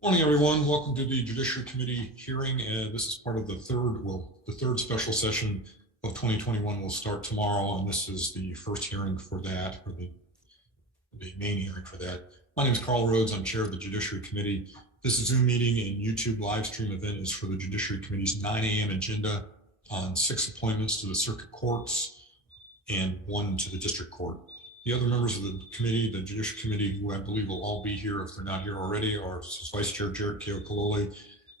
Morning, everyone. Welcome to the Judiciary Committee hearing. This is part of the third special session of 2021 will start tomorrow, and this is the first hearing for that, or the main hearing for that. My name is Carl Rhodes. I'm chair of the Judiciary Committee. This Zoom meeting and YouTube live stream event is for the Judiciary Committee's 9 a.m. agenda on 6 appointments to the circuit courts and 1 to the district court. The other members of the committee, the Judiciary Committee, who I believe will all be here if they're not here already, are Vice Chair Jared Keokalole,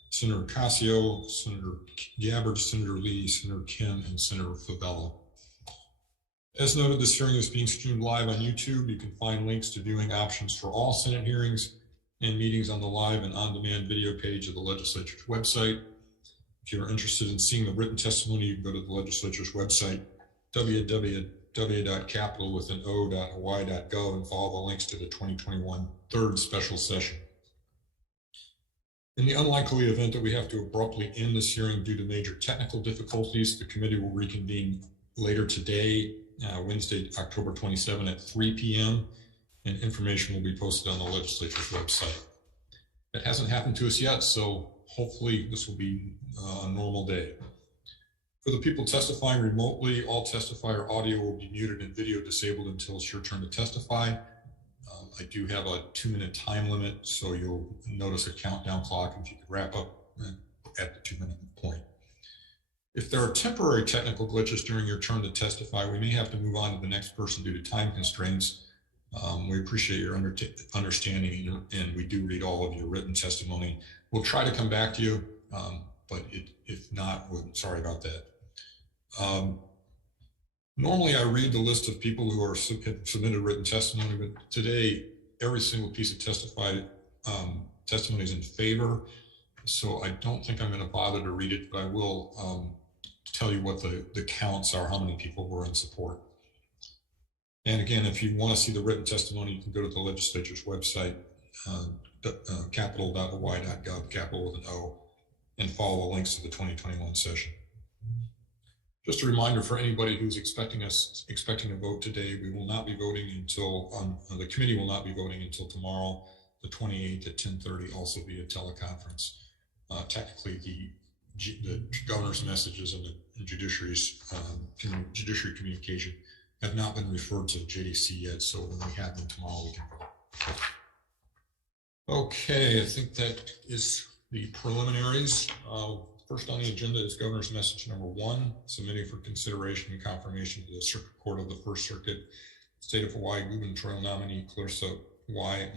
Senator Casio, Senator Gabbard, Senator Lee, Senator Kim, and Senator Favela. As noted, this hearing is being streamed live on YouTube. You can find links to viewing options for all Senate hearings and meetings on the live and on-demand video page of the legislature's website. If you're interested in seeing the written testimony, you can go to the legislature's website, www.capital.hawaii.gov, and follow the links to the 2021 third special session. In the unlikely event that we have to abruptly end this hearing due to major technical difficulties, the committee will reconvene later today, Wednesday, October 27 at 3 p.m., and information will be posted on the legislature's website. That hasn't happened to us yet, so hopefully this will be a normal day. For the people testifying remotely, all testifier audio will be muted and video disabled until it's your turn to testify. I do have a 2-minute time limit, so you'll notice a countdown clock if you could wrap up at the 2-minute point. If there are temporary technical glitches during your turn to testify, we may have to move on to the next person due to time constraints. We appreciate your understanding, and we do read all of your written testimony. We'll try to come back to you, but if not, we're sorry about that. Normally I read the list of people who are submitted written testimony, but today every single piece of testimony is in favor, so I don't think I'm going to bother to read it, but I will tell you what the counts are, how many people were in support. And again, if you want to see the written testimony, you can go to the legislature's website, capital.hawaii.gov, capital with an O, and follow the links to the 2021 session. Just a reminder for anybody who's expecting a vote today, we will not be voting until, the committee will not be voting until tomorrow, the 28th at 10:30, also via teleconference. Technically, the governor's messages and the judiciary's judiciary communication have not been referred to JDC yet, so when we have them tomorrow, we can vote. Okay, I think that is the preliminaries. First on the agenda is Governor's Message number 1, submitting for consideration and confirmation to the Circuit Court of the First Circuit, State of Hawaii gubernatorial nominee Clarissa Y.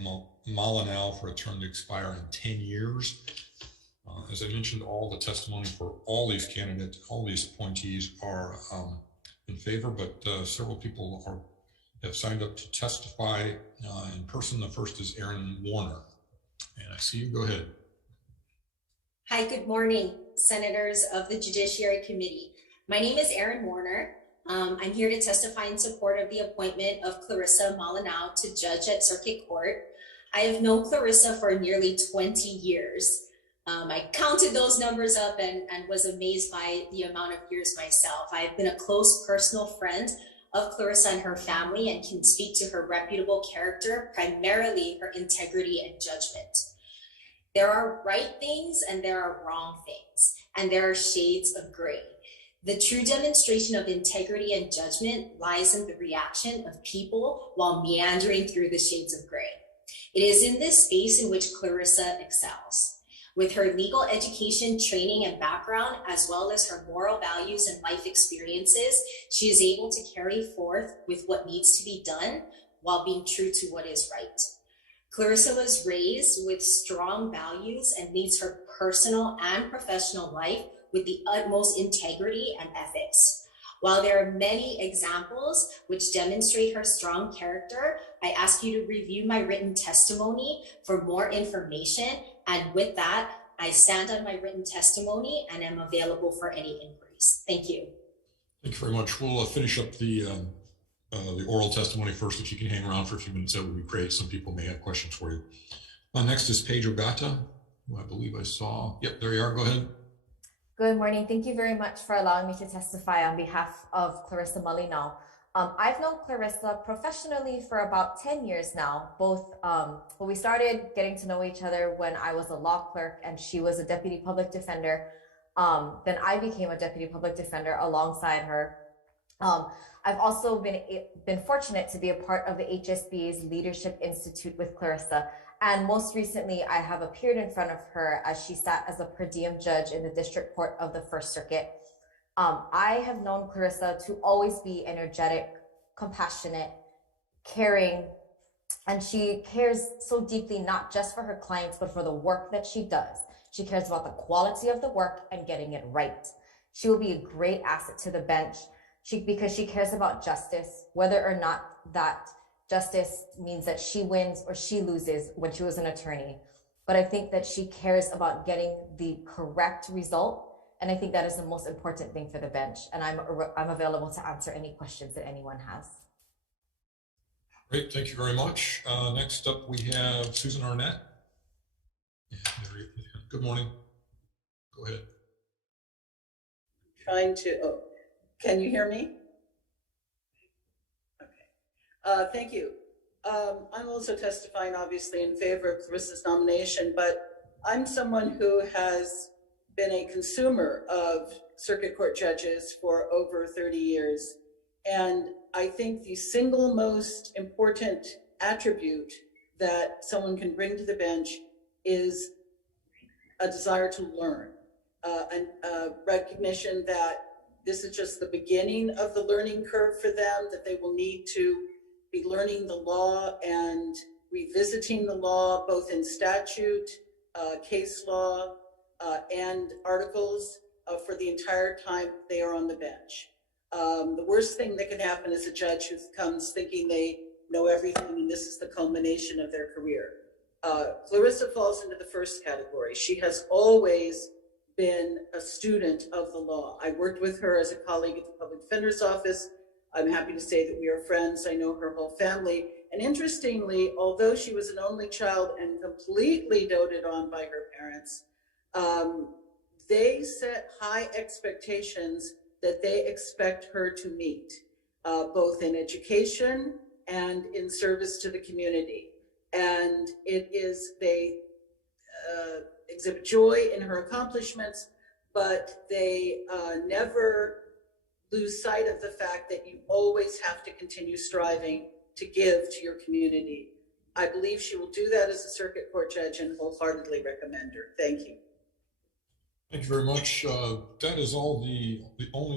Malinau for a term to expire in 10 years. As I mentioned, all the testimony for all these candidates, all these appointees are in favor, but several people have signed up to testify in person. The first is Erin Warner, and I see you. Go ahead. Hi, good morning, senators of the Judiciary Committee. My name is Erin Warner. I'm here to testify in support of the appointment of Clarissa Malinau to judge at Circuit Court. I have known Clarissa for nearly 20 years. I counted those numbers up and was amazed by the amount of years myself. I've been a close personal friend of Clarissa and her family and can speak to her reputable character, primarily her integrity and judgment. There are right things and there are wrong things, and there are shades of gray. The true demonstration of integrity and judgment lies in the reaction of people while meandering through the shades of gray. It is in this space in which Clarissa excels. With her legal education, training, and background, as well as her moral values and life experiences, she is able to carry forth with what needs to be done while being true to what is right. Clarissa was raised with strong values and leads her personal and professional life with the utmost integrity and ethics. While there are many examples which demonstrate her strong character, I ask you to review my written testimony for more information. And with that, I stand on my written testimony and am available for any inquiries. Thank you. Thank you very much. We'll finish up the oral testimony first. If you can hang around for a few minutes, that would be great. Some people may have questions for you. Next is Paige Ogata, who I believe I saw. Yep, there you are. Go ahead. Good morning. Thank you very much for allowing me to testify on behalf of Clarissa Malinau. I've known Clarissa professionally for about 10 years now. We started getting to know each other when I was a law clerk and she was a deputy public defender. Then I became a deputy public defender alongside her. I've also been fortunate to be a part of the HSBA's Leadership Institute with Clarissa. And most recently, I have appeared in front of her as she sat as a per diem judge in the District Court of the First Circuit. I have known Clarissa to always be energetic, compassionate, caring, and she cares so deeply, not just for her clients, but for the work that she does. She cares about the quality of the work and getting it right. She will be a great asset to the bench because she cares about justice, whether or not that justice means that she wins or she loses when she was an attorney. But I think that she cares about getting the correct result. And I think that is the most important thing for the bench. And I'm available to answer any questions that anyone has. Great, thank you very much. Next up, we have Susan Arnett. Good morning. Go ahead. Can you hear me? Okay. Thank you. I'm also testifying, obviously, in favor of Clarissa's nomination, but I'm someone who has been a consumer of circuit court judges for over 30 years. And I think the single most important attribute that someone can bring to the bench is a desire to learn, and recognition that this is just the beginning of the learning curve for them, that they will need to be learning the law and revisiting the law, both in statute, case law, and articles for the entire time they are on the bench. The worst thing that can happen is a judge who comes thinking they know everything and this is the culmination of their career. Clarissa falls into the first category. She has always been a student of the law. I worked with her as a colleague at the Public Defender's Office. I'm happy to say that we are friends. I know her whole family. And interestingly, although she was an only child and completely doted on by her parents, they set high expectations that they expect her to meet, both in education and in service to the community. And they exhibit joy in her accomplishments, but they never lose sight of the fact that you always have to continue striving to give to your community. I believe she will do that as a circuit court judge and wholeheartedly recommend her. Thank you. Thank you very much. That is all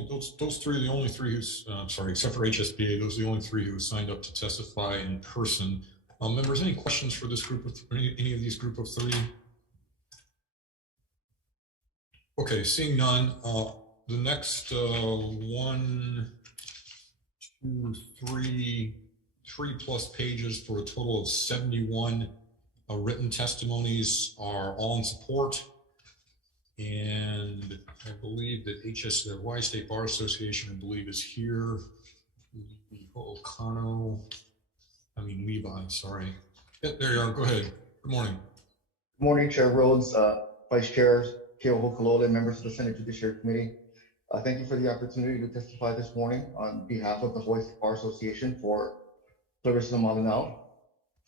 those three are the only three who's, sorry, except for HSBA, those are the only three who signed up to testify in person. Members, any questions for this group of any of these group of three? Okay, seeing none, the next 1, 2, 3 plus pages for a total of 71 written testimonies are all in support. And I believe that the Hawaii State Bar Association, I believe, is here. Levi, sorry. Yep, there you are. Go ahead. Good morning. Good morning, Chair Rhodes, Vice Chair Keoho Kalole, members of the Senate Judiciary Committee. Thank you for the opportunity to testify this morning on behalf of the Hawaii State Bar Association for Clarissa Malinao.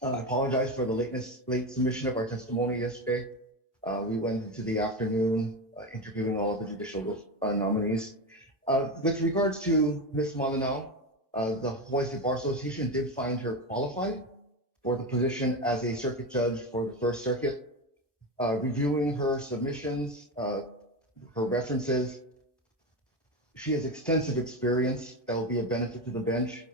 I apologize for the late submission of our testimony yesterday. We went into the afternoon interviewing all of the judicial nominees. With regards to Ms. Malinao, the Hawaii State Bar Association did find her qualified for the position as a circuit judge for the First Circuit. Reviewing her submissions, her references, she has extensive experience that will be a benefit to the bench.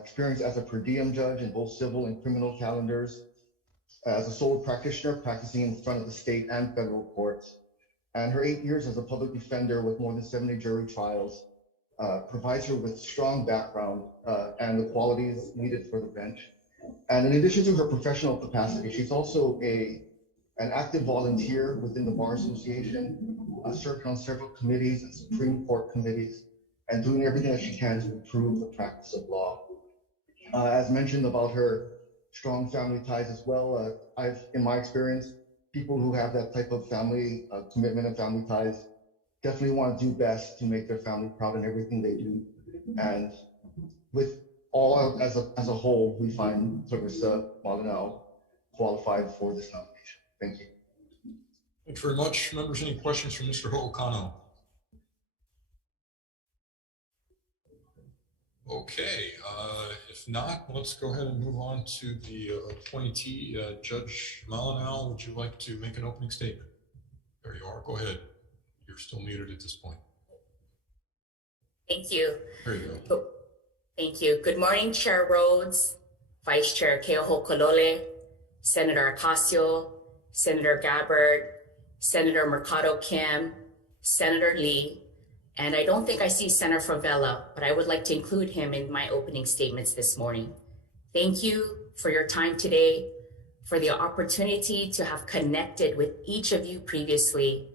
Experience as a per diem judge in both civil and criminal calendars, as a sole practitioner practicing in front of the state and federal courts, and her 8 years as a public defender with more than 70 jury trials provides her with strong background and the qualities needed for the bench. And in addition to her professional capacity, she's also an active volunteer within the Bar Association, serving on several committees and Supreme Court committees, and doing everything that she can to improve the practice of law. As mentioned about her strong family ties as well, in my experience, people who have that type of family commitment and family ties definitely want to do best to make their family proud in everything they do. And with all as a whole, we find Clarissa Maldonado qualified for this nomination. Thank you. Thanks very much. Members, any questions from Mr. Ho'okano? Okay, if not, let's go ahead and move on to the appointee. Judge Malinau, would you like to make an opening statement? There you are. Go ahead. You're still muted at this point. Thank you. There you go. Thank you. Good morning, Chair Rhodes, Vice Chair Keohokalole, Senator Ocasio, Senator Gabbard, Senator Mercado Kim, Senator Lee, and I don't think I see Senator Favela, but I would like to include him in my opening statements this morning. Thank you for your time today, for the opportunity to have connected with each of you previously,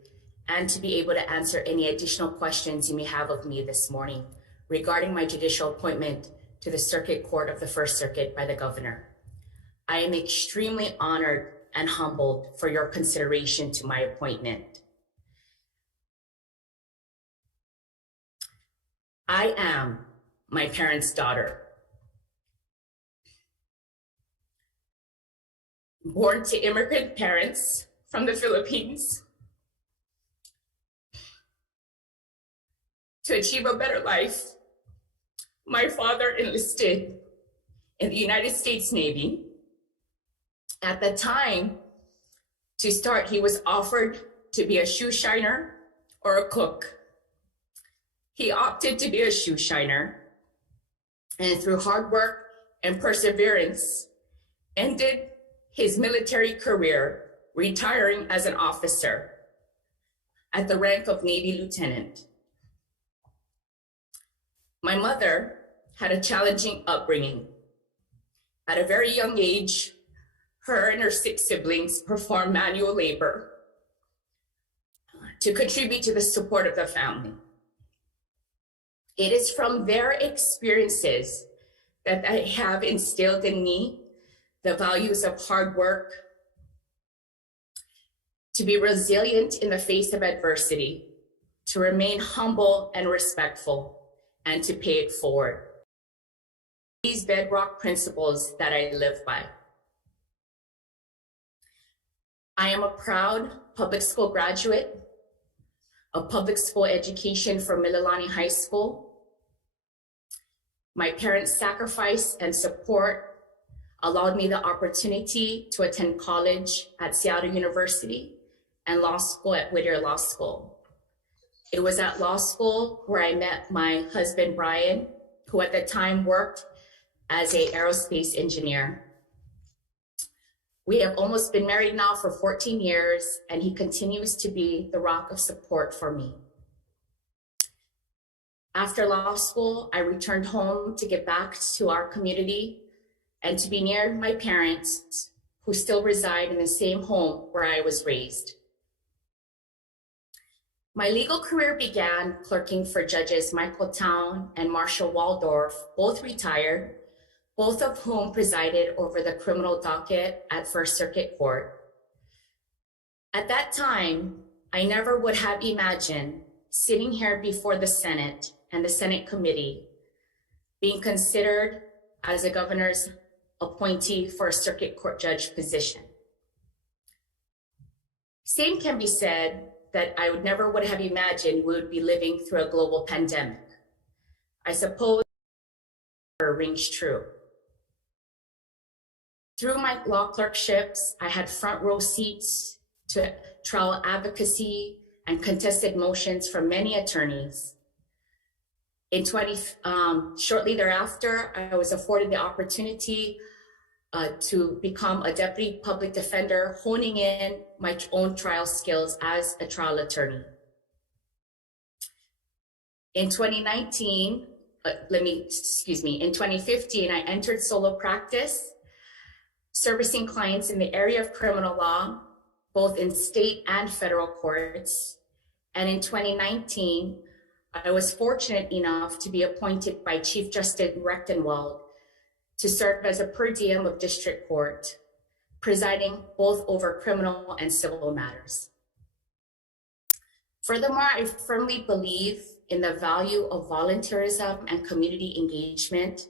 and to be able to answer any additional questions you may have of me this morning regarding my judicial appointment to the Circuit Court of the First Circuit by the Governor. I am extremely honored and humbled for your consideration to my appointment. I am my parents' daughter. Born to immigrant parents from the Philippines, to achieve a better life, my father enlisted in the United States Navy. At the time, to start, he was offered to be a shoe shiner or a cook. He opted to be a shoe shiner, and through hard work and perseverance, ended his military career, retiring as an officer at the rank of Navy lieutenant. My mother had a challenging upbringing. At a very young age, her and her 6 siblings performed manual labor to contribute to the support of the family. It is from their experiences that they have instilled in me the values of hard work, to be resilient in the face of adversity, to remain humble and respectful, and to pay it forward. These bedrock principles that I live by. I am a proud public school graduate of public school education from Mililani High School. My parents' sacrifice and support allowed me the opportunity to attend college at Seattle University and law school at Whittier Law School. It was at law school where I met my husband, Brian, who at the time worked as an aerospace engineer. We have almost been married now for 14 years, and he continues to be the rock of support for me. After law school, I returned home to give back to our community and to be near my parents, who still reside in the same home where I was raised. My legal career began clerking for Judges Michael Town and Marshall Waldorf, both retired, both of whom presided over the criminal docket at First Circuit Court. At that time, I never would have imagined sitting here before the Senate and the Senate committee, being considered as a governor's appointee for a circuit court judge position. Same can be said that I would have imagined we would be living through a global pandemic. I suppose it rings true. Through my law clerkships, I had front row seats to trial advocacy and contested motions from many attorneys. Shortly thereafter, I was afforded the opportunity to become a deputy public defender, honing in my own trial skills as a trial attorney. In 2015, I entered solo practice, servicing clients in the area of criminal law, both in state and federal courts. And in 2019, I was fortunate enough to be appointed by Chief Justice Rechtenwald to serve as a per diem of district court, presiding both over criminal and civil matters. Furthermore, I firmly believe in the value of volunteerism and community engagement.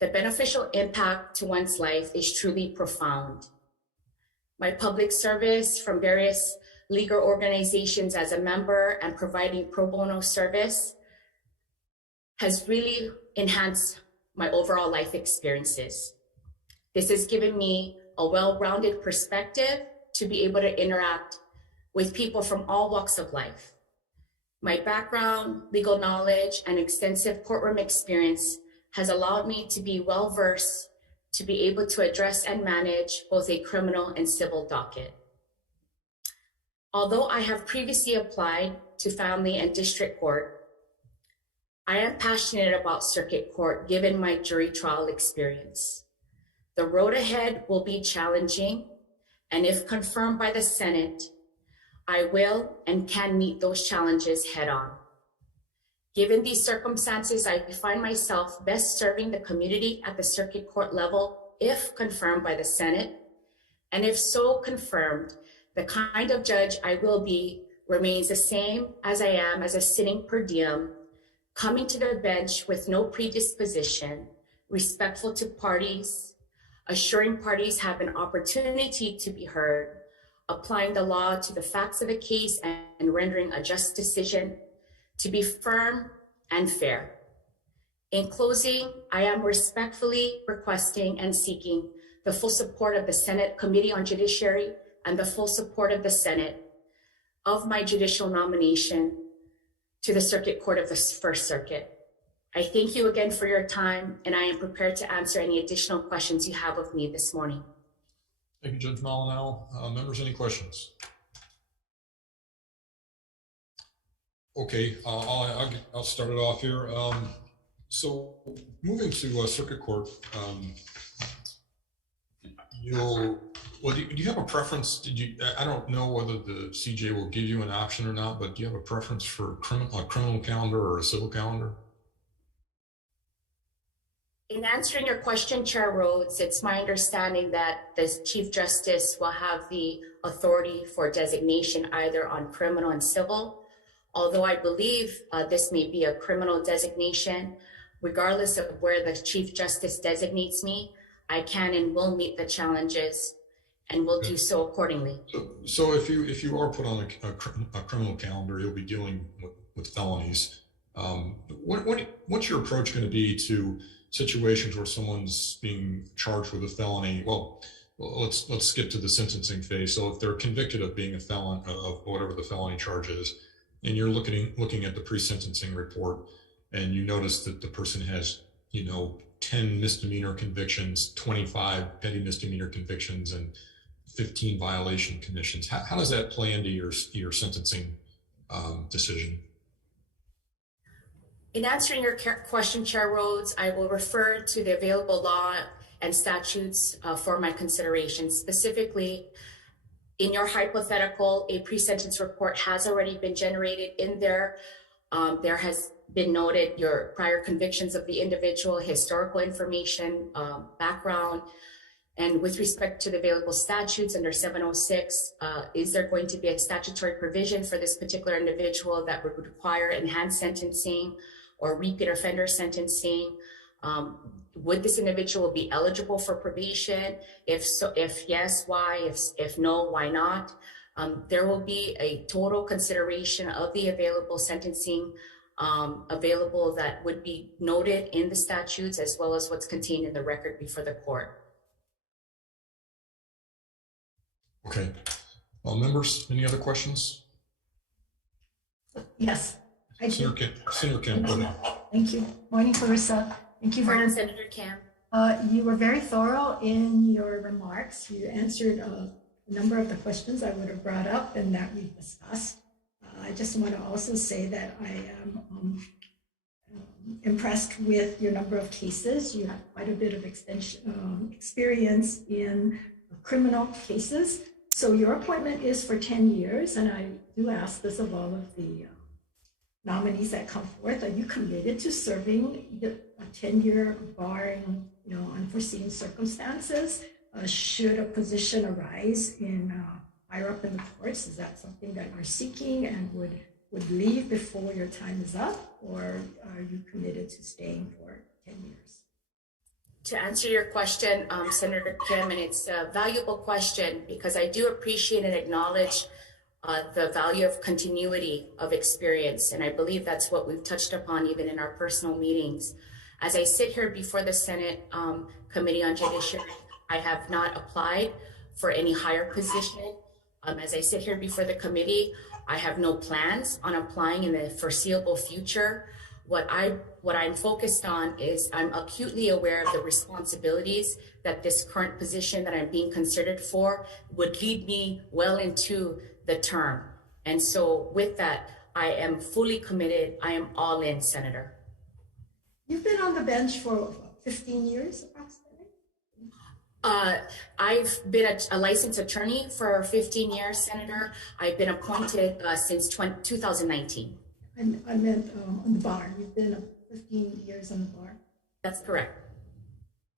The beneficial impact to one's life is truly profound. My public service from various legal organizations as a member and providing pro bono service has really enhanced my overall life experiences. This has given me a well-rounded perspective to be able to interact with people from all walks of life. My background, legal knowledge, and extensive courtroom experience has allowed me to be well-versed to be able to address and manage both a criminal and civil docket. Although I have previously applied to family and district court, I am passionate about circuit court given my jury trial experience. The road ahead will be challenging, and if confirmed by the Senate, I will and can meet those challenges head on. Given these circumstances, I find myself best serving the community at the circuit court level if confirmed by the Senate, and if so confirmed, the kind of judge I will be remains the same as I am as a sitting per diem, coming to the bench with no predisposition, respectful to parties, assuring parties have an opportunity to be heard, applying the law to the facts of the case and rendering a just decision, to be firm and fair. In closing, I am respectfully requesting and seeking the full support of the Senate Committee on Judiciary and the full support of the Senate of my judicial nomination to the Circuit Court of the First Circuit. I thank you again for your time, and I am prepared to answer any additional questions you have of me this morning. Thank you, Judge Malinau. Members, any questions? Okay, I'll start it off here. So moving to circuit court, do you have a preference? I don't know whether the CJ will give you an option or not, but do you have a preference for a criminal calendar or a civil calendar? In answering your question, Chair Rhodes, it's my understanding that the Chief Justice will have the authority for designation either on criminal and civil. Although I believe this may be a criminal designation, regardless of where the Chief Justice designates me, I can and will meet the challenges and will do so accordingly. So if you are put on a criminal calendar, you'll be dealing with felonies. What's your approach going to be to situations where someone's being charged with a felony? Well, let's skip to the sentencing phase. So if they're convicted of being a felon, of whatever the felony charge is, and you're looking at the pre-sentencing report, and you notice that the person has, 10 misdemeanor convictions, 25 petty misdemeanor convictions, and 15 violation conditions. How does that play into your sentencing decision? In answering your question, Chair Rhodes, I will refer to the available law and statutes for my consideration. Specifically, in your hypothetical, a pre-sentence report has already been generated in there. There has been noted your prior convictions of the individual, historical information, background, and with respect to the available statutes under 706, is there going to be a statutory provision for this particular individual that would require enhanced sentencing or repeat offender sentencing? Would this individual be eligible for probation? If so, if yes, why? If no, why not? There will be a total consideration of the available sentencing available that would be noted in the statutes as well as what's contained in the record before the court. Okay. Members, any other questions? Yes, I do. Senator Kim, go ahead. Thank you. Morning, Clarissa. Thank you very Morning, much. Senator Kim. You were very thorough in your remarks. You answered a number of the questions I would have brought up and that we've discussed. I just want to also say that I am impressed with your number of cases. You have quite a bit of experience in criminal cases. So your appointment is for 10 years, and I do ask this of all of the nominees that come forth. Are you committed to serving a 10-year barring, unforeseen circumstances? Should a position arise in higher up in the courts? Is that something that you're seeking and would leave before your time is up, or are you committed to staying for 10 years? To answer your question, Senator Kim, and it's a valuable question because I do appreciate and acknowledge the value of continuity of experience. And I believe that's what we've touched upon even in our personal meetings. As I sit here before the Senate Committee on Judiciary, I have not applied for any higher position. As I sit here before the committee, I have no plans on applying in the foreseeable future. What I'm focused on is I'm acutely aware of the responsibilities that this current position that I'm being considered for would lead me well into the term. And so with that, I am fully committed. I am all in, Senator. You've been on the bench for 15 years approximately? I've been a licensed attorney for 15 years, Senator. I've been appointed since 2019. I meant on the bar. You've been 15 years on the bar. That's correct.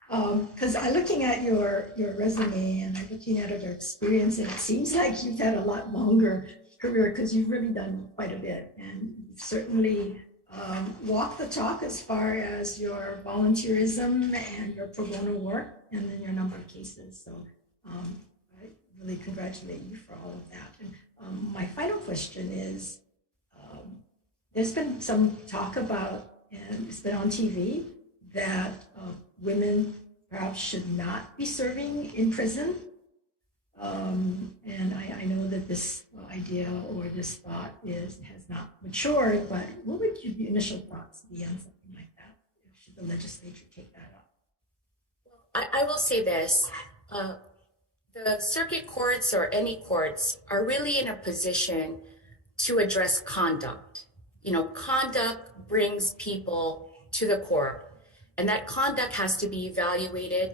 Because I'm looking at your resume and I'm looking at your experience, and it seems like you've had a lot longer career because you've really done quite a bit, and certainly walk the talk as far as your volunteerism and your pro bono work, and then your number of cases. So I really congratulate you for all of that. And my final question is, there's been some talk about, and it's been on TV, that women perhaps should not be serving in prison. And I know that this idea or this thought has not matured, but what would your initial thoughts be on something like that? Should the legislature take that up? I will say this, the circuit courts or any courts are really in a position to address conduct. You know, conduct brings people to the court, and that conduct has to be evaluated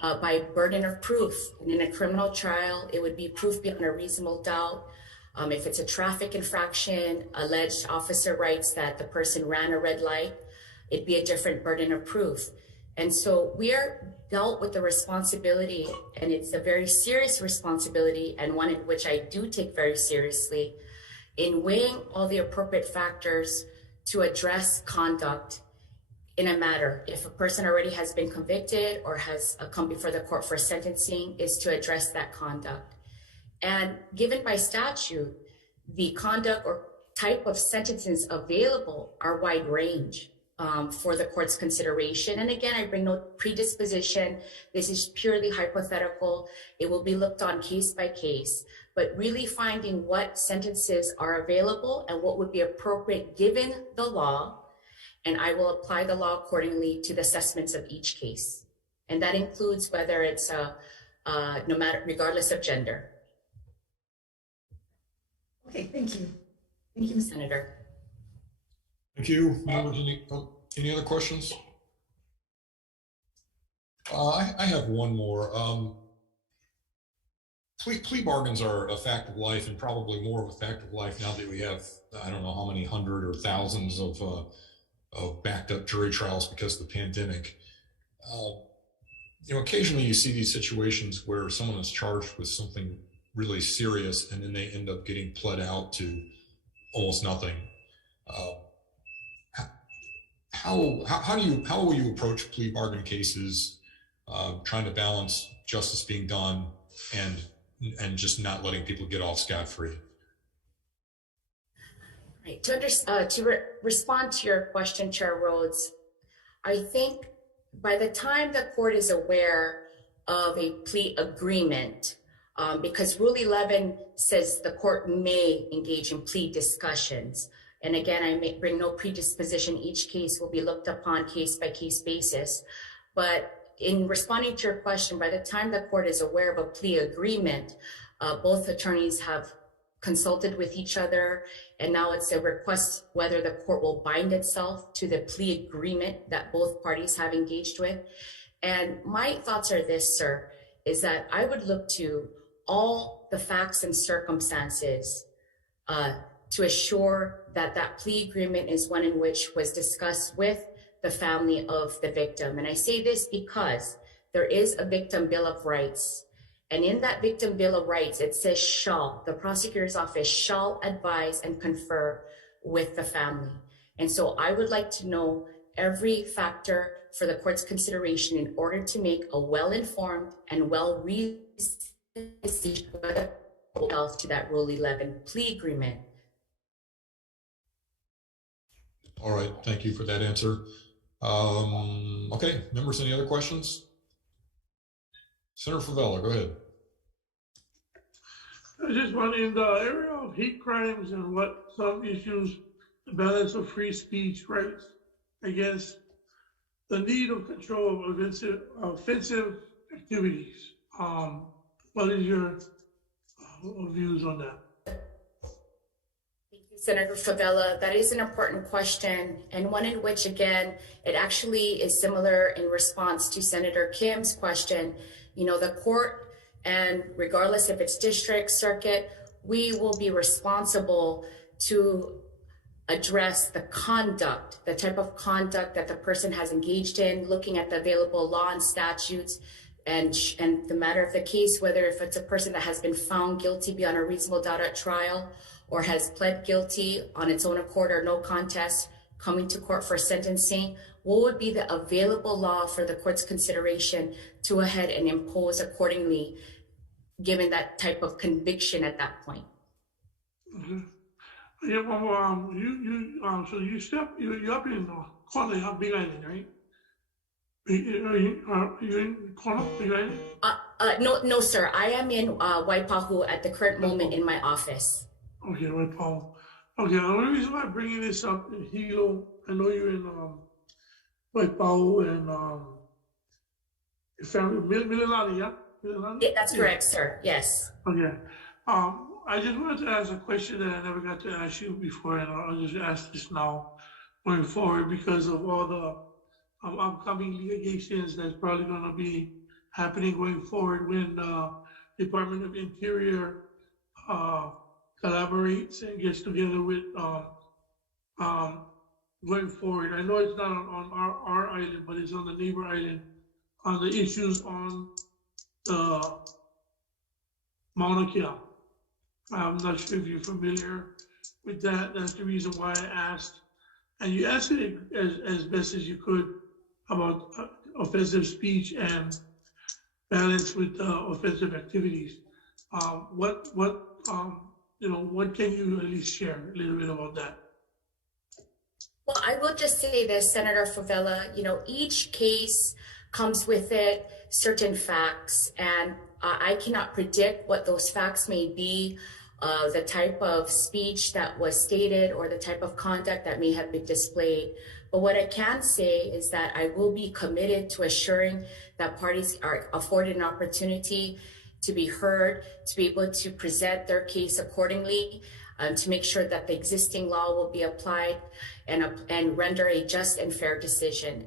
by burden of proof. And in a criminal trial, it would be proof beyond a reasonable doubt. If it's a traffic infraction, alleged officer writes that the person ran a red light, it'd be a different burden of proof. And so we are dealt with the responsibility, and it's a very serious responsibility, and one in which I do take very seriously, in weighing all the appropriate factors to address conduct in a matter. If a person already has been convicted or has come before the court for sentencing, is to address that conduct. And given by statute, the conduct or type of sentences available are wide range for the court's consideration. And again, I bring no predisposition. This is purely hypothetical. It will be looked on case by case, but really finding what sentences are available and what would be appropriate given the law. And I will apply the law accordingly to the assessments of each case. And that includes whether it's no matter, regardless of gender. Okay, thank you. Thank you, Ms. Senator. Thank you. Members, any other questions? I have one more. Plea bargains are a fact of life, and probably more of a fact of life now that we have, I don't know how many hundred or thousands of backed up jury trials because of the pandemic. You know, occasionally you see these situations where someone is charged with something really serious and then they end up getting pled out to almost nothing. How will you approach plea bargain cases, trying to balance justice being done and just not letting people get off scot-free? Right. To respond to your question, Chair Rhodes, I think by the time the court is aware of a plea agreement, because Rule 11 says the court may engage in plea discussions. And again, I may bring no predisposition. Each case will be looked upon case by case basis. But in responding to your question, by the time the court is aware of a plea agreement, both attorneys have consulted with each other, and now it's a request whether the court will bind itself to the plea agreement that both parties have engaged with. And my thoughts are this, sir, is that I would look to all the facts and circumstances to assure that that plea agreement is one in which was discussed with the family of the victim. And I say this because there is a victim bill of rights, And in that Victim Bill of Rights, it says shall, the prosecutor's office shall advise and confer with the family. And so I would like to know every factor for the court's consideration in order to make a well-informed and well-reasoned decision to that Rule 11 plea agreement. All right, thank you for that answer. Okay, members, any other questions? Senator Favela, go ahead. I was just wondering, in the area of hate crimes and what some issues, the balance of free speech rights against the need of control of offensive activities. What is your views on that? Thank you, Senator Favela. That is an important question, and one in which, again, it actually is similar in response to Senator Kim's question. You know, the court, and regardless if it's district, circuit, we will be responsible to address the conduct, the type of conduct that the person has engaged in, looking at the available law and statutes, and the matter of the case, whether if it's a person that has been found guilty beyond a reasonable doubt at trial or has pled guilty on its own accord or no contest, coming to court for sentencing, what would be the available law for the court's consideration to go ahead and impose accordingly, given that type of conviction at that point? Mm-hmm. Yeah, well, so you're up in Cornell, Big Island, right? Are you in Cornell, Big Island? No, sir. I am in Waipahu at the current moment in my office. Okay, Waipahu. Okay, the only reason why I'm bringing this up in Hilo, I know you're in Waipahu and your family, Mililani, yeah? Mililani? Yeah, that's correct, sir. Yes. Okay. I just wanted to ask a question that I never got to ask you before, and I'll just ask this now going forward because of all the upcoming litigations that's probably going to be happening going forward when the Department of Interior collaborates and gets together with going forward. I know it's not on our island, but it's on the neighbor island on the issues on the Mauna Kea. I'm not sure if you're familiar with that. That's the reason why I asked. And you answered it as best as you could about offensive speech and balance with offensive activities. What can you at least share a little bit about that? Well, I will just say this, Senator Favela, each case comes with it certain facts, and I cannot predict what those facts may be, the type of speech that was stated or the type of conduct that may have been displayed. But what I can say is that I will be committed to assuring that parties are afforded an opportunity to be heard, to be able to present their case accordingly, to make sure that the existing law will be applied and render a just and fair decision.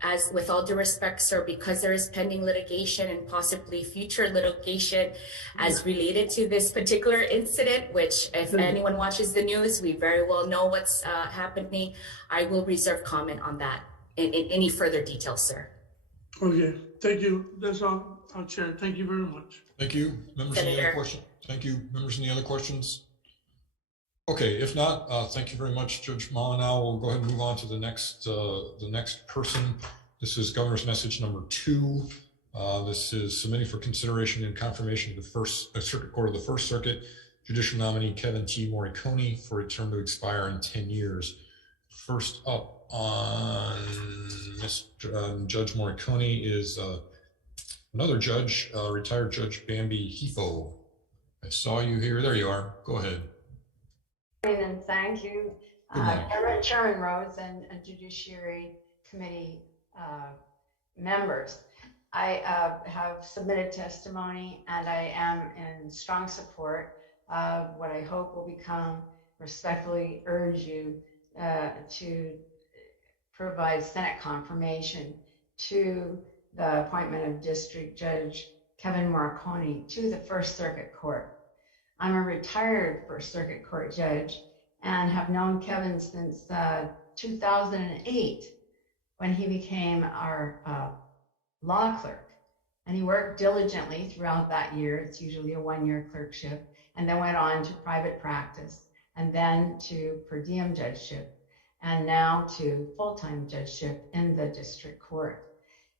As with all due respect, sir, because there is pending litigation and possibly future litigation as related to this particular incident, which if anyone watches the news, we very well know what's happening. I will reserve comment on that in any further details, sir. Okay, thank you. That's all, Chair. Thank you very much. Thank you. Members, any other questions? Thank you. Members, any other questions? Okay, if not, thank you very much, Judge Malinau. We'll go ahead and move on to the next person. This is Governor's Message number 2. This is submitting for consideration and confirmation of the First Circuit Court of the First Circuit Judicial Nominee Kevin T. Morricone for a term to expire in 10 years. First up on Judge Morricone is another judge, retired Judge Bambi Hifo. I saw you here. There you are. Go ahead. And thank you, Chairman Rhodes and Judiciary Committee members. I have submitted testimony and I am in strong support of what I hope will become, respectfully urge you to provide Senate confirmation to the appointment of District Judge Kevin Morricone to the First Circuit Court. I'm a retired First Circuit Court judge and have known Kevin since 2008 when he became our law clerk. And he worked diligently throughout that year. It's usually a one-year clerkship, and then went on to private practice, and then to per diem judgeship, and now to full-time judgeship in the district court.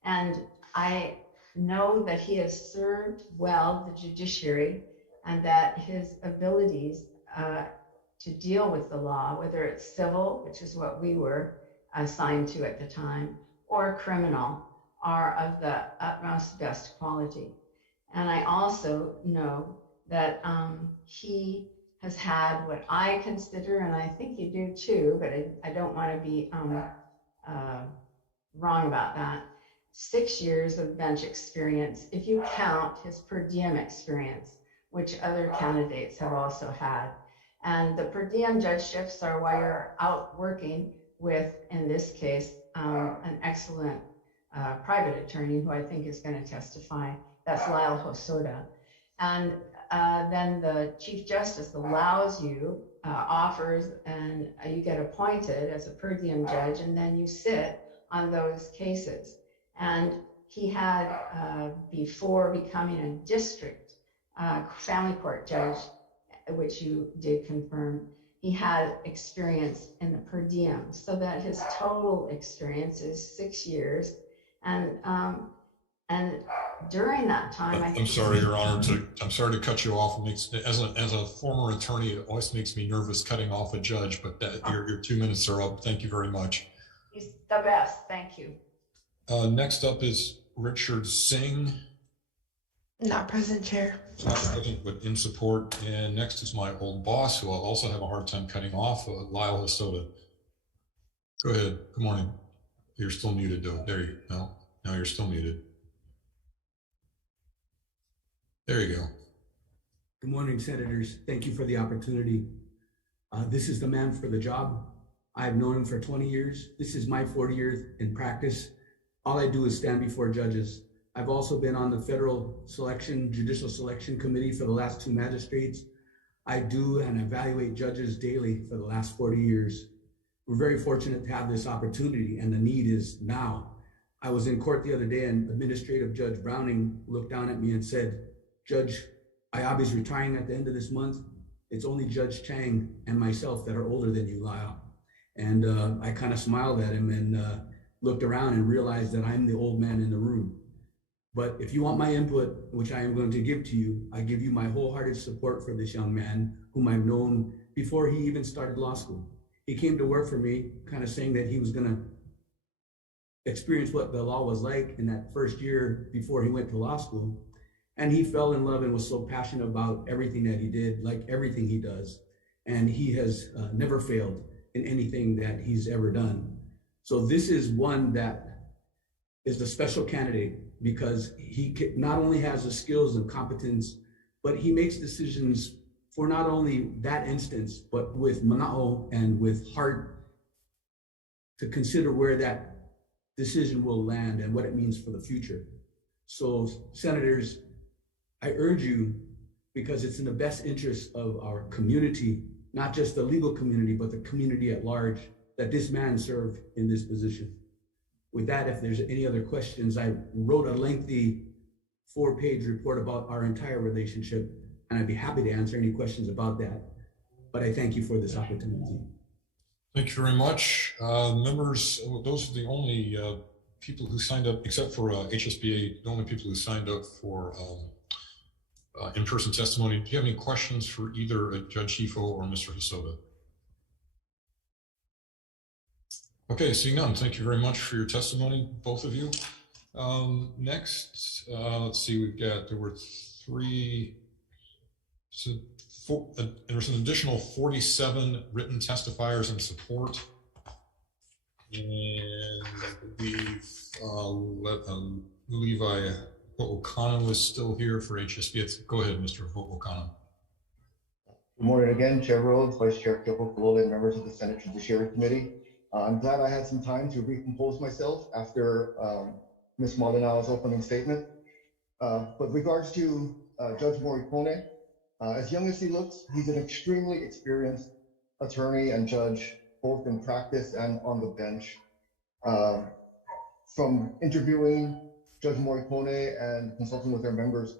And I know that he has served well the judiciary, and that his abilities to deal with the law, whether it's civil, which is what we were assigned to at the time, or criminal, are of the utmost best quality. And I also know that he has had what I consider, and I think you do too, but I don't want to be wrong about that, 6 years of bench experience, if you count his per diem experience, which other candidates have also had. And the per diem judgeships are why you're out working with, in this case, an excellent private attorney who I think is going to testify. That's Lyle Hosoda. And then the Chief Justice allows you, offers, and you get appointed as a per diem judge, and then you sit on those cases. And he had, before becoming a district family court judge, which you did confirm, he had experience in the per diem, so that his total experience is 6 years. And during that time, I'm sorry, Your Honor, I'm sorry to cut you off. It makes, as a former attorney, it always makes me nervous cutting off a judge, but your 2 minutes are up. Thank you very much. He's the best. Thank you. Next up is Richard Singh. Not present, Chair. Not present, but in support. And next is my old boss, who I'll also have a hard time cutting off, Lyle Hosoda. Go ahead. Good morning. You're still muted, though. There you go. No, you're still muted. There you go. Good morning, Senators. Thank you for the opportunity. This is the man for the job. I've known him for 20 years. This is my 40 years in practice. All I do is stand before judges. I've also been on the Federal Judicial Selection Committee for the last 2 magistrates. I do and evaluate judges daily for the last 40 years. We're very fortunate to have this opportunity, and the need is now. I was in court the other day, and Administrative Judge Browning looked down at me and said, "Judge Ayabi is retiring at the end of this month. It's only Judge Chang and myself that are older than you, Lyle." And I kind of smiled at him and looked around and realized that I'm the old man in the room. But if you want my input, which I am going to give to you, I give you my wholehearted support for this young man whom I've known before he even started law school. He came to work for me kind of saying that he was going to experience what the law was like in that first year before he went to law school. And he fell in love and was so passionate about everything that he did, like everything he does. And he has never failed in anything that he's ever done. So this is one that is the special candidate, because he not only has the skills and competence, but he makes decisions for not only that instance, but with mana'o and with heart to consider where that decision will land and what it means for the future. So Senators, I urge you, because it's in the best interest of our community, not just the legal community, but the community at large, that this man serve in this position. With that, if there's any other questions, I wrote a lengthy 4-page report about our entire relationship, and I'd be happy to answer any questions about that. But I thank you for this opportunity. Thank you very much. Members, those are the only people who signed up, except for HSBA, the only people who signed up for in-person testimony. Do you have any questions for either Judge Hifo or Mr. Hosoda? Okay, seeing none, thank you very much for your testimony, both of you. Next, let's see, there were 3, there's an additional 47 written testifiers in support. And I believe Levi O'Connell is still here for HSB. Go ahead, Mr. O'Connell. Good morning again, Chair Rhodes, Vice Chair Keohokolole, and members of the Senate Judiciary Committee. I'm glad I had some time to recompose myself after Ms. Malinao's opening statement. With regards to Judge Morikone, as young as he looks, he's an extremely experienced attorney and judge, both in practice and on the bench. From interviewing Judge Morricone and consulting with our members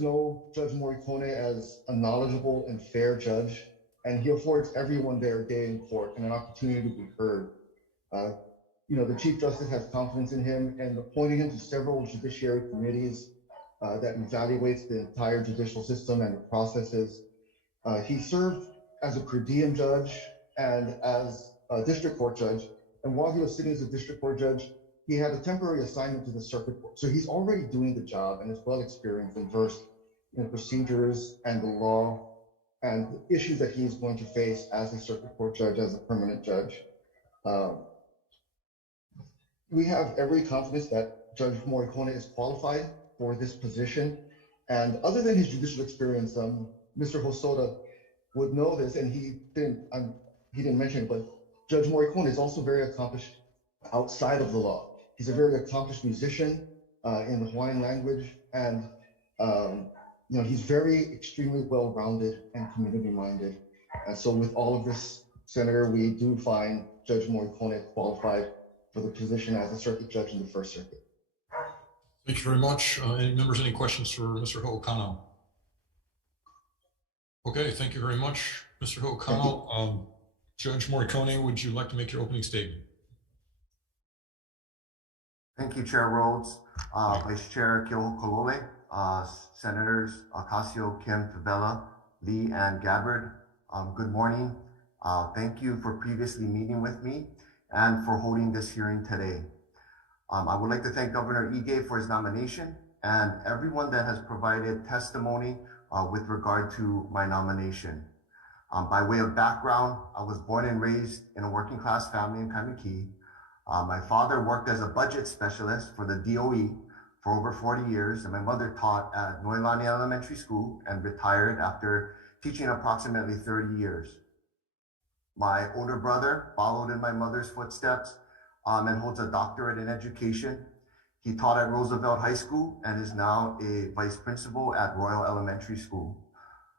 know Judge Morricone as a knowledgeable and fair judge, and he affords everyone their day in court and an opportunity to be heard. The Chief Justice has confidence in him and appointing him to several judiciary committees that evaluates the entire judicial system and the processes. He served as a per diem judge and as a district court judge. And while he was sitting as a district court judge, he had a temporary assignment to the circuit court. So he's already doing the job and is well experienced and versed in the procedures and the law and the issues that he's going to face as a circuit court judge, as a permanent judge. We have every confidence that Judge Morricone is qualified for this position. And other than his judicial experience, Mr. Hosoda would know this, and he didn't mention it, but Judge Morricone is also very accomplished outside of the law. He's a very accomplished musician in the Hawaiian language, and he's very extremely well-rounded and community-minded. And so with all of this, Senator, we do find Judge Morricone qualified for the position as a circuit judge in the First Circuit. Thank you very much. Any members, any questions for Mr. Ho'okano? Okay, thank you very much, Mr. Ho'okano. Judge Morricone, would you like to make your opening statement? Thank you, Chair Rhodes, Vice Chair Keohokalole, Senators Ocasio, Kim, Favela, Lee, and Gabbard. Good morning. Thank you for previously meeting with me and for holding this hearing today. I would like to thank Governor Ige for his nomination and everyone that has provided testimony with regard to my nomination. By way of background, I was born and raised in a working class family in Kaimuki. My father worked as a budget specialist for the DOE for over 40 years, and my mother taught at Noelani Elementary School and retired after teaching approximately 30 years. My older brother followed in my mother's footsteps and holds a doctorate in education. He taught at Roosevelt High School and is now a vice principal at Royal Elementary School.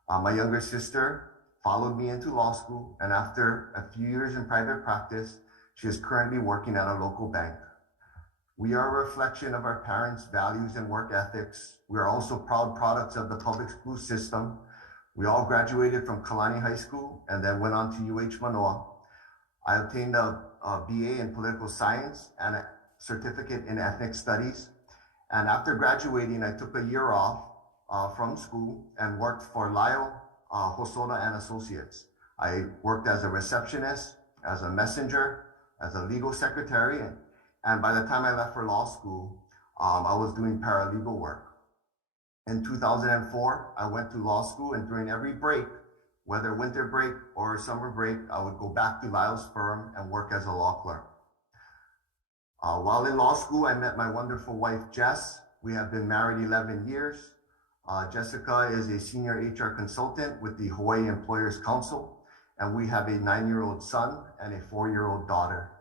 My younger sister followed me into law school, and after a few years in private practice, she is currently working at a local bank. We are a reflection of our parents' values and work ethics. We are also proud products of the public school system. We all graduated from Kalani High School and then went on to UH Manoa. I obtained a BA in political science and a certificate in ethnic studies. And after graduating, I took a year off from school and worked for Lyle, Hosoda and Associates. I worked as a receptionist, as a messenger, as a legal secretary. And by the time I left for law school, I was doing paralegal work. In 2004, I went to law school, and during every break, whether winter break or summer break, I would go back to Lyle's firm and work as a law clerk. While in law school, I met my wonderful wife, Jess. We have been married 11 years. Jessica is a senior HR consultant with the Hawaii Employers Council, and we have a 9-year-old son and a 4-year-old daughter.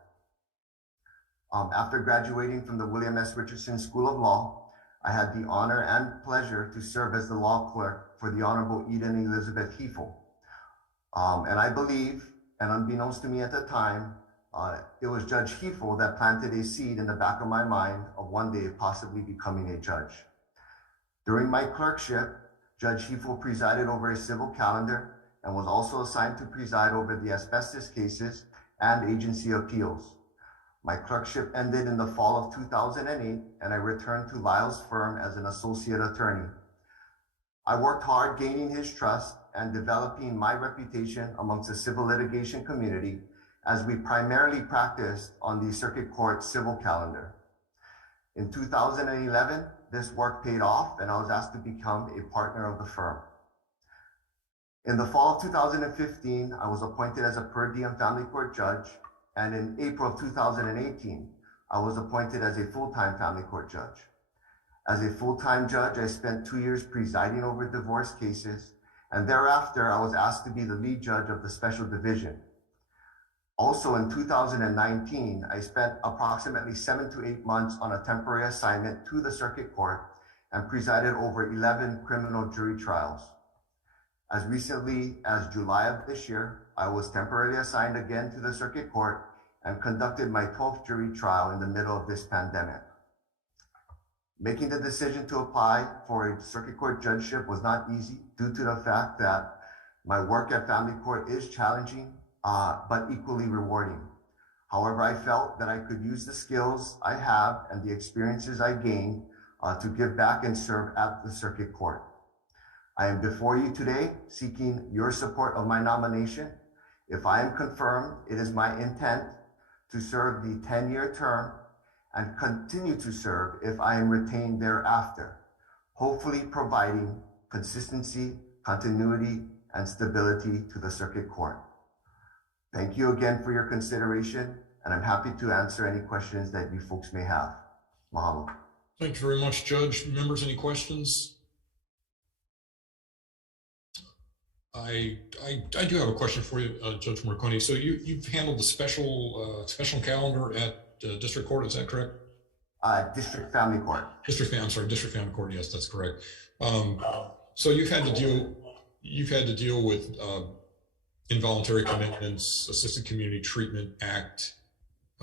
After graduating from the William S. Richardson School of Law, I had the honor and pleasure to serve as the law clerk for the Honorable Eden Elizabeth Hefel. And I believe, and unbeknownst to me at the time, it was Judge Hefel that planted a seed in the back of my mind of one day possibly becoming a judge. During my clerkship, Judge Hefel presided over a civil calendar and was also assigned to preside over the asbestos cases and agency appeals. My clerkship ended in the fall of 2008, and I returned to Lyle's firm as an associate attorney. I worked hard gaining his trust and developing my reputation amongst the civil litigation community as we primarily practiced on the circuit court civil calendar. In 2011, this work paid off, and I was asked to become a partner of the firm. In the fall of 2015, I was appointed as a per diem family court judge, and in April of 2018, I was appointed as a full-time family court judge. As a full-time judge, I spent 2 years presiding over divorce cases, and thereafter, I was asked to be the lead judge of the special division. Also in 2019, I spent approximately 7 to 8 months on a temporary assignment to the circuit court and presided over 11 criminal jury trials. As recently as July of this year, I was temporarily assigned again to the circuit court and conducted my 12th jury trial in the middle of this pandemic. Making the decision to apply for a circuit court judgeship was not easy due to the fact that my work at family court is challenging, but equally rewarding. However, I felt that I could use the skills I have and the experiences I gained to give back and serve at the circuit court. I am before you today seeking your support of my nomination. If I am confirmed, it is my intent to serve the 10-year term and continue to serve if I am retained thereafter, hopefully providing consistency, continuity, and stability to the circuit court. Thank you again for your consideration, and I'm happy to answer any questions that you folks may have. Mahalo. Thank you very much, Judge. Members, any questions? I do have a question for you, Judge Marconi. So you've handled the special calendar at District Court, is that correct? District Family Court. District Family Court. Yes, that's correct. So you've had to deal with involuntary commitments, Assisted Community Treatment Act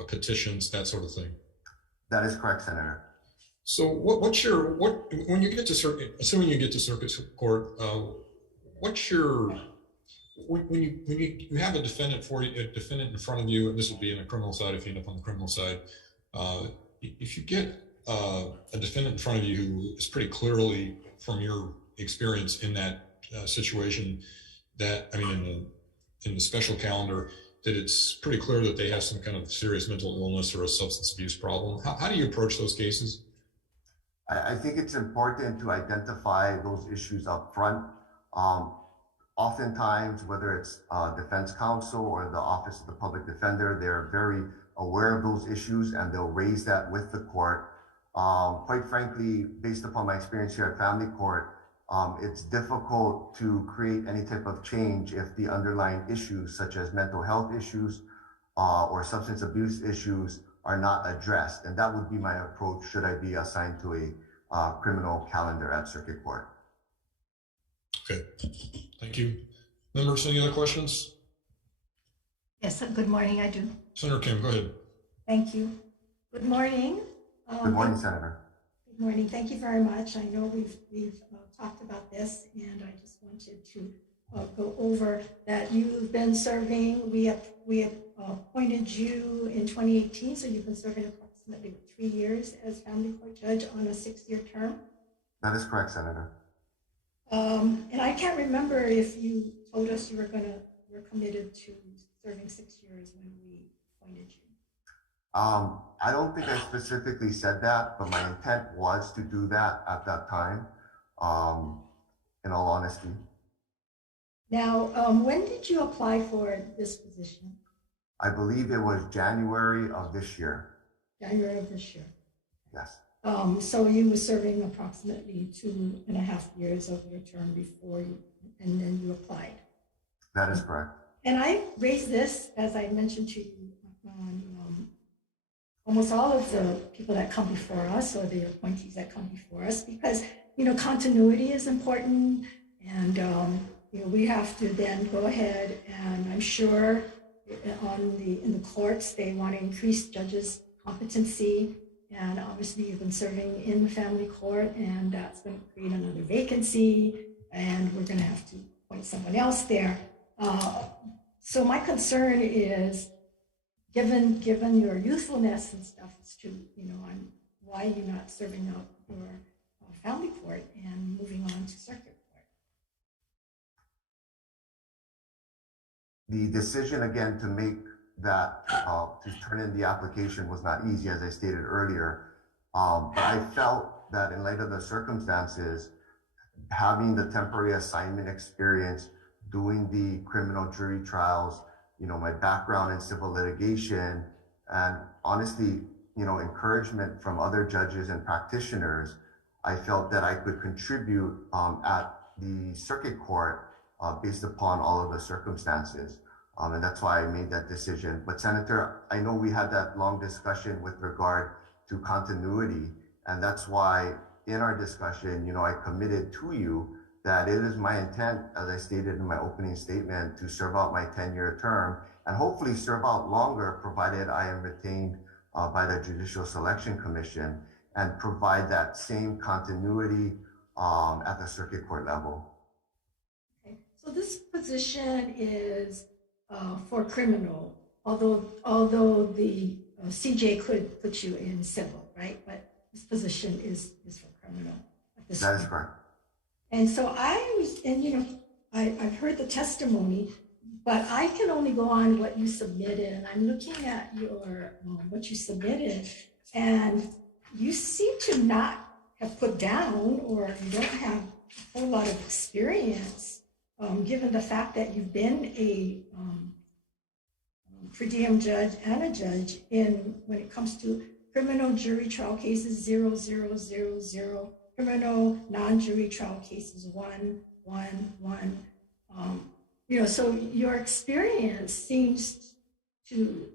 petitions, that sort of thing. That is correct, Senator. So when you get to assuming you get to circuit court, when you have a defendant in front of you, and this would be in the criminal side if you end up on the criminal side, if you get a defendant in front of you who is pretty clearly, from your experience in that situation, that in the special calendar, that it's pretty clear that they have some kind of serious mental illness or a substance abuse problem, how do you approach those cases? I think it's important to identify those issues up front. Oftentimes, whether it's defense counsel or the Office of the Public Defender, they're very aware of those issues and they'll raise that with the court. Quite frankly, based upon my experience here at family court, it's difficult to create any type of change if the underlying issues, such as mental health issues or substance abuse issues, are not addressed. And that would be my approach should I be assigned to a criminal calendar at circuit court. Okay, thank you. Members, any other questions? Yes, good morning, I do. Senator Kim, go ahead. Thank you. Good morning. Good morning, Senator. Good morning. Thank you very much. I know we've talked about this, and I just wanted to go over that you've been serving. We appointed you in 2018, so you've been serving approximately 3 years as family court judge on a 6-year term. That is correct, Senator. And I can't remember if you told us you were committed to serving 6 years when we appointed you. I don't think I specifically said that, but my intent was to do that at that time, in all honesty. Now, when did you apply for this position? I believe it was January of this year. January of this year. Yes. So you were serving approximately 2.5 years of your term before and then you applied. That is correct. And I raised this, as I mentioned to you, on almost all of the people that come before us or the appointees that come before us, because, continuity is important. And, we have to then go ahead and I'm sure in the courts, they want to increase judges' competency. And obviously you've been serving in the family court and that's going to create another vacancy and we're going to have to appoint someone else there. So my concern is, given your youthfulness and stuff, is to, why are you not serving out your family court and moving on to circuit court? The decision again to make that to turn in the application was not easy, as I stated earlier. But I felt that in light of the circumstances, having the temporary assignment experience, doing the criminal jury trials, my background in civil litigation, and honestly, encouragement from other judges and practitioners, I felt that I could contribute at the circuit court based upon all of the circumstances. And that's why I made that decision. But Senator, I know we had that long discussion with regard to continuity. And that's why in our discussion, I committed to you that it is my intent, as I stated in my opening statement, to serve out my 10-year term and hopefully serve out longer, provided I am retained by the Judicial Selection Commission. and provide that same continuity at the circuit court level. Okay. So this position is for criminal, although the CJ could put you in civil, right? But this position is for criminal. That is correct. And so I've heard the testimony, but I can only go on what you submitted, and I'm looking at your what you submitted, and you seem to not have put down, or you don't have a whole lot of experience, given the fact that you've been a per diem judge and a judge when it comes to criminal jury trial cases 0000, criminal non-jury trial cases 111. So your experience seems to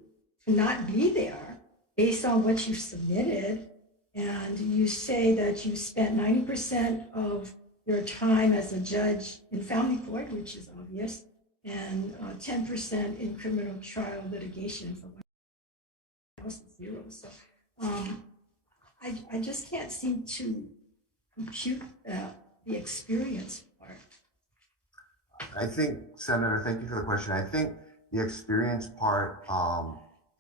not be there based on what you've submitted. And you say that you spent 90% of your time as a judge in family court, which is obvious, and 10% in criminal trial litigation for else zero. So I just can't seem to compute the experience part. I think, Senator, thank you for the question. I think the experience part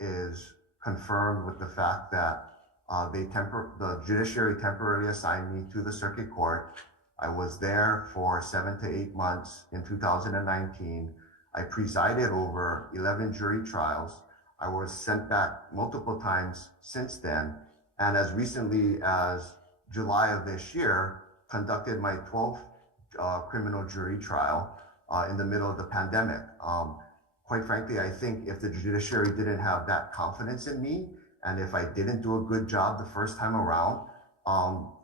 is confirmed with the fact that the judiciary temporarily assigned me to the circuit court. I was there for 7 to 8 months in 2019. I presided over 11 jury trials. I was sent back multiple times since then. And as recently as July of this year, conducted my 12th criminal jury trial in the middle of the pandemic. Quite frankly, I think if the judiciary didn't have that confidence in me, and if I didn't do a good job the first time around,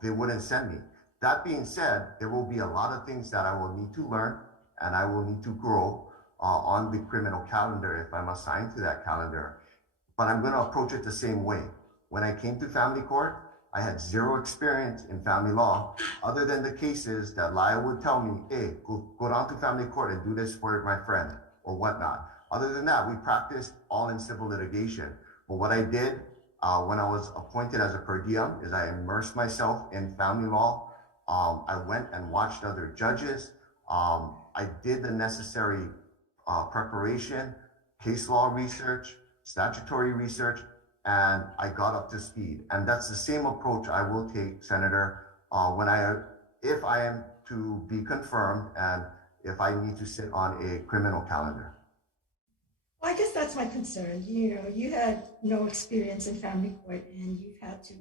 they wouldn't send me. That being said, there will be a lot of things that I will need to learn and I will need to grow on the criminal calendar if I'm assigned to that calendar. But I'm going to approach it the same way. When I came to family court, I had zero experience in family law, other than the cases that Laya would tell me, hey, go down to family court and do this for my friend or whatnot. Other than that, we practiced all in civil litigation. But what I did when I was appointed as a per diem is I immersed myself in family law. I went and watched other judges. I did the necessary preparation, case law research, statutory research, and I got up to speed. And that's the same approach I will take, Senator, if I am to be confirmed and if I need to sit on a criminal calendar. Well, I guess that's my concern. You had no experience in family court, and you've had to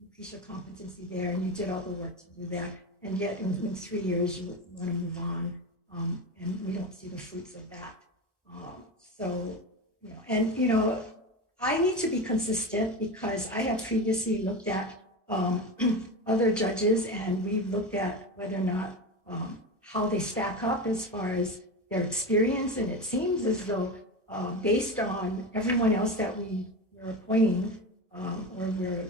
increase your competency there, and you did all the work to do that. And yet, in 3 years, you want to move on, and we don't see the fruits of that. I need to be consistent because I have previously looked at other judges, and we've looked at whether or not how they stack up as far as their experience. And it seems as though based on everyone else that we were appointing or we're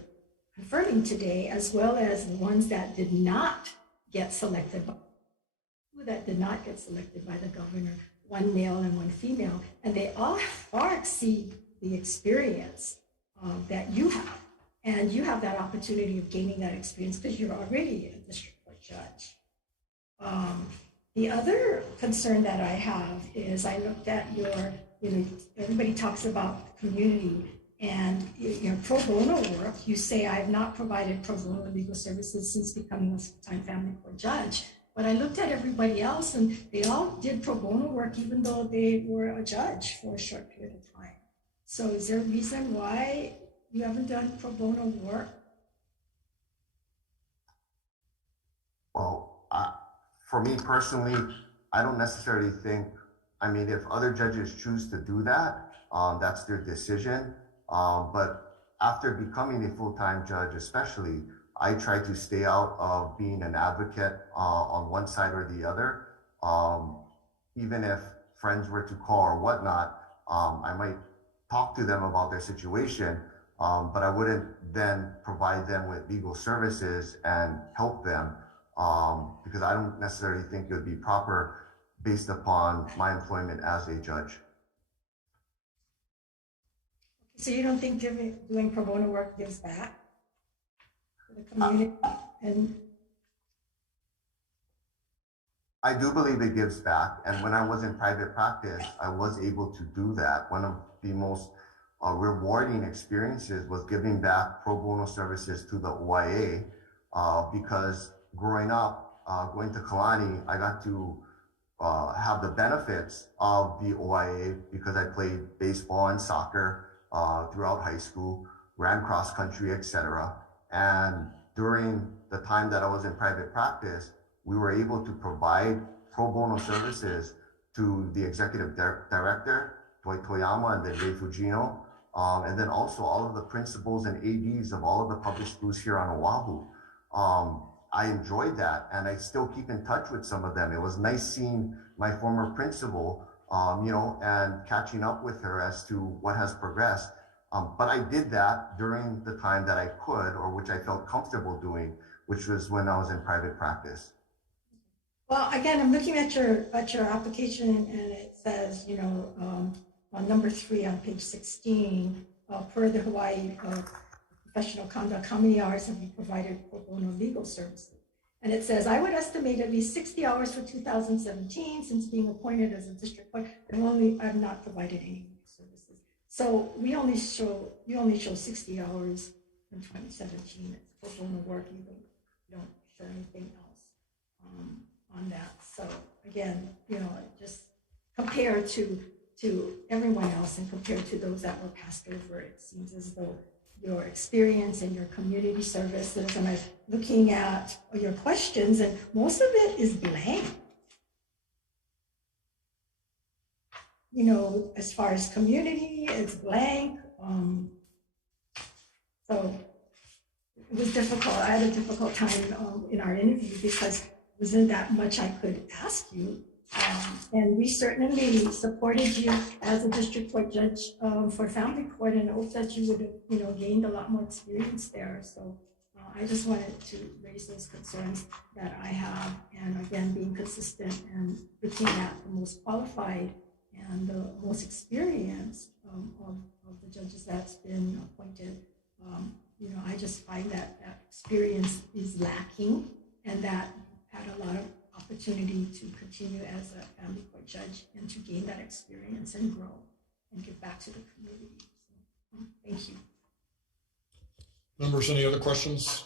confirming today, as well as the ones that did not get selected by the governor, one male and one female, and they all far exceed the experience that you have. And you have that opportunity of gaining that experience because you're already a district court judge. The other concern that I have is I looked at everybody talks about community and your pro bono work. You say I have not provided pro bono legal services since becoming a full-time family court judge. But I looked at everybody else and they all did pro bono work even though they were a judge for a short period of time. So is there a reason why you haven't done pro bono work? Well, for me personally, I don't necessarily think, if other judges choose to do that, that's their decision. But after becoming a full-time judge, especially, I try to stay out of being an advocate on one side or the other. Even if friends were to call or whatnot, I might talk to them about their situation, but I wouldn't then provide them with legal services and help them because I don't necessarily think it would be proper based upon my employment as a judge. So you don't think doing pro bono work gives back? for the community? And I do believe it gives back. And when I was in private practice, I was able to do that. One of the most rewarding experiences was giving back pro bono services to the OIA because growing up, going to Kalani, I got to have the benefits of the OIA because I played baseball and soccer throughout high school, ran cross country, etc. And during the time that I was in private practice, we were able to provide pro bono services to the executive director, Dwight Toyama, and then Ray Fujino, and then also all of the principals and ADs of all of the public schools here on Oahu. I enjoyed that, and I still keep in touch with some of them. It was nice seeing my former principal, and catching up with her as to what has progressed. But I did that during the time that I could, or which I felt comfortable doing, which was when I was in private practice. well, again, I'm looking at your application, and it says, on number 3 on page 16, per the Hawaii professional conduct, how many hours have you provided pro bono legal services? And it says, I would estimate at least 60 hours for 2017. Since being appointed as a district court, I've not provided any services. So you only show 60 hours in 2017. It's pro bono work. You don't show anything else on that. So again, just compared to everyone else and compared to those that were passed over, it seems as though your experience and your community services, and I'm looking at your questions, and most of it is blank. As far as community, it's blank. So it was difficult. I had a difficult time in our interview because there wasn't that much I could ask you. And we certainly supported you as a district court judge for family court, and hope that you would have, gained a lot more experience there. So I just wanted to raise those concerns that I have, and again, being consistent and looking at the most qualified and the most experienced of the judges that's been appointed. I just find that experience is lacking, and that had a lot of opportunity to continue as a family court judge and to gain that experience and grow and give back to the community. So, thank you. Members, any other questions?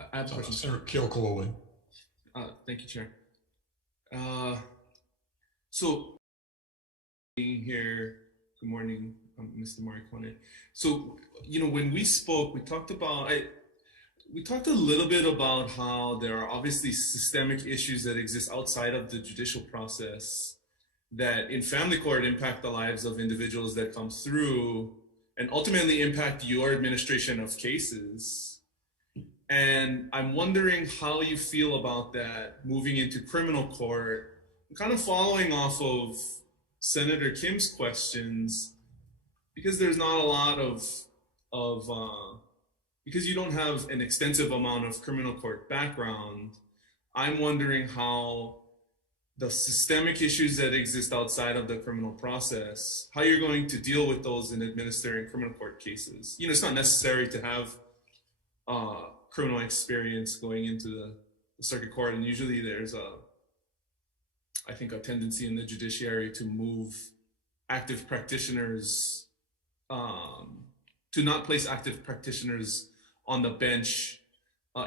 I have a question. Senator Keokalole. Thank you, Chair. So being here, good morning, Mr. Morricone. So, when we spoke, we talked a little bit about how there are obviously systemic issues that exist outside of the judicial process that in family court impact the lives of individuals that come through and ultimately impact your administration of cases. And I'm wondering how you feel about that moving into criminal court, kind of following off of Senator Kim's questions, because there's not a lot because you don't have an extensive amount of criminal court background. I'm wondering how the systemic issues that exist outside of the criminal process, how you're going to deal with those in administering criminal court cases. It's not necessary to have criminal experience going into the circuit court, and usually there's I think a tendency in the judiciary to move active practitioners, to not place active practitioners on the bench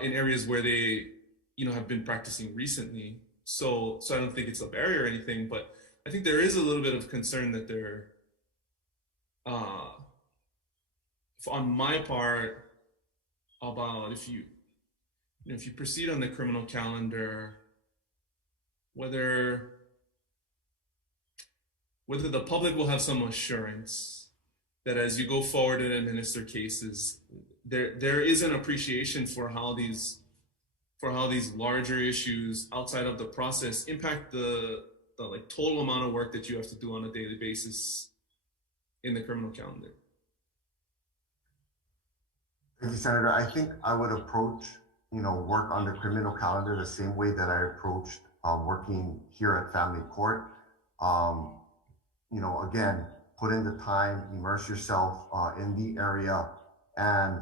in areas where they, have been practicing recently. So I don't think it's a barrier or anything, but I think there is a little bit of concern that there, on my part, about if you proceed on the criminal calendar, whether the public will have some assurance that as you go forward and administer cases, there is an appreciation for how these larger issues outside of the process impact the total amount of work that you have to do on a daily basis in the criminal calendar. Thank you, Senator. I think I would approach, work on the criminal calendar the same way that I approached working here at family court. Again, put in the time, immerse yourself in the area, and,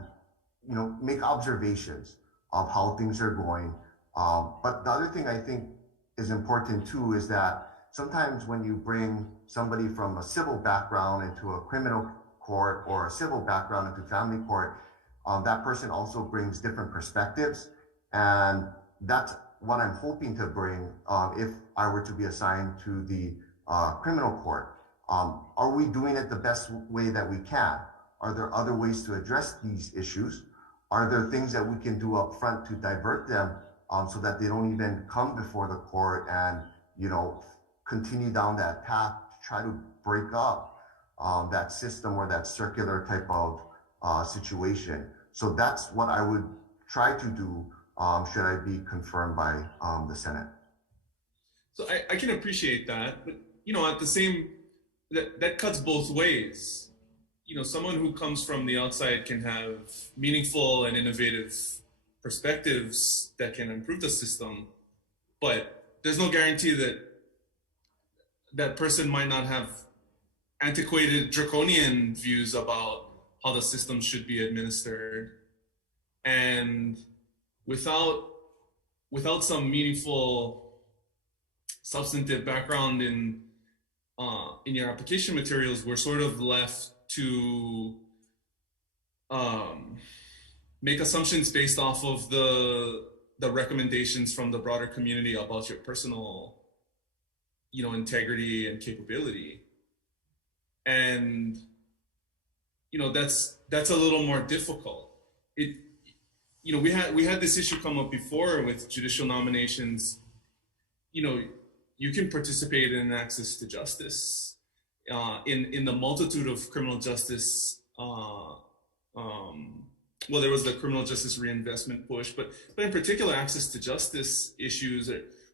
make observations of how things are going. But the other thing I think is important too is that sometimes when you bring somebody from a civil background into a criminal court or a civil background into family court, that person also brings different perspectives. And that's what I'm hoping to bring if I were to be assigned to the criminal court. Are we doing it the best way that we can? Are there other ways to address these issues? Are there things that we can do up front to divert them so that they don't even come before the court and, continue down that path to try to break up that system or that circular type of situation? So that's what I would try to do should I be confirmed by the Senate. So I can appreciate that, but at the same, that cuts both ways. Someone who comes from the outside can have meaningful and innovative perspectives that can improve the system, but there's no guarantee that that person might not have antiquated draconian views about how the system should be administered. And without some meaningful substantive background in your application materials, we're sort of left to make assumptions based off of the recommendations from the broader community about your personal integrity and capability. And that's a little more difficult. We had this issue come up before with judicial nominations. You can participate in access to justice in the multitude of criminal justice. There was the criminal justice reinvestment push, but in particular, access to justice issues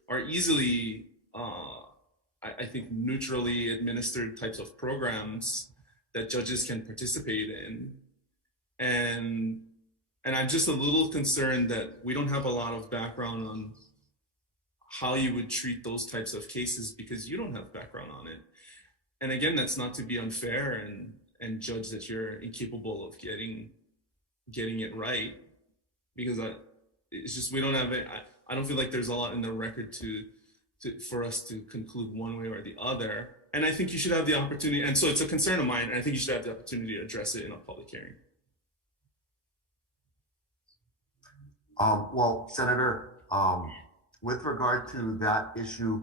are easily, I think, neutrally administered types of programs that judges can participate in. And I'm just a little concerned that we don't have a lot of background on how you would treat those types of cases because you don't have background on it. And again, that's not to be unfair and judge that you're incapable of getting it right, because it's just we don't have it. I don't feel like there's a lot in the record for us to conclude one way or the other. And I think you should have the opportunity, and so it's a concern of mine, and I think you should have the opportunity to address it in a public hearing. Well, Senator, with regard to that issue,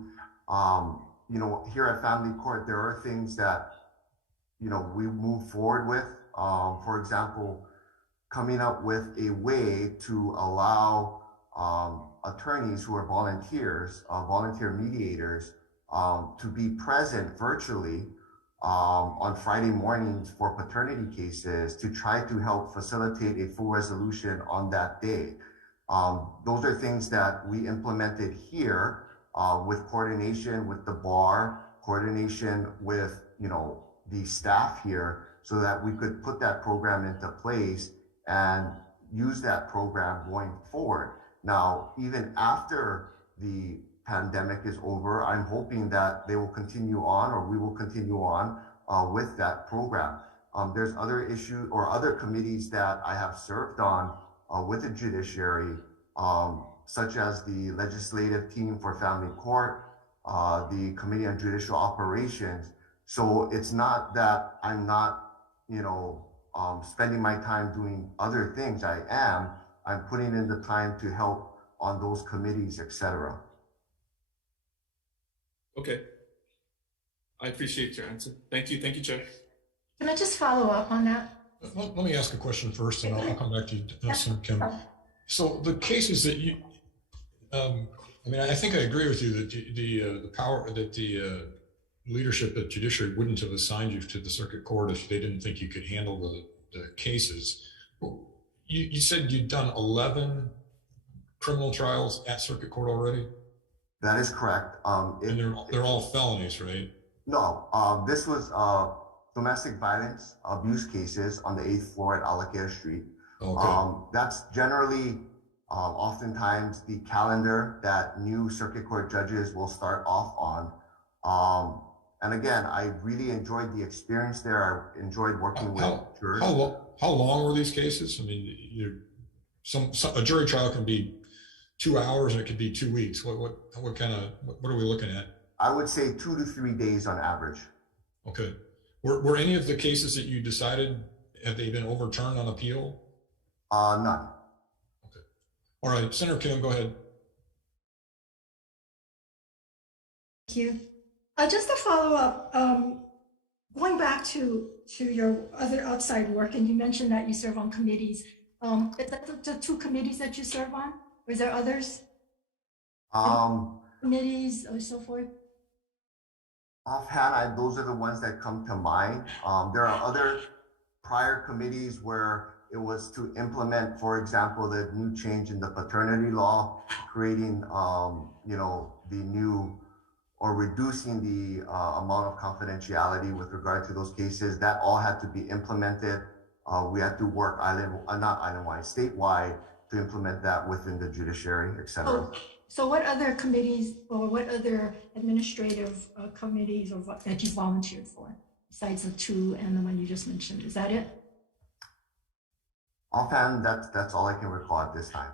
here at Family Court, there are things that, we move forward with. For example, coming up with a way to allow attorneys who are volunteers, volunteer mediators, to be present virtually on Friday mornings for paternity cases to try to help facilitate a full resolution on that day. Those are things that we implemented here with coordination with the bar, coordination with, the staff here, so that we could put that program into place and use that program going forward. Now, even after the pandemic is over, I'm hoping that they will continue on, or we will continue on with that program. There's other issues or other committees that I have served on with the judiciary, such as the legislative team for Family Court, the Committee on Judicial Operations. So it's not that I'm not, spending my time doing other things. I'm putting in the time to help on those committees, etc. Okay. I appreciate your answer. Thank you, Chair. Can I just follow up on that? Let me ask a question first, and I'll come back to you, Senator Kim. So the cases that you, I think I agree with you that the power that the leadership at judiciary wouldn't have assigned you to the circuit court if they didn't think you could handle the cases. You said you'd done 11 criminal trials at circuit court already? That is correct. And they're all felonies, right? No, this was domestic violence abuse cases on the 8th floor at Alaquer Street. Okay. That's generally oftentimes the calendar that new circuit court judges will start off on. And again, I really enjoyed the experience there. I enjoyed working with jurors. How long were these cases? I mean, a jury trial can be 2 hours and it could be 2 weeks. What are we looking at? I would say 2 to 3 days on average. Okay. Were any of the cases that you decided, have they been overturned on appeal? None. Okay. All right, Senator Kim, go ahead. Thank you. Just to follow up, going back to your other outside work, and you mentioned that you serve on committees. Is that the 2 committees that you serve on? Or is there others? Committees or so forth? Offhand, those are the ones that come to mind. There are other prior committees where it was to implement, for example, the new change in the paternity law, creating, the new or reducing the amount of confidentiality with regard to those cases. That all had to be implemented. We had to work statewide to implement that within the judiciary, et cetera. So what other committees or what other administrative committees or that you volunteered for besides the 2 and the one you just mentioned? Is that it? Offhand, that's all I can recall at this time.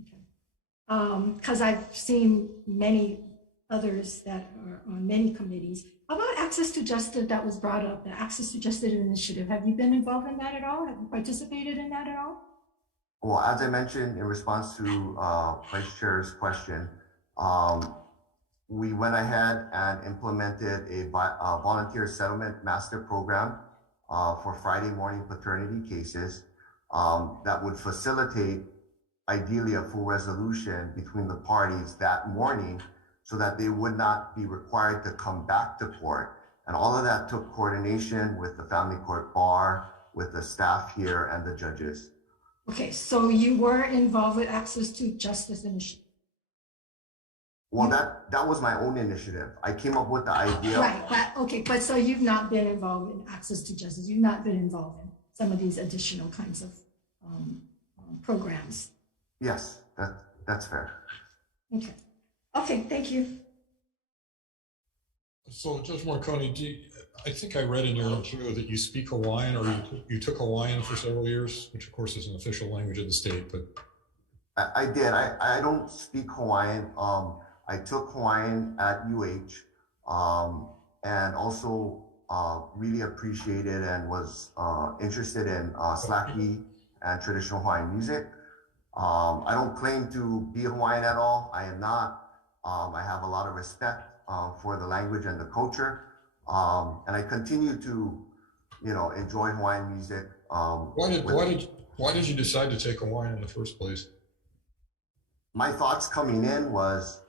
Okay. Because I've seen many others that are on many committees. How about access to justice that was brought up, the Access to Justice Initiative? Have you been involved in that at all? Have you participated in that at all? Well, as I mentioned in response to Vice Chair's question, we went ahead and implemented a volunteer settlement master program for Friday morning paternity cases that would facilitate, ideally, a full resolution between the parties that morning so that they would not be required to come back to court. And all of that took coordination with the family court bar, with the staff here and the judges. Okay, so you were involved with Access to Justice Initiative. Well, that was my own initiative. I came up with the idea. Right, but so you've not been involved in Access to Justice. You've not been involved in some of these additional kinds of programs. Yes, that's fair. Okay, thank you. So Judge Morcone, I think I read in your intro that you speak Hawaiian, or you took Hawaiian for several years, which of course is an official language of the state, but. I did. I don't speak Hawaiian. I took Hawaiian at UH and also really appreciated and was interested in Slaki and traditional Hawaiian music. I don't claim to be Hawaiian at all. I am not. I have a lot of respect for the language and the culture. And I continue to, enjoy Hawaiian music. Why did you decide to take Hawaiian in the first place? My thoughts coming in was,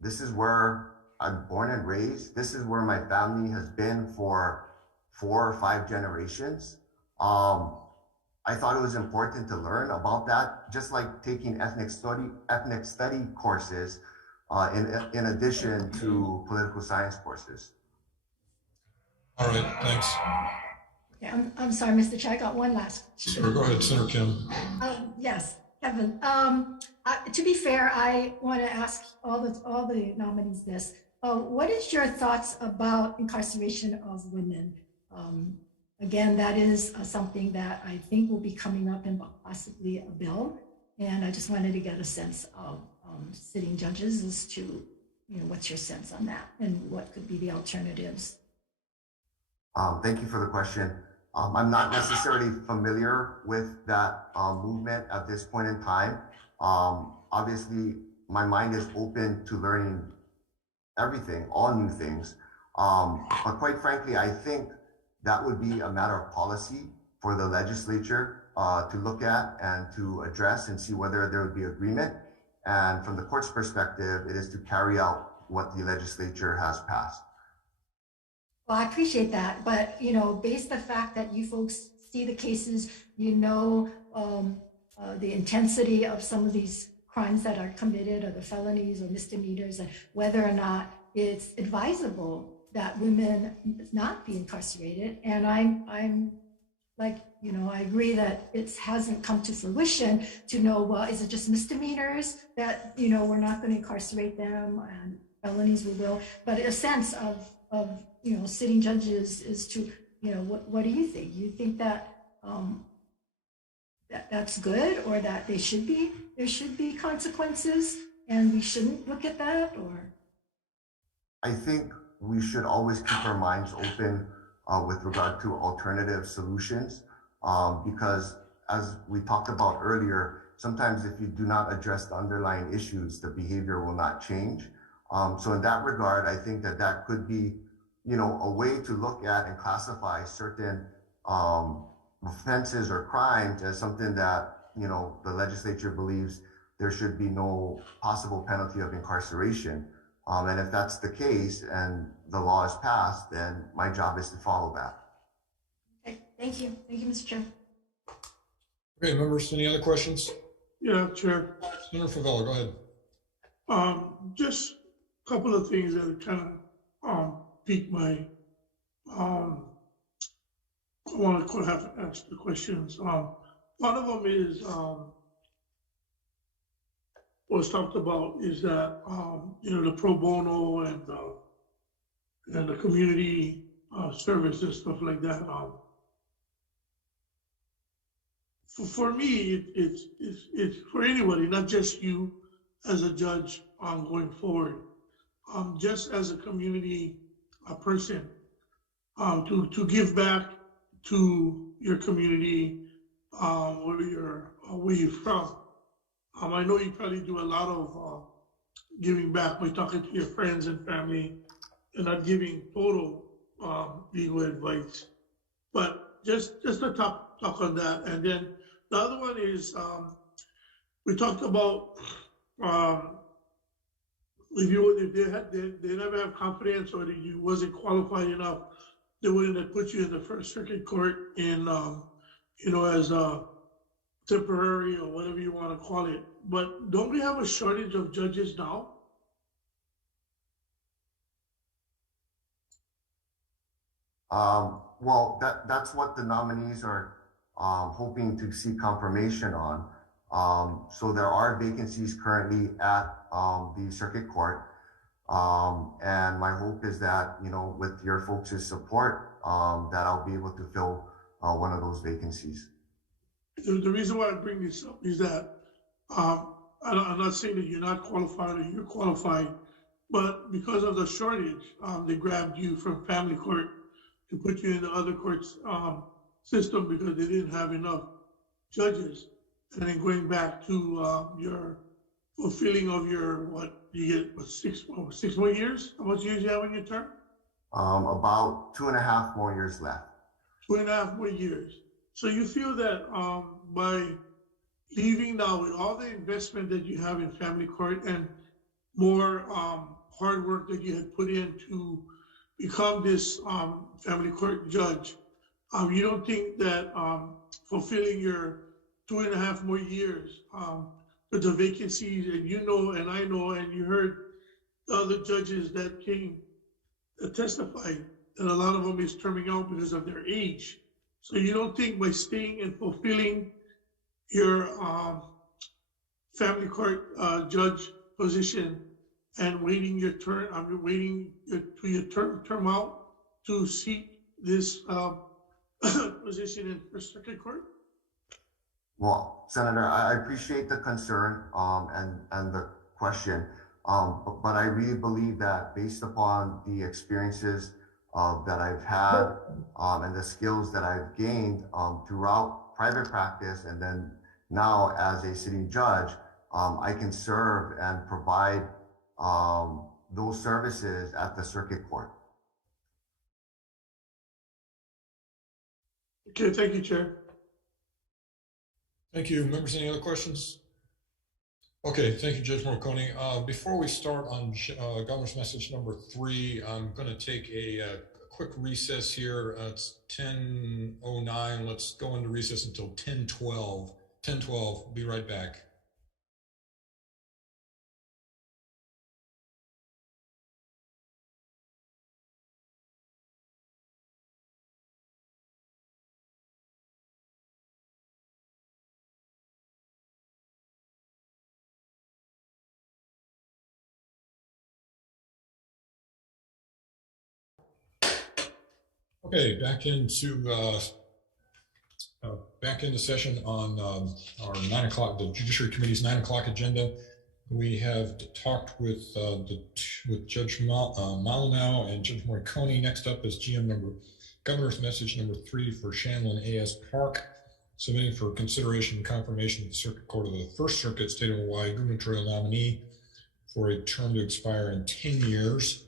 this is where I'm born and raised. This is where my family has been for 4 or 5 generations. I thought it was important to learn about that, just like taking ethnic study courses in addition to political science courses. All right, thanks. Yeah, I'm sorry, Mr. Chair, I got one last question. Sure, go ahead, Senator Kim. Yes, Kevin. To be fair, I want to ask all the nominees this. What is your thoughts about incarceration of women? Again, that is something that I think will be coming up in possibly a bill. And I just wanted to get a sense of sitting judges as to, what's your sense on that and what could be the alternatives? Thank you for the question. I'm not necessarily familiar with that movement at this point in time. Obviously, my mind is open to learning everything, all new things. But quite frankly, I think that would be a matter of policy for the legislature to look at and to address and see whether there would be agreement. And from the court's perspective, it is to carry out what the legislature has passed. Well, I appreciate that, but based on the fact that you folks see the cases, the intensity of some of these crimes that are committed, or the felonies or misdemeanors, and whether or not it's advisable that women not be incarcerated. And I'm like, I agree that it hasn't come to fruition to know, well, is it just misdemeanors that, we're not going to incarcerate them, and felonies we will, but a sense of sitting judges is to, what do you think? You think that, that's good, or that there should be consequences and we shouldn't look at that, or? I think we should always keep our minds open with regard to alternative solutions, because as we talked about earlier, sometimes if you do not address the underlying issues, the behavior will not change. So in that regard, I think that could be, a way to look at and classify certain offenses or crimes as something that, the legislature believes there should be no possible penalty of incarceration. And if that's the case and the law is passed, then my job is to follow that. Okay, thank you. Thank you, Mr. Chair. Okay, members, any other questions? Yeah, Chair. Senator Favela, go ahead. Just a couple of things that kind of piqued my, I want to have to ask the questions. One of them is, was talked about is that, the pro bono and the community service and stuff like that. For me, it's for anybody, not just you as a judge going forward. Just as a community person, to give back to your community where you're from. I know you probably do a lot of giving back by talking to your friends and family and not giving total legal advice. But just to talk on that. And then the other one is we talked about if they never have confidence or that you wasn't qualified enough, they wouldn't have put you in the First Circuit Court in as a temporary or whatever you want to call it. But don't we have a shortage of judges now? Well, that's what the nominees are hoping to see confirmation on. So there are vacancies currently at the circuit court. And my hope is that, with your folks' support, that I'll be able to fill one of those vacancies. The reason why I bring this up is that I'm not saying that you're not qualified or you're qualified, but because of the shortage, they grabbed you from family court to put you in the other courts system because they didn't have enough judges. And then going back to your fulfilling of your, you get 6 more years? How much years you have in your term? About 2.5 more years left. 2.5 more years. So you feel that by leaving now with all the investment that you have in family court and more hard work that you had put in to become this family court judge, you don't think that fulfilling your 2.5 more years with the vacancies, and and I know, and you heard the other judges that came that testified, that a lot of them is terming out because of their age. So you don't think by staying and fulfilling your family court judge position and waiting your turn, waiting to your term out to seek this position in First Circuit Court? Well, Senator, I appreciate the concern and the question, but I really believe that based upon the experiences that I've had and the skills that I've gained throughout private practice and then now as a sitting judge, I can serve and provide those services at the circuit court. Okay, thank you, Chair. Thank you. Members, any other questions? Okay, thank you, Judge Morcone. Before we start on Governor's Message number 3, I'm going to take a quick recess here. It's 10:09. Let's go into recess until 10:12. 10:12. Be right back. Okay, back into session on our 9 o'clock, the Judiciary Committee's 9 o'clock agenda. We have talked with Judge Malinow and Judge Moricone. Next up is Governor's Message number 3 for Shanlin A.S. Park, submitting for consideration and confirmation of the Circuit Court of the First Circuit State of Hawaii gubernatorial nominee for a term to expire in 10 years.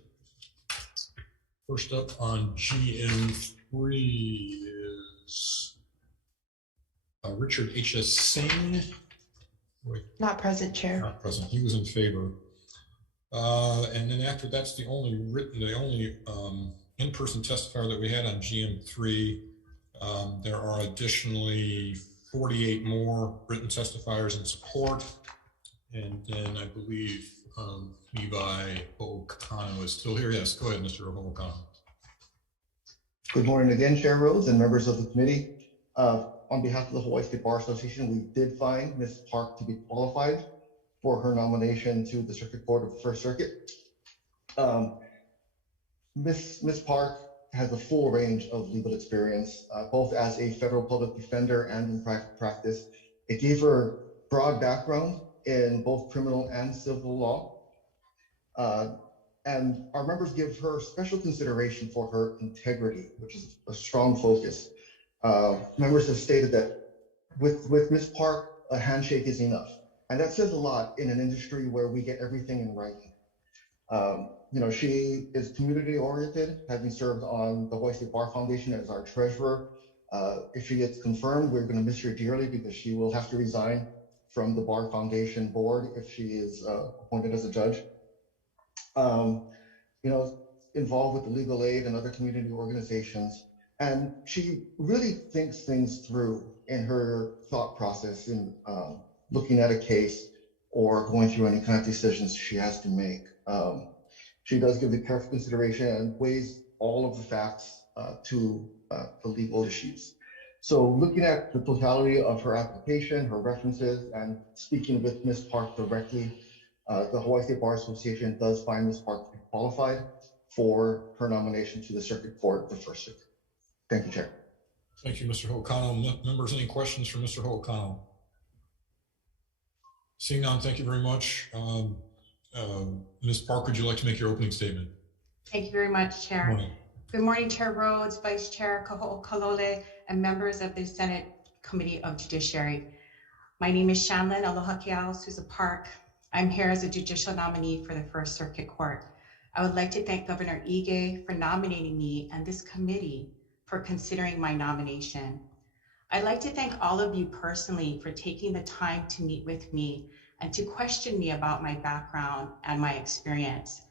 First up on GM3 is Richard H.S. Singh. Not present, Chair. Not present. He was in favor. And then after that's the only in-person testifier that we had on GM3. There are additionally 48 more written testifiers in support. And then I believe Levi Ho'okano is still here. Yes, go ahead, Mr. Ho'okano. Good morning again, Chair Rhodes and members of the committee. On behalf of the Hawaii State Bar Association, we did find Ms. Park to be qualified for her nomination to the Circuit Court of the First Circuit. Ms. Park has a full range of legal experience, both as a federal public defender and in private practice. It gave her broad background in both criminal and civil law. And our members give her special consideration for her integrity, which is a strong focus. Members have stated that with Ms. Park, a handshake is enough. And that says a lot in an industry where we get everything in writing. She is community oriented, having served on the Hawaii State Bar Foundation as our treasurer. If she gets confirmed, we're going to miss her dearly because she will have to resign from the Bar Foundation board if she is appointed as a judge. Involved with the legal aid and other community organizations. And she really thinks things through in her thought process in looking at a case or going through any kind of decisions she has to make. She does give the careful consideration and weighs all of the facts to the legal issues. So looking at the totality of her application, her references, and speaking with Ms. Park directly, the Hawaii State Bar Association does find Ms. Park to be qualified for her nomination to the Circuit Court of the First Circuit. Thank you, Chair. Thank you, Mr. Ho'okano. Members, any questions for Mr. Ho'okano? Seeing none, thank you very much. Ms. Park, would you like to make your opening statement? Thank you very much, Chair. Good morning, Chair Rhodes, Vice Chair Kaho'okalole, and members of the Senate Committee of Judiciary. My name is Shanlin Aloha Keao Souza Park. I'm here as a judicial nominee for the First Circuit Court. I would like to thank Governor Ige for nominating me and this committee for considering my nomination. I'd like to thank all of you personally for taking the time to meet with me and to question me about my background and my experience.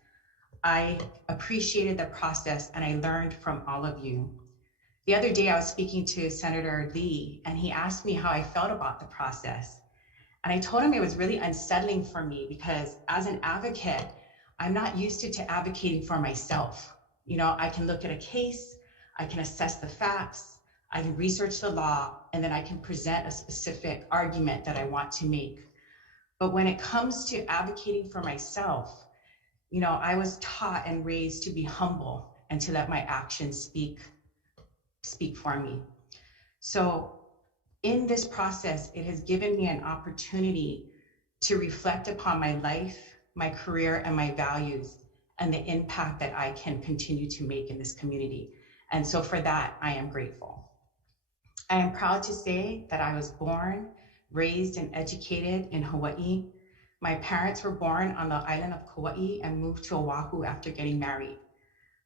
I appreciated the process and I learned from all of you. The other day I was speaking to Senator Lee and he asked me how I felt about the process. And I told him it was really unsettling for me because as an advocate, I'm not used to advocating for myself. I can look at a case, I can assess the facts, I can research the law, and then I can present a specific argument that I want to make. But when it comes to advocating for myself, I was taught and raised to be humble and to let my actions speak for me. So in this process, it has given me an opportunity to reflect upon my life, my career, and my values, and the impact that I can continue to make in this community. And so for that, I am grateful. I am proud to say that I was born, raised, and educated in Hawaii. My parents were born on the island of Kauai and moved to Oahu after getting married.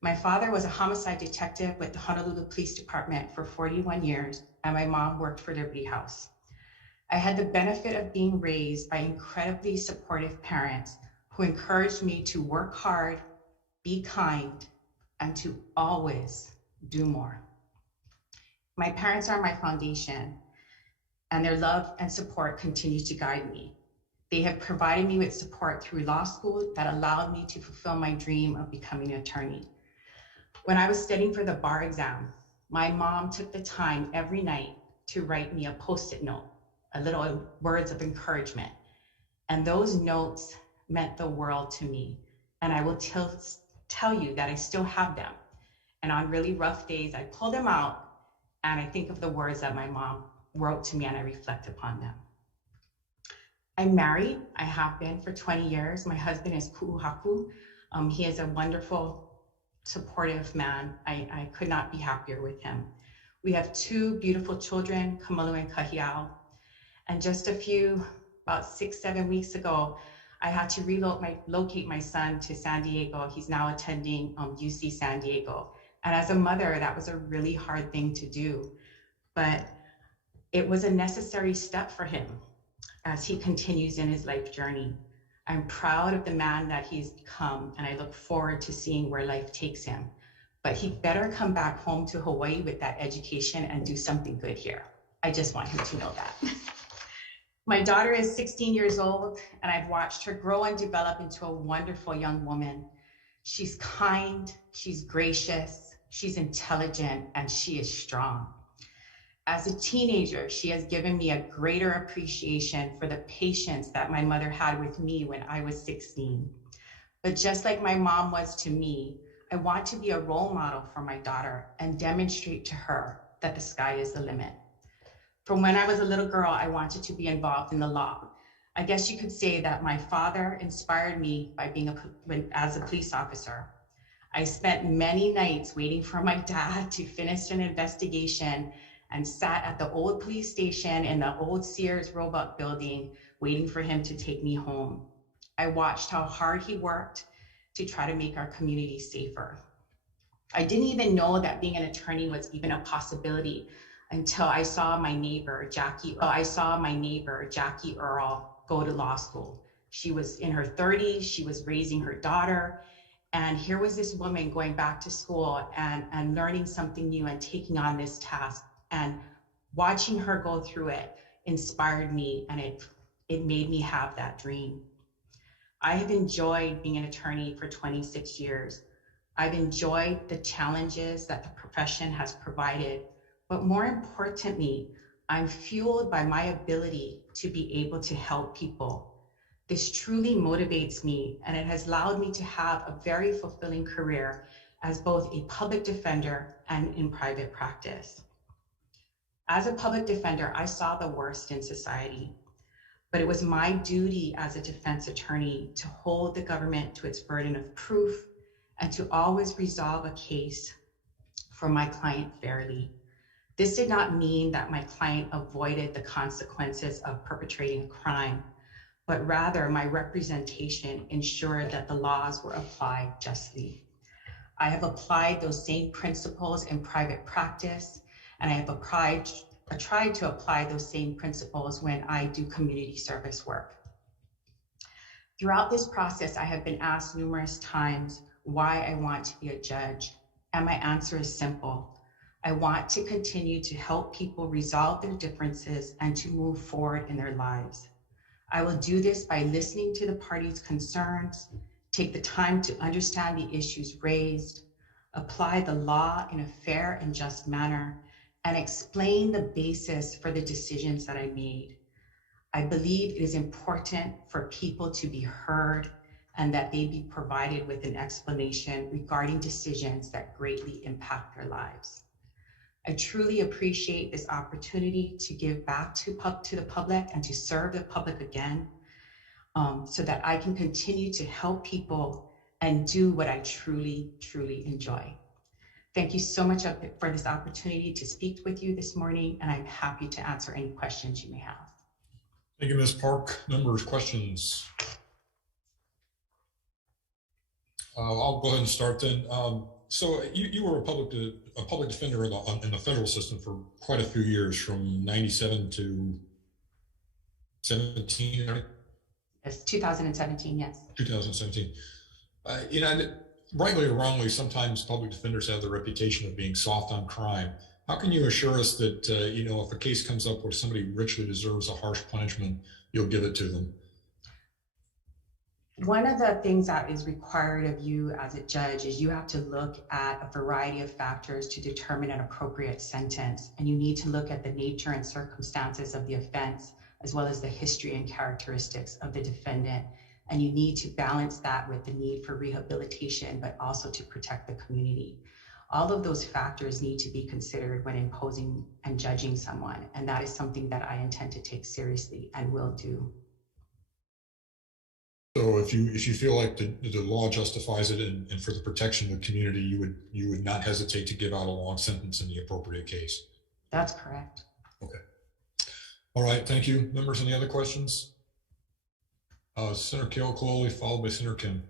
My father was a homicide detective with the Honolulu Police Department for 41 years, and my mom worked for Liberty House. I had the benefit of being raised by incredibly supportive parents who encouraged me to work hard, be kind, and to always do more. My parents are my foundation, and their love and support continue to guide me. They have provided me with support through law school that allowed me to fulfill my dream of becoming an attorney. When I was studying for the bar exam, my mom took the time every night to write me a Post-it note, a little words of encouragement. And those notes meant the world to me. And I will tell you that I still have them. And on really rough days, I pull them out and I think of the words that my mom wrote to me and I reflect upon them. I'm married. I have been for 20 years. My husband is Ku'uhaku. He is a wonderful, supportive man. I could not be happier with him. We have two beautiful children, Kamalu and Kahiao. And just about 6-7 weeks ago, I had to relocate my son to San Diego. He's now attending UC San Diego. And as a mother, that was a really hard thing to do, but it was a necessary step for him as he continues in his life journey. I'm proud of the man that he's become, and I look forward to seeing where life takes him. But he better come back home to Hawaii with that education and do something good here. I just want him to know that. My daughter is 16 years old, and I've watched her grow and develop into a wonderful young woman. She's kind, she's gracious, she's intelligent, and she is strong. As a teenager, she has given me a greater appreciation for the patience that my mother had with me when I was 16. But just like my mom was to me, I want to be a role model for my daughter and demonstrate to her that the sky is the limit. From when I was a little girl, I wanted to be involved in the law. I guess you could say that my father inspired me by being as a police officer. I spent many nights waiting for my dad to finish an investigation and sat at the old police station in the old Sears Roebuck building, waiting for him to take me home. I watched how hard he worked to try to make our community safer. I didn't even know that being an attorney was even a possibility until I saw my neighbor, Jackie Earl, go to law school. She was in her 30s, she was raising her daughter, and here was this woman going back to school and learning something new and taking on this task. And watching her go through it inspired me, and it made me have that dream. I have enjoyed being an attorney for 26 years. I've enjoyed the challenges that the profession has provided, but more importantly, I'm fueled by my ability to be able to help people. This truly motivates me, and it has allowed me to have a very fulfilling career as both a public defender and in private practice. As a public defender, I saw the worst in society, but it was my duty as a defense attorney to hold the government to its burden of proof and to always resolve a case for my client fairly. This did not mean that my client avoided the consequences of perpetrating a crime, but rather my representation ensured that the laws were applied justly. I have applied those same principles in private practice, and I have tried to apply those same principles when I do community service work. Throughout this process, I have been asked numerous times why I want to be a judge, and my answer is simple. I want to continue to help people resolve their differences and to move forward in their lives. I will do this by listening to the parties' concerns, take the time to understand the issues raised, apply the law in a fair and just manner, and explain the basis for the decisions that I made. I believe it is important for people to be heard and that they be provided with an explanation regarding decisions that greatly impact their lives. I truly appreciate this opportunity to give back to the public and to serve the public again, so that I can continue to help people and do what I truly, truly enjoy. Thank you so much for this opportunity to speak with you this morning, and I'm happy to answer any questions you may have. Thank you, Ms. Park. Members, questions? I'll go ahead and start then. So you were a public defender in the federal system for quite a few years, from 97 to 17, right? Yes, 2017, yes. 2017. Rightly or wrongly, sometimes public defenders have the reputation of being soft on crime. How can you assure us that, if a case comes up where somebody richly deserves a harsh punishment, you'll give it to them? One of the things that is required of you as a judge is you have to look at a variety of factors to determine an appropriate sentence. And you need to look at the nature and circumstances of the offense, as well as the history and characteristics of the defendant. And you need to balance that with the need for rehabilitation, but also to protect the community. All of those factors need to be considered when imposing and judging someone. And that is something that I intend to take seriously and will do. So if you feel like the law justifies it and for the protection of the community, you would not hesitate to give out a long sentence in the appropriate case. That's correct. Okay. All right. Thank you. Members, any other questions? Senator Keohkolole, followed by Senator Kim.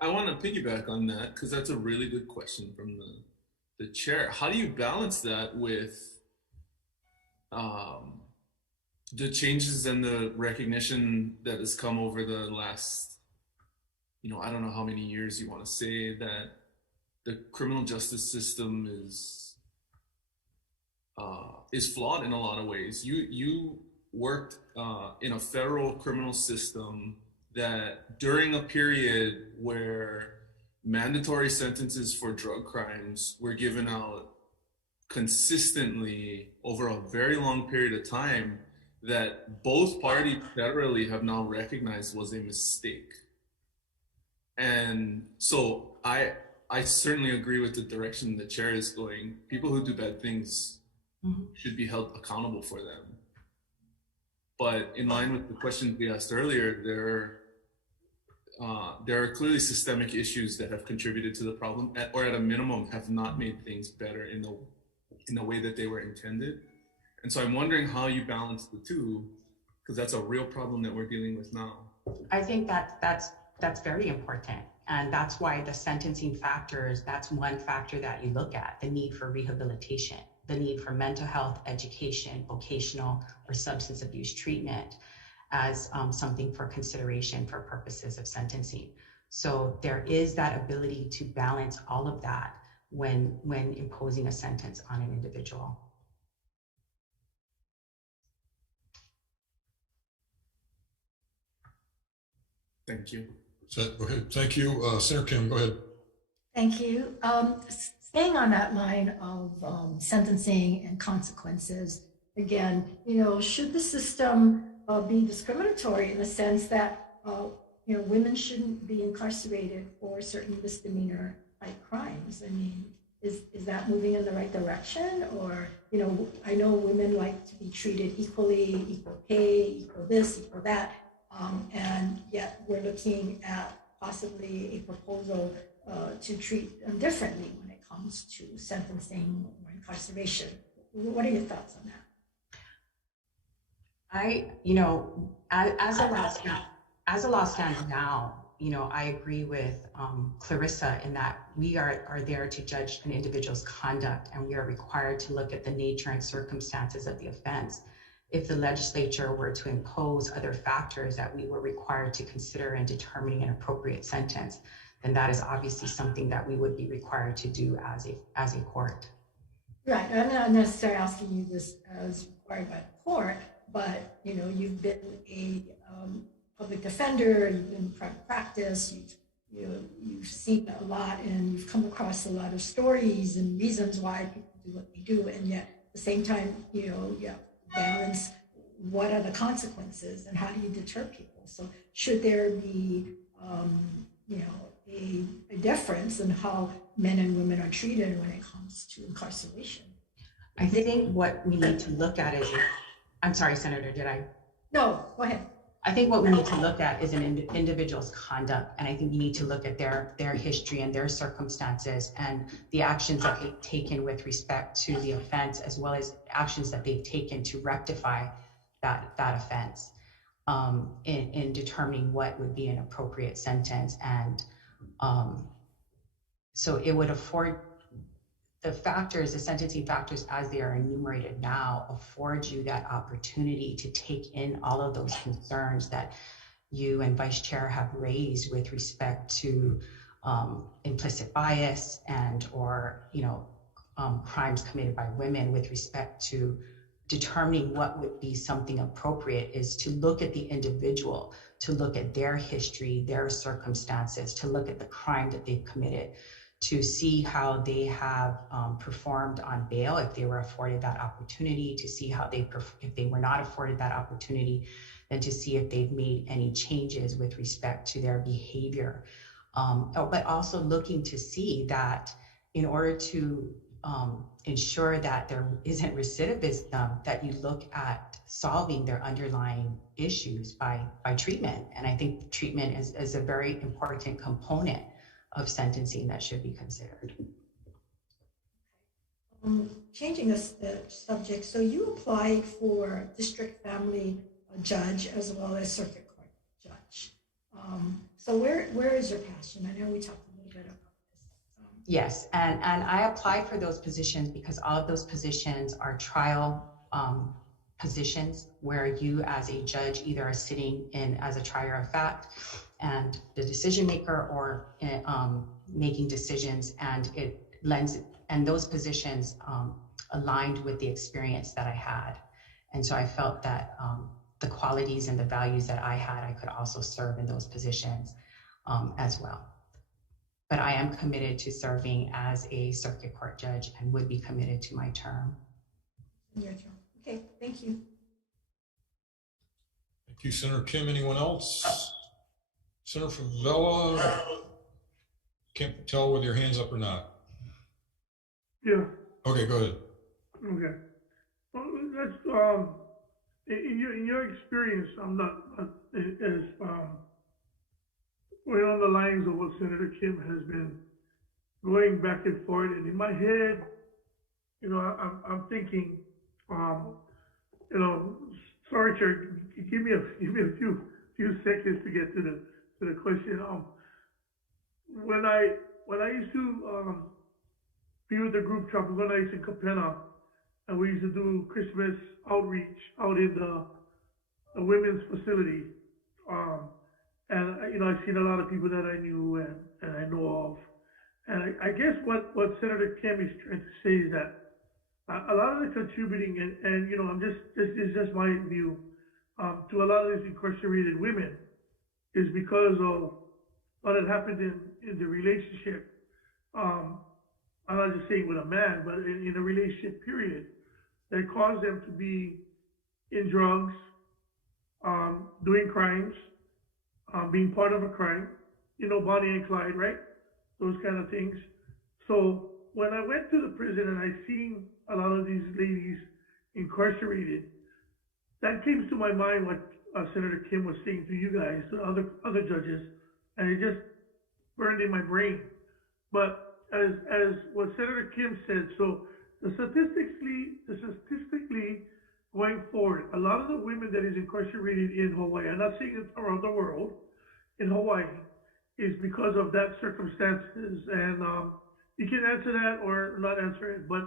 I want to piggyback on that because that's a really good question from the chair. How do you balance that with the changes and the recognition that has come over the last, I don't know how many years you want to say, that the criminal justice system is flawed in a lot of ways. You worked in a federal criminal system that during a period where mandatory sentences for drug crimes were given out consistently over a very long period of time, that both parties federally have now recognized was a mistake. And so I certainly agree with the direction the chair is going. People who do bad things should be held accountable for them. But in line with the questions we asked earlier, there are clearly systemic issues that have contributed to the problem, or at a minimum have not made things better in the way that they were intended. And so I'm wondering how you balance the two, because that's a real problem that we're dealing with now. I think that's very important. And that's why the sentencing factors, that's one factor that you look at, the need for rehabilitation, the need for mental health, education, vocational, or substance abuse treatment as something for consideration for purposes of sentencing. So there is that ability to balance all of that when imposing a sentence on an individual. Thank you. Okay, thank you. Senator Kim, go ahead. Thank you. Staying on that line of sentencing and consequences, again, should the system be discriminatory in the sense that, women shouldn't be incarcerated for certain misdemeanor type crimes? I mean, is that moving in the right direction? Or, I know women like to be treated equally, equal pay, equal this, equal that. And yet we're looking at possibly a proposal to treat them differently when it comes to sentencing or incarceration. What are your thoughts on that? As a law stands now, I agree with Clarissa in that we are there to judge an individual's conduct, and we are required to look at the nature and circumstances of the offense. If the legislature were to impose other factors that we were required to consider in determining an appropriate sentence, then that is obviously something that we would be required to do as a court. Right. I'm not necessarily asking you this as required by the court, but you've been a public defender, you've been in private practice, you've seen a lot, and you've come across a lot of stories and reasons why people do what they do, and yet at the same time, you have balance what are the consequences and how do you deter people. So should there be a difference in how men and women are treated when it comes to incarceration? I think what we need to look at is, I'm sorry, Senator, did I? No, go ahead. I think what we need to look at is an individual's conduct, and I think we need to look at their history and their circumstances and the actions that they've taken with respect to the offense, as well as actions that they've taken to rectify that offense in determining what would be an appropriate sentence. And so it would afford the sentencing factors as they are enumerated now, afford you that opportunity to take in all of those concerns that you and Vice Chair have raised with respect to implicit bias and or crimes committed by women. With respect to determining what would be something appropriate is to look at the individual, to look at their history, their circumstances, to look at the crime that they've committed, to see how they have performed on bail if they were afforded that opportunity, to see how if they were not afforded that opportunity, then to see if they've made any changes with respect to their behavior. But also looking to see that in order to ensure that there isn't recidivism, that you look at solving their underlying issues by treatment. And I think treatment is a very important component of sentencing that should be considered. Changing the subject, so you applied for district family judge as well as circuit court judge. So where is your passion? I know we talked a little bit about this. Yes, and I applied for those positions because all of those positions are trial positions where you as a judge either are sitting in as a trier of fact and the decision maker, or making decisions, and it lends, and those positions aligned with the experience that I had. And so I felt that the qualities and the values that I had, I could also serve in those positions as well. But I am committed to serving as a circuit court judge and would be committed to my term. Your term. Okay, thank you. Thank you, Senator Kim. Anyone else? Senator Favela, can't tell whether your hand's up or not. Yeah. Okay, go ahead. Okay. Well, that's in your experience, I'm not as we're on the lines of what Senator Kim has been going back and forth, and in my head, you know, I'm thinking, you know, sorry, Chair, give me a few seconds to get to the question. When I used to be with the group Tropical Nights in Capena, and we used to do Christmas outreach out in the women's facility, and you know, I've seen a lot of people that I knew and I know of, and I guess what Senator Kim is trying to say is that a lot of the contributing, and you know, this is just my view, to a lot of these incarcerated women is because of what had happened in the relationship. I'm not just saying with a man, but in a relationship period, that caused them to be in drugs, doing crimes, being part of a crime, you know, Bonnie and Clyde, right? Those kind of things. So when I went to the prison and I seen a lot of these ladies incarcerated, that came to my mind what Senator Kim was saying to you guys, to other judges, and it just burned in my brain. But as what Senator Kim said, so statistically going forward, a lot of the women that is incarcerated in Hawaii, I'm not saying it's around the world, in Hawaii, is because of that circumstances. And you can answer that or not answer it, but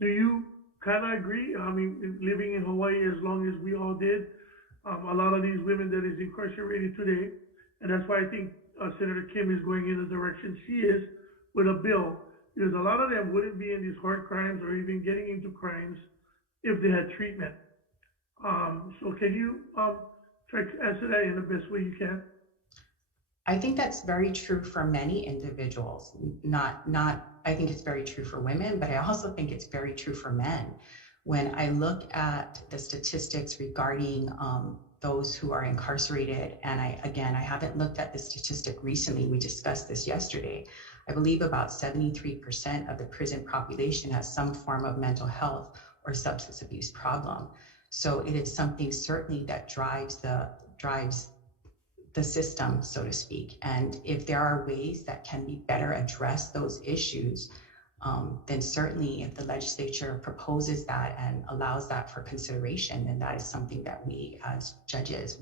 do you kind of agree? I mean, living in Hawaii as long as we all did, a lot of these women that is incarcerated today, and that's why I think Senator Kim is going in the direction she is with a bill, because a lot of them wouldn't be in these hard crimes or even getting into crimes if they had treatment. So can you try to answer that in the best way you can? I think that's very true for many individuals. I think it's very true for women, but I also think it's very true for men. When I look at the statistics regarding those who are incarcerated, and I haven't looked at the statistic recently, we discussed this yesterday. I believe about 73% of the prison population has some form of mental health or substance abuse problem. So it is something certainly that drives the system, so to speak. And if there are ways that can be better address those issues, then certainly if the legislature proposes that and allows that for consideration, then that is something that we as judges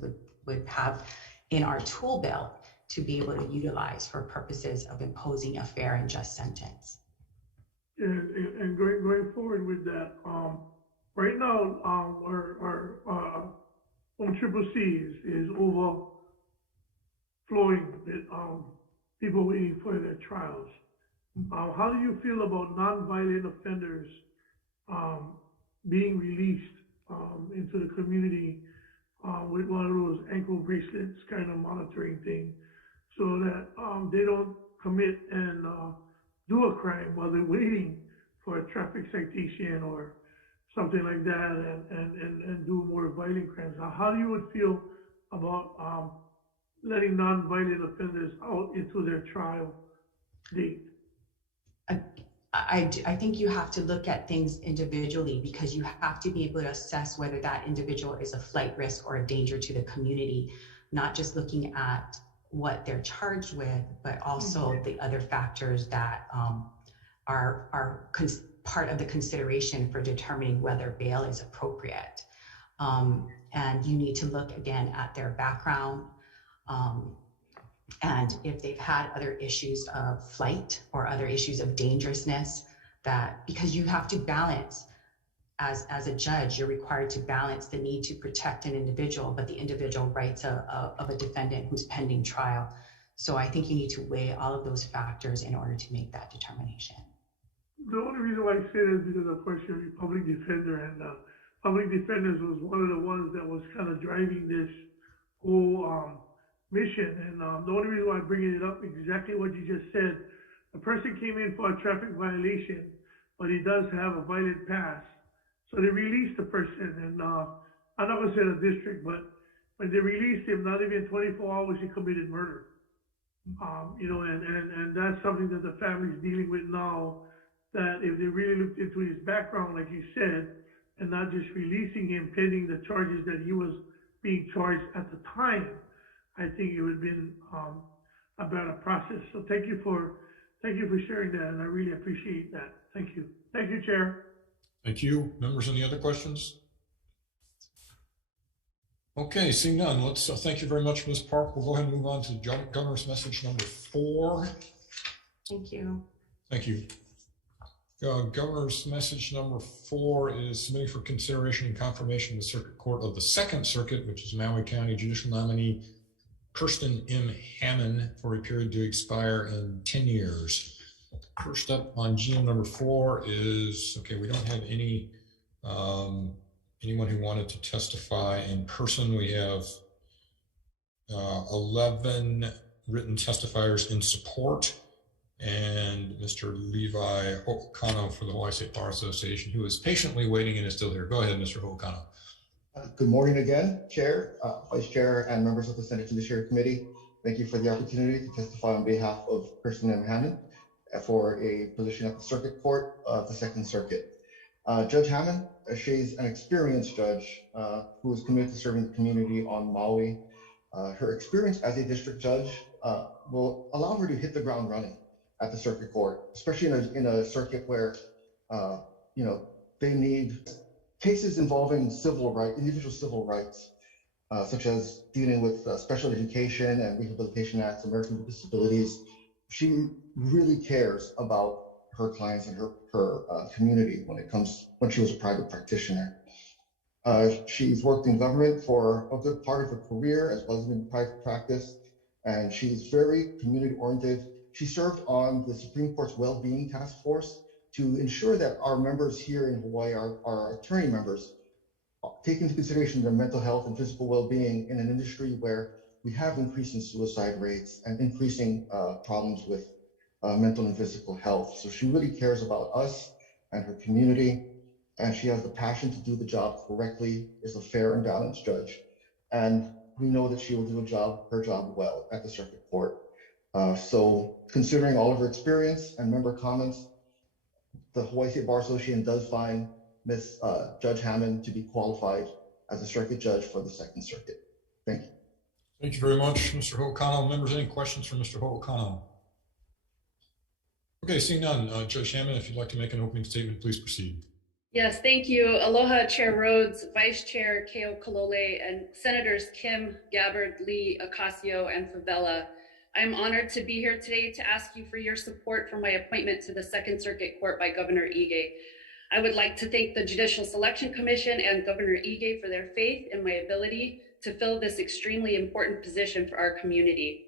would have in our tool belt to be able to utilize for purposes of imposing a fair and just sentence. And going forward with that, right now, our CCC is overflowing with people waiting for their trials. How do you feel about nonviolent offenders being released into the community with one of those ankle bracelets kind of monitoring thing, so that they don't commit and do a crime while they're waiting for a traffic citation or something like that, and do more violent crimes? How do you would feel about letting nonviolent offenders out into their trial date? I think you have to look at things individually, because you have to be able to assess whether that individual is a flight risk or a danger to the community, not just looking at what they're charged with, but also the other factors that are part of the consideration for determining whether bail is appropriate. And you need to look again at their background, and if they've had other issues of flight or other issues of dangerousness, that because you have to balance, as a judge, you're required to balance the need to protect an individual, but the individual rights of a defendant who's pending trial. So I think you need to weigh all of those factors in order to make that determination. The only reason why I say that is because, of course, you're a public defender, and public defenders was one of the ones that was kind of driving this whole mission. And the only reason why I'm bringing it up is exactly what you just said. The person came in for a traffic violation, but he does have a violent past. So they released the person, and I'm not gonna say the district, but when they released him, not even 24 hours, he committed murder. You know, and that's something that the family's dealing with now, that if they really looked into his background, like you said, and not just releasing him pending the charges that he was being charged at the time, I think it would have been a better process. So thank you for sharing that, and I really appreciate that. Thank you. Thank you, Chair. Thank you. Members, any other questions? Okay, seeing none, let's thank you very much, Ms. Park. We'll go ahead and move on to Governor's message number 4. Thank you. Thank you. Governor's message number 4 is submitting for consideration and confirmation of the Circuit Court of the Second Circuit, which is Maui County Judicial Nominee Kirsten M. Hammond, for a period to expire in 10 years. First up on GM number 4 is, okay, we don't have any anyone who wanted to testify in person. We have 11 written testifiers in support, and Mr. Levi Ho'okano for the Hawaii State Bar Association, who is patiently waiting and is still here. Go ahead, Mr. Ho'okano. Good morning again, Chair, Vice Chair, and members of the Senate Judiciary Committee. Thank you for the opportunity to testify on behalf of Kirsten M. Hammond for a position at the Circuit Court of the Second Circuit. Judge Hammond, she's an experienced judge who is committed to serving the community on Maui. Her experience as a district judge will allow her to hit the ground running at the Circuit Court, especially in a circuit where you know, they need cases involving individual civil rights, such as dealing with Special Education and Rehabilitation Acts, Americans with Disabilities. She really cares about her clients and her community when she was a private practitioner. She's worked in government for a good part of her career, as well as in private practice, and she's very community oriented. She served on the Supreme Court's Wellbeing Task Force to ensure that our members here in Hawaii, our attorney members, take into consideration their mental health and physical well-being in an industry where we have increasing suicide rates and increasing problems with mental and physical health. So she really cares about us and her community, and she has the passion to do the job correctly, is a fair and balanced judge. And we know that she will do her job well at the Circuit Court. So considering all of her experience and member comments, the Hawaii State Bar Association does find Ms. Judge Hammond to be qualified as a circuit judge for the Second Circuit. Thank you. Thank you very much, Mr. Ho'okano. Members, any questions for Mr. Ho'okano? Okay, seeing none, Judge Hammond, if you'd like to make an opening statement, please proceed. Yes, thank you. Aloha, Chair Rhodes, Vice Chair Keo'olole, and Senators Kim, Gabbard, Lee, Ocasio, and Favela. I'm honored to be here today to ask you for your support for my appointment to the Second Circuit Court by Governor Ige. I would like to thank the Judicial Selection Commission and Governor Ige for their faith in my ability to fill this extremely important position for our community.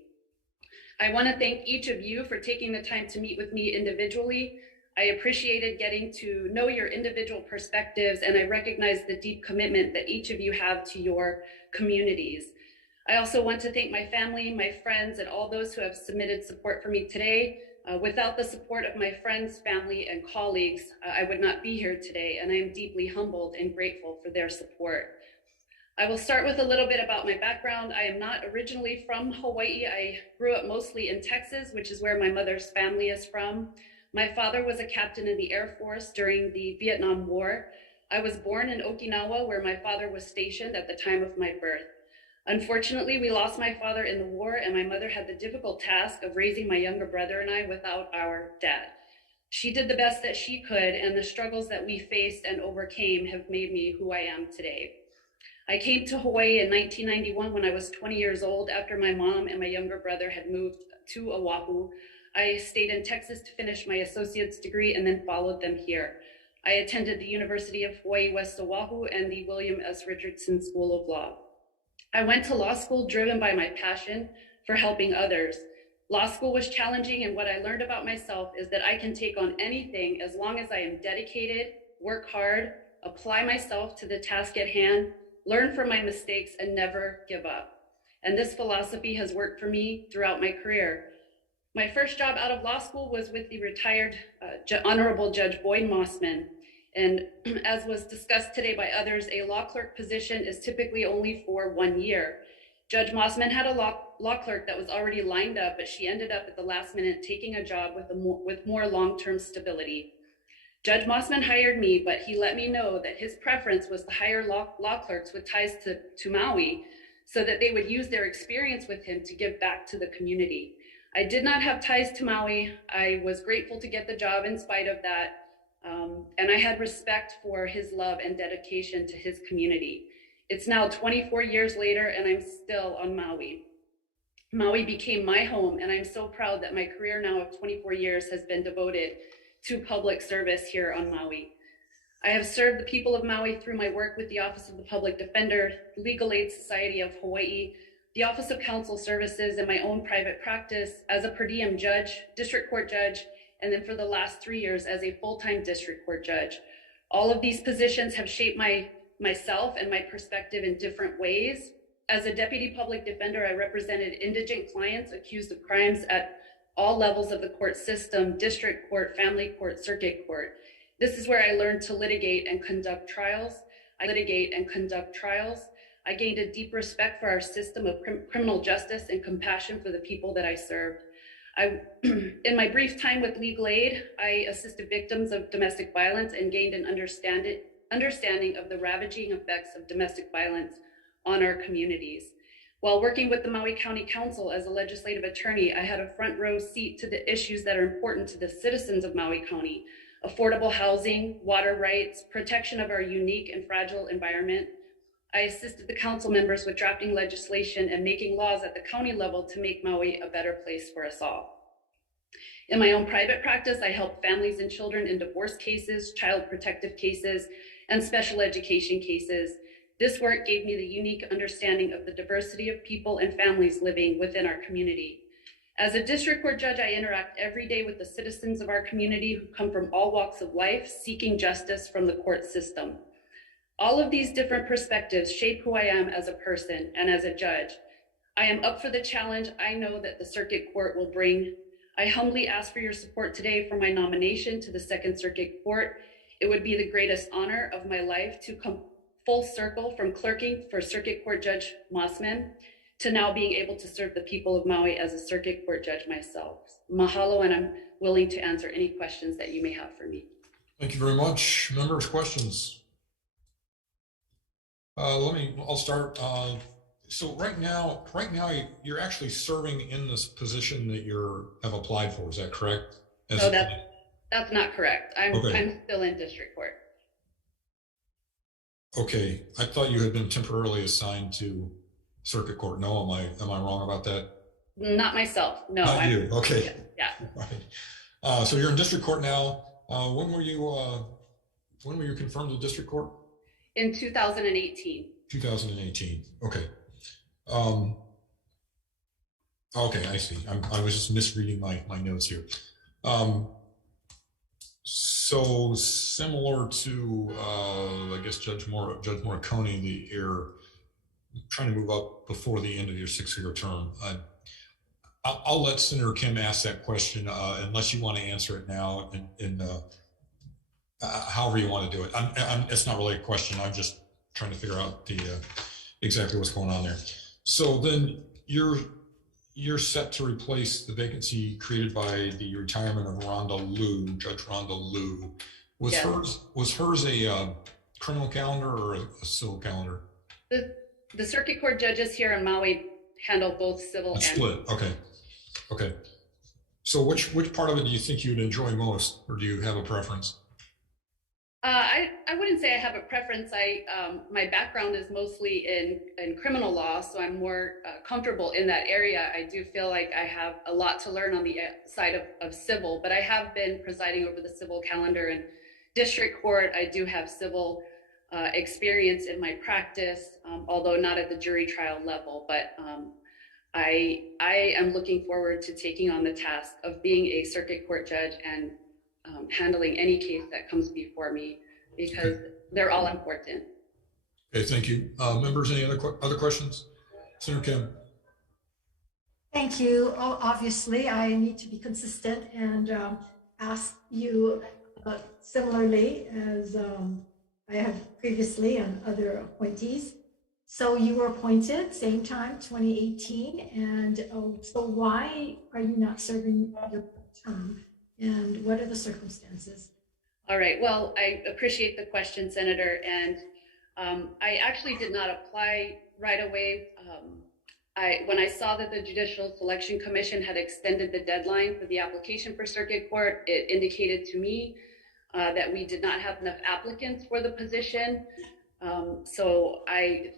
I want to thank each of you for taking the time to meet with me individually. I appreciated getting to know your individual perspectives, and I recognize the deep commitment that each of you have to your communities. I also want to thank my family, my friends, and all those who have submitted support for me today. Without the support of my friends, family, and colleagues, I would not be here today, and I am deeply humbled and grateful for their support. I will start with a little bit about my background. I am not originally from Hawaii. I grew up mostly in Texas, which is where my mother's family is from. My father was a captain in the Air Force during the Vietnam War. I was born in Okinawa, where my father was stationed at the time of my birth. Unfortunately, we lost my father in the war, and my mother had the difficult task of raising my younger brother and I without our dad. She did the best that she could, and the struggles that we faced and overcame have made me who I am today. I came to Hawaii in 1991 when I was 20 years old after my mom and my younger brother had moved to Oahu. I stayed in Texas to finish my associate's degree and then followed them here. I attended the University of Hawaii West Oahu and the William S. Richardson School of Law. I went to law school driven by my passion for helping others. Law school was challenging, and what I learned about myself is that I can take on anything as long as I am dedicated, work hard, apply myself to the task at hand, learn from my mistakes, and never give up. And this philosophy has worked for me throughout my career. My first job out of law school was with the retired Honorable Judge Boyd Mossman. And as was discussed today by others, a law clerk position is typically only for 1 year. Judge Mossman had a law clerk that was already lined up, but she ended up at the last minute taking a job with more long-term stability. Judge Mossman hired me, but he let me know that his preference was to hire law clerks with ties to Maui so that they would use their experience with him to give back to the community. I did not have ties to Maui. I was grateful to get the job in spite of that. And I had respect for his love and dedication to his community. It's now 24 years later, and I'm still on Maui. Maui became my home, and I'm so proud that my career now of 24 years has been devoted to public service here on Maui. I have served the people of Maui through my work with the Office of the Public Defender, Legal Aid Society of Hawaii, the Office of Counsel Services, and my own private practice as a per diem judge, district court judge, and then for the last 3 years as a full-time district court judge. All of these positions have shaped myself and my perspective in different ways. As a deputy public defender, I represented indigent clients accused of crimes at all levels of the court system, district court, family court, circuit court. This is where I learned to litigate and conduct trials. I gained a deep respect for our system of criminal justice and compassion for the people that I served. In my brief time with Legal Aid, I assisted victims of domestic violence and gained an understanding of the ravaging effects of domestic violence on our communities. While working with the Maui County Council as a legislative attorney, I had a front row seat to the issues that are important to the citizens of Maui County: affordable housing, water rights, protection of our unique and fragile environment. I assisted the council members with drafting legislation and making laws at the county level to make Maui a better place for us all. In my own private practice, I help families and children in divorce cases, child protective cases, and special education cases. This work gave me the unique understanding of the diversity of people and families living within our community. As a district court judge, I interact every day with the citizens of our community who come from all walks of life, seeking justice from the court system. All of these different perspectives shape who I am as a person and as a judge. I am up for the challenge I know that the circuit court will bring. I humbly ask for your support today for my nomination to the Second Circuit Court. It would be the greatest honor of my life to come full circle from clerking for Circuit Court Judge Mossman to now being able to serve the people of Maui as a circuit court judge myself. Mahalo, and I'm willing to answer any questions that you may have for me. Thank you very much. Members, questions? I'll start. So right now, you're actually serving in this position that have applied for. Is that correct? No, that's not correct. I'm still in district court. Okay, I thought you had been temporarily assigned to circuit court. No, am I wrong about that? Not myself. No. Not you. Okay. Yeah. Right. So you're in district court now. When were you confirmed to district court? In 2018. 2018. Okay. Okay, I see. I was just misreading my notes here. So similar to, I guess, Judge Morricone, you're trying to move up before the end of your 6-year term. I'll let Senator Kim ask that question unless you want to answer it now, and however you want to do it. It's not really a question. I'm just trying to figure out exactly what's going on there. So then you're set to replace the vacancy created by the retirement of Rhonda Liu, Judge Rhonda Liu. Was hers a criminal calendar or a civil calendar? The circuit court judges here in Maui handle both civil and split. Okay. So which part of it do you think you'd enjoy most, or do you have a preference? I wouldn't say I have a preference. My background is mostly in criminal law, so I'm more comfortable in that area. I do feel like I have a lot to learn on the side of civil, but I have been presiding over the civil calendar in district court. I do have civil experience in my practice, although not at the jury trial level, but I am looking forward to taking on the task of being a circuit court judge and handling any case that comes before me, because they're all important. Okay, thank you. Members, any other questions? Senator Kim. Thank you. Oh, obviously, I need to be consistent and ask you similarly as I have previously on other appointees. So you were appointed same time, 2018, and so why are you not serving your term? And what are the circumstances? All right, well, I appreciate the question, Senator. And I actually did not apply right away. When I saw that the Judicial Selection Commission had extended the deadline for the application for circuit court, it indicated to me that we did not have enough applicants for the position. So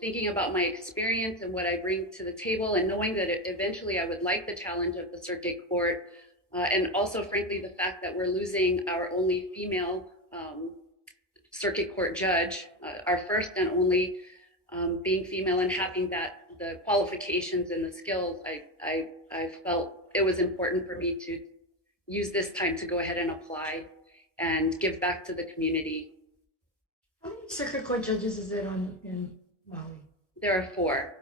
thinking about my experience and what I bring to the table, and knowing that eventually I would like the challenge of the circuit court, and also, frankly, the fact that we're losing our only female circuit court judge, our first and only being female, and having the qualifications and the skills, I felt it was important for me to use this time to go ahead and apply and give back to the community. How many circuit court judges is there in Maui? There are 4.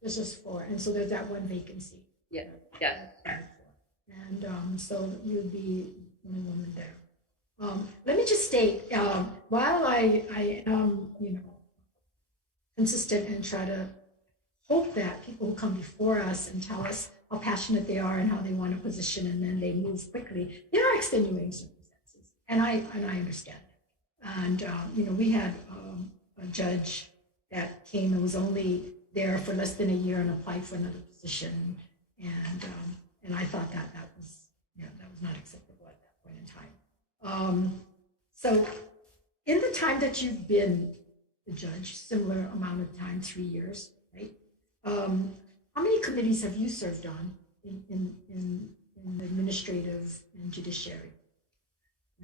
There's just 4, and so there's that one vacancy. Yes. And so you'd be the only woman there. Let me just state, while I am, consistent and try to hope that people who come before us and tell us how passionate they are and how they want a position, and then they move quickly, there are extenuating circumstances, and I understand. And we had a judge that came and was only there for less than a year and applied for another position, and I thought that was not acceptable at that point in time. So in the time that you've been the judge, similar amount of time, 3 years, right? How many committees have you served on in the administrative and judiciary?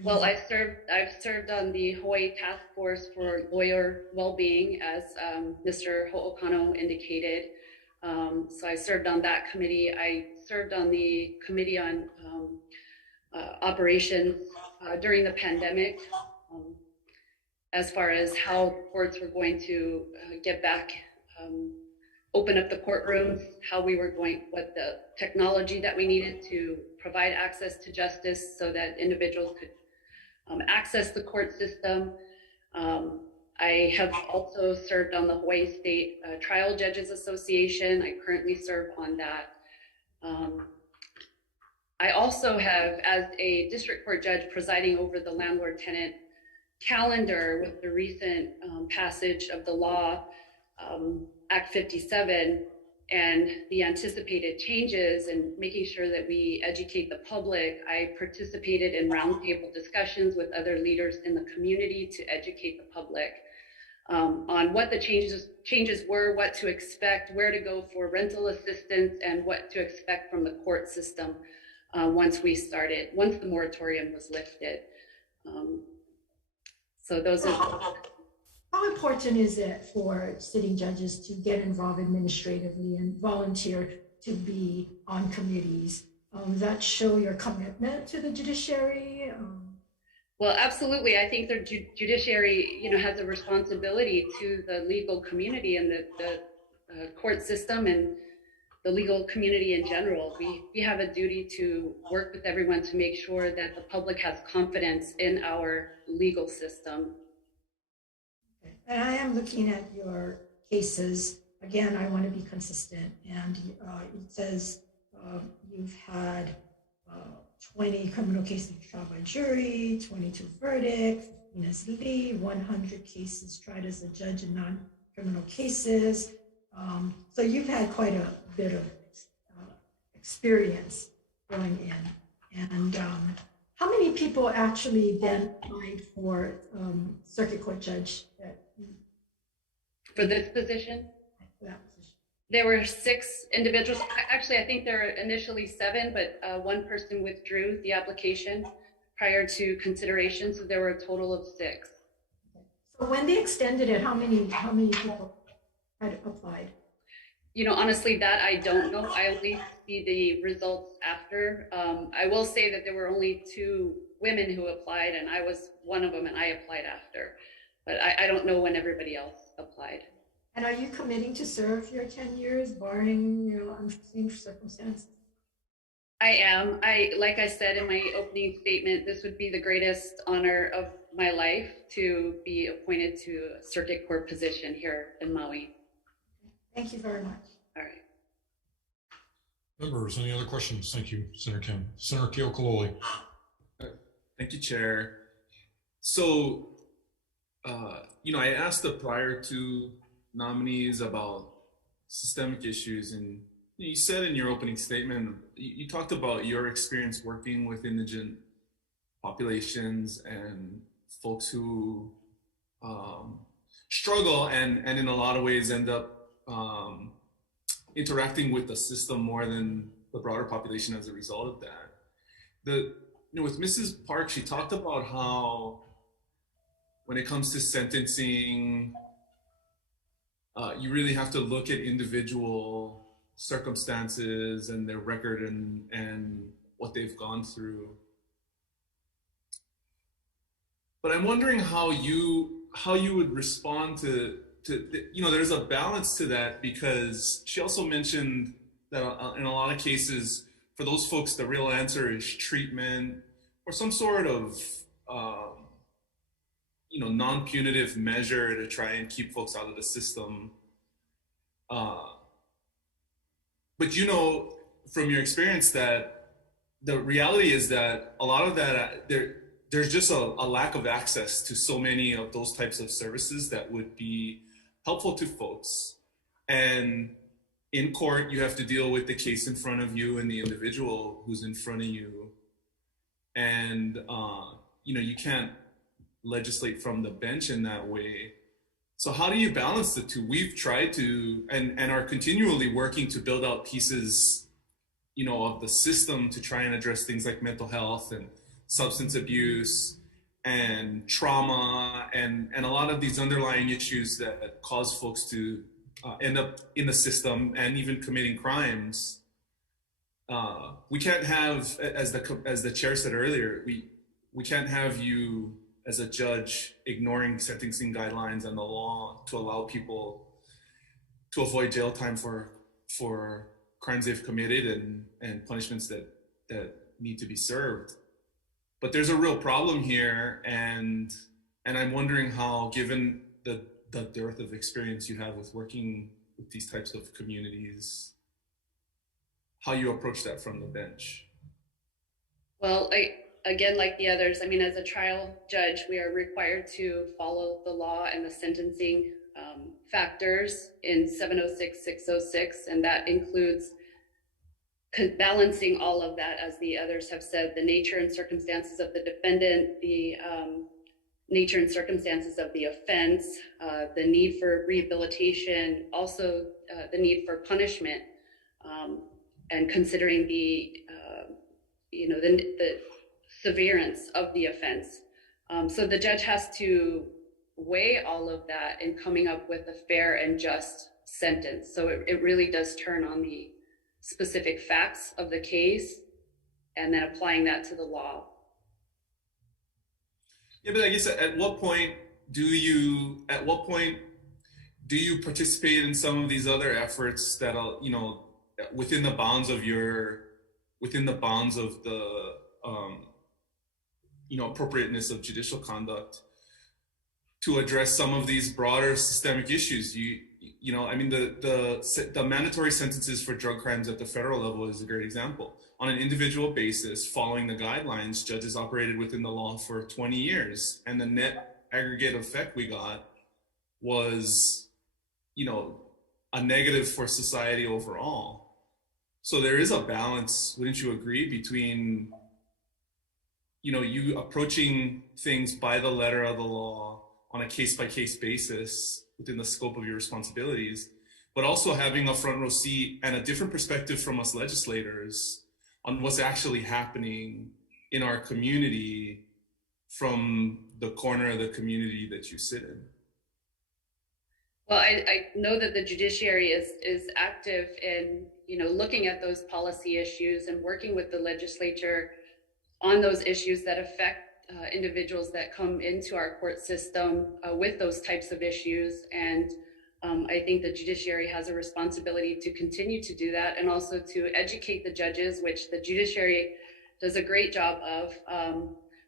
Well, I've served on the Hawaii Task Force for Lawyer Wellbeing, as Mr. Ho'okano indicated. So I served on that committee. I served on the committee on operations during the pandemic, as far as how courts were going to get back, open up the courtrooms, what the technology that we needed to provide access to justice so that individuals could access the court system. I have also served on the Hawaii State Trial Judges Association. I currently serve on that. I also have, as a district court judge, presiding over the landlord-tenant calendar with the recent passage of the law, Act 57, and the anticipated changes, and making sure that we educate the public. I participated in roundtable discussions with other leaders in the community to educate the public on what the changes were, what to expect, where to go for rental assistance, and what to expect from the court system once the moratorium was lifted. So those are. How important is it for sitting judges to get involved administratively and volunteer to be on committees? Does that show your commitment to the judiciary? Well, absolutely. I think the judiciary, has a responsibility to the legal community and the court system and the legal community in general. We have a duty to work with everyone to make sure that the public has confidence in our legal system. And I am looking at your cases. Again, I want to be consistent. And it says You've had 20 criminal cases tried by jury, 22 verdicts, 15 as lead, 100 cases tried as a judge in non-criminal cases. So you've had quite a bit of experience going in. And how many people actually then applied for circuit court judge? For this position? That position. There were 6 individuals. Actually, I think there were initially 7, but one person withdrew the application prior to consideration. So there were a total of 6. So when they extended it, how many people had applied? You know, honestly, that I don't know. I only see the results after. I will say that there were only 2 women who applied, and I was one of them, and I applied after. But I don't know when everybody else applied. And are you committing to serve your 10 years, barring, unforeseen circumstances? I am. Like I said in my opening statement, this would be the greatest honor of my life to be appointed to a circuit court position here in Maui. Thank you very much. All right. Members, any other questions? Thank you, Senator Kim. Senator Keokalole. Thank you, Chair. So, I asked the prior 2 nominees about systemic issues, and you said in your opening statement, you talked about your experience working with indigent populations and folks who struggle and in a lot of ways end up interacting with the system more than the broader population as a result of that. With Mrs. Park, she talked about how when it comes to sentencing, you really have to look at individual circumstances and their record and what they've gone through. But I'm wondering how you would respond to there's a balance to that, because she also mentioned that in a lot of cases, for those folks, the real answer is treatment or some sort of non-punitive measure to try and keep folks out of the system. But from your experience that the reality is that a lot of that, there's just a lack of access to so many of those types of services that would be helpful to folks. And in court, you have to deal with the case in front of you and the individual who's in front of you. And, you can't legislate from the bench in that way. So how do you balance the two? We've tried to, and are continually working to build out pieces, of the system to try and address things like mental health and substance abuse and trauma and a lot of these underlying issues that cause folks to end up in the system and even committing crimes. We can't have, as the chair said earlier, we can't have you as a judge ignoring sentencing guidelines and the law to allow people to avoid jail time for crimes they've committed and punishments that need to be served. But there's a real problem here, and I'm wondering how, given the dearth of experience you have with working with these types of communities, how you approach that from the bench. Well, again, like the others, as a trial judge, we are required to follow the law and the sentencing factors in 706-606, and that includes balancing all of that, as the others have said, the nature and circumstances of the defendant, the nature and circumstances of the offense, the need for rehabilitation, also the need for punishment, and considering the severance of the offense. So the judge has to weigh all of that in coming up with a fair and just sentence. So it really does turn on the specific facts of the case and then applying that to the law. Yeah, but I guess at what point do you participate in some of these other efforts that are, within the bounds of the appropriateness of judicial conduct to address some of these broader systemic issues? You know, I mean, the mandatory sentences for drug crimes at the federal level is a great example. On an individual basis, following the guidelines, judges operated within the law for 20 years, and the net aggregate effect we got was, you know, a negative for society overall. So there is a balance, wouldn't you agree, between, you know, you approaching things by the letter of the law on a case-by-case basis within the scope of your responsibilities, but also having a front row seat and a different perspective from us legislators on what's actually happening in our community from the corner of the community that you sit in. Well, I know that the judiciary is active in, you know, looking at those policy issues and working with the legislature on those issues that affect individuals that come into our court system with those types of issues. And I think the judiciary has a responsibility to continue to do that, and also to educate the judges, which the judiciary does a great job of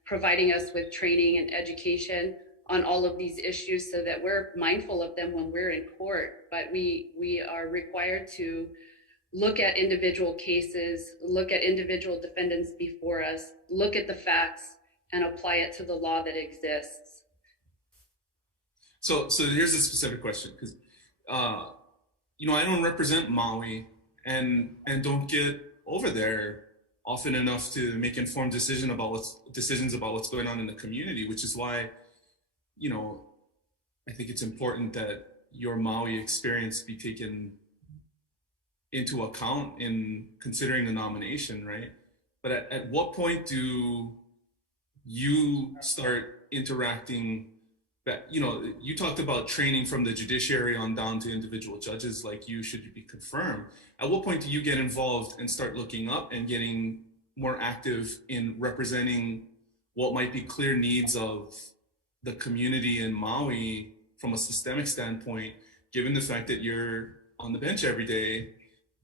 providing us with training and education on all of these issues so that we're mindful of them when we're in court. But we are required to look at individual cases, look at individual defendants before us, look at the facts, and apply it to the law that exists. So here's a specific question, because you know, I don't represent Maui and don't get over there often enough to make informed decisions about what's going on in the community, which is why, you know, I think it's important that your Maui experience be taken into account in considering the nomination, right? But at what point do you start interacting? You know, you talked about training from the judiciary on down to individual judges, like you should be confirmed. At what point do you get involved and start looking up and getting more active in representing what might be clear needs of the community in Maui from a systemic standpoint, given the fact that you're on the bench every day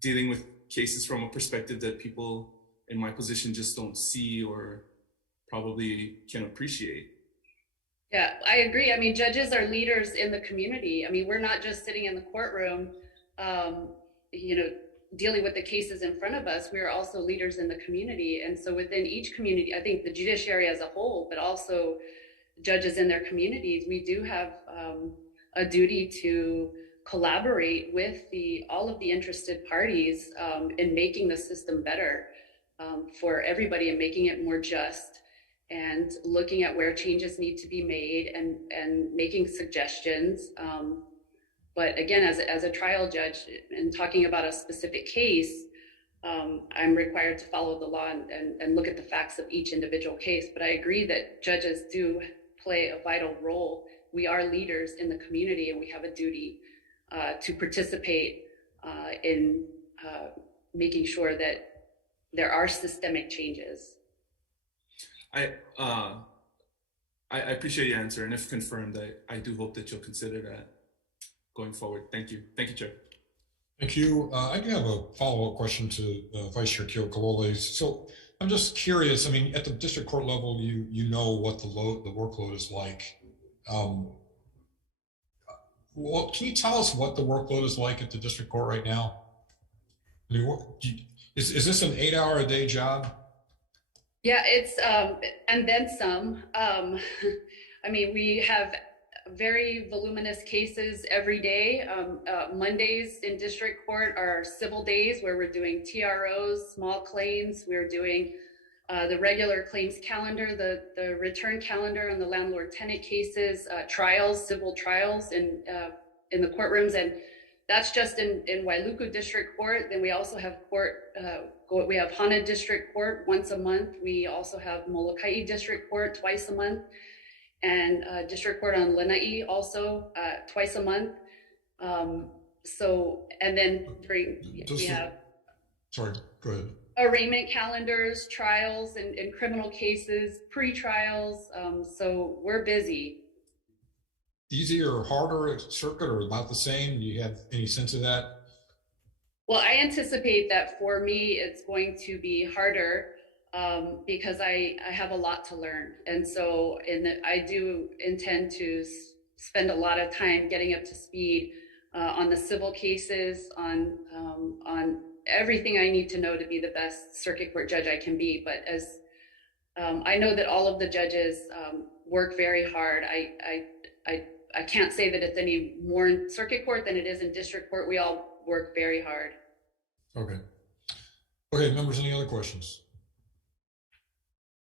dealing with cases from a perspective that people in my position just don't see or probably can appreciate? Yeah, I agree. I mean, judges are leaders in the community. I mean, we're not just sitting in the courtroom, you know, dealing with the cases in front of us. We are also leaders in the community. And so within each community, I think the judiciary as a whole, but also judges in their communities, we do have a duty to collaborate with all of the interested parties in making the system better for everybody and making it more just, and looking at where changes need to be made and making suggestions. But again, as a trial judge and talking about a specific case, I'm required to follow the law and look at the facts of each individual case. But I agree that judges do play a vital role. We are leaders in the community, and we have a duty to participate in making sure that there are systemic changes. I appreciate your answer, and if confirmed, I do hope that you'll consider that going forward. Thank you. Thank you, Chair. Thank you. I do have a follow-up question to Vice Chair Keokalole. So I'm just curious, I mean, at the district court level, you know what the workload is like. Well, can you tell us what the workload is like at the district court right now? I mean, is this an 8-hour-a-day job? Yeah, it's and then some. I mean, we have very voluminous cases every day. Mondays in district court are civil days where we're doing TROs, small claims. We're doing the regular claims calendar, the return calendar, and the landlord-tenant cases, trials, civil trials in the courtrooms, and that's just in Wailuku District Court. Then we also have we have Hana District Court once a month. We also have Molokai District Court twice a month, and District Court on Lanai also twice a month. So, and then we have. Sorry, go ahead. Arraignment calendars, trials in criminal cases, pre-trials. So we're busy. Easier or harder circuit, or about the same? Do you have any sense of that? Well, I anticipate that for me, it's going to be harder because I have a lot to learn. And so I do intend to spend a lot of time getting up to speed on the civil cases, on everything I need to know to be the best circuit court judge I can be. But as I know that all of the judges work very hard. I can't say that it's any more in circuit court than it is in district court. We all work very hard. Okay. Okay, members, any other questions?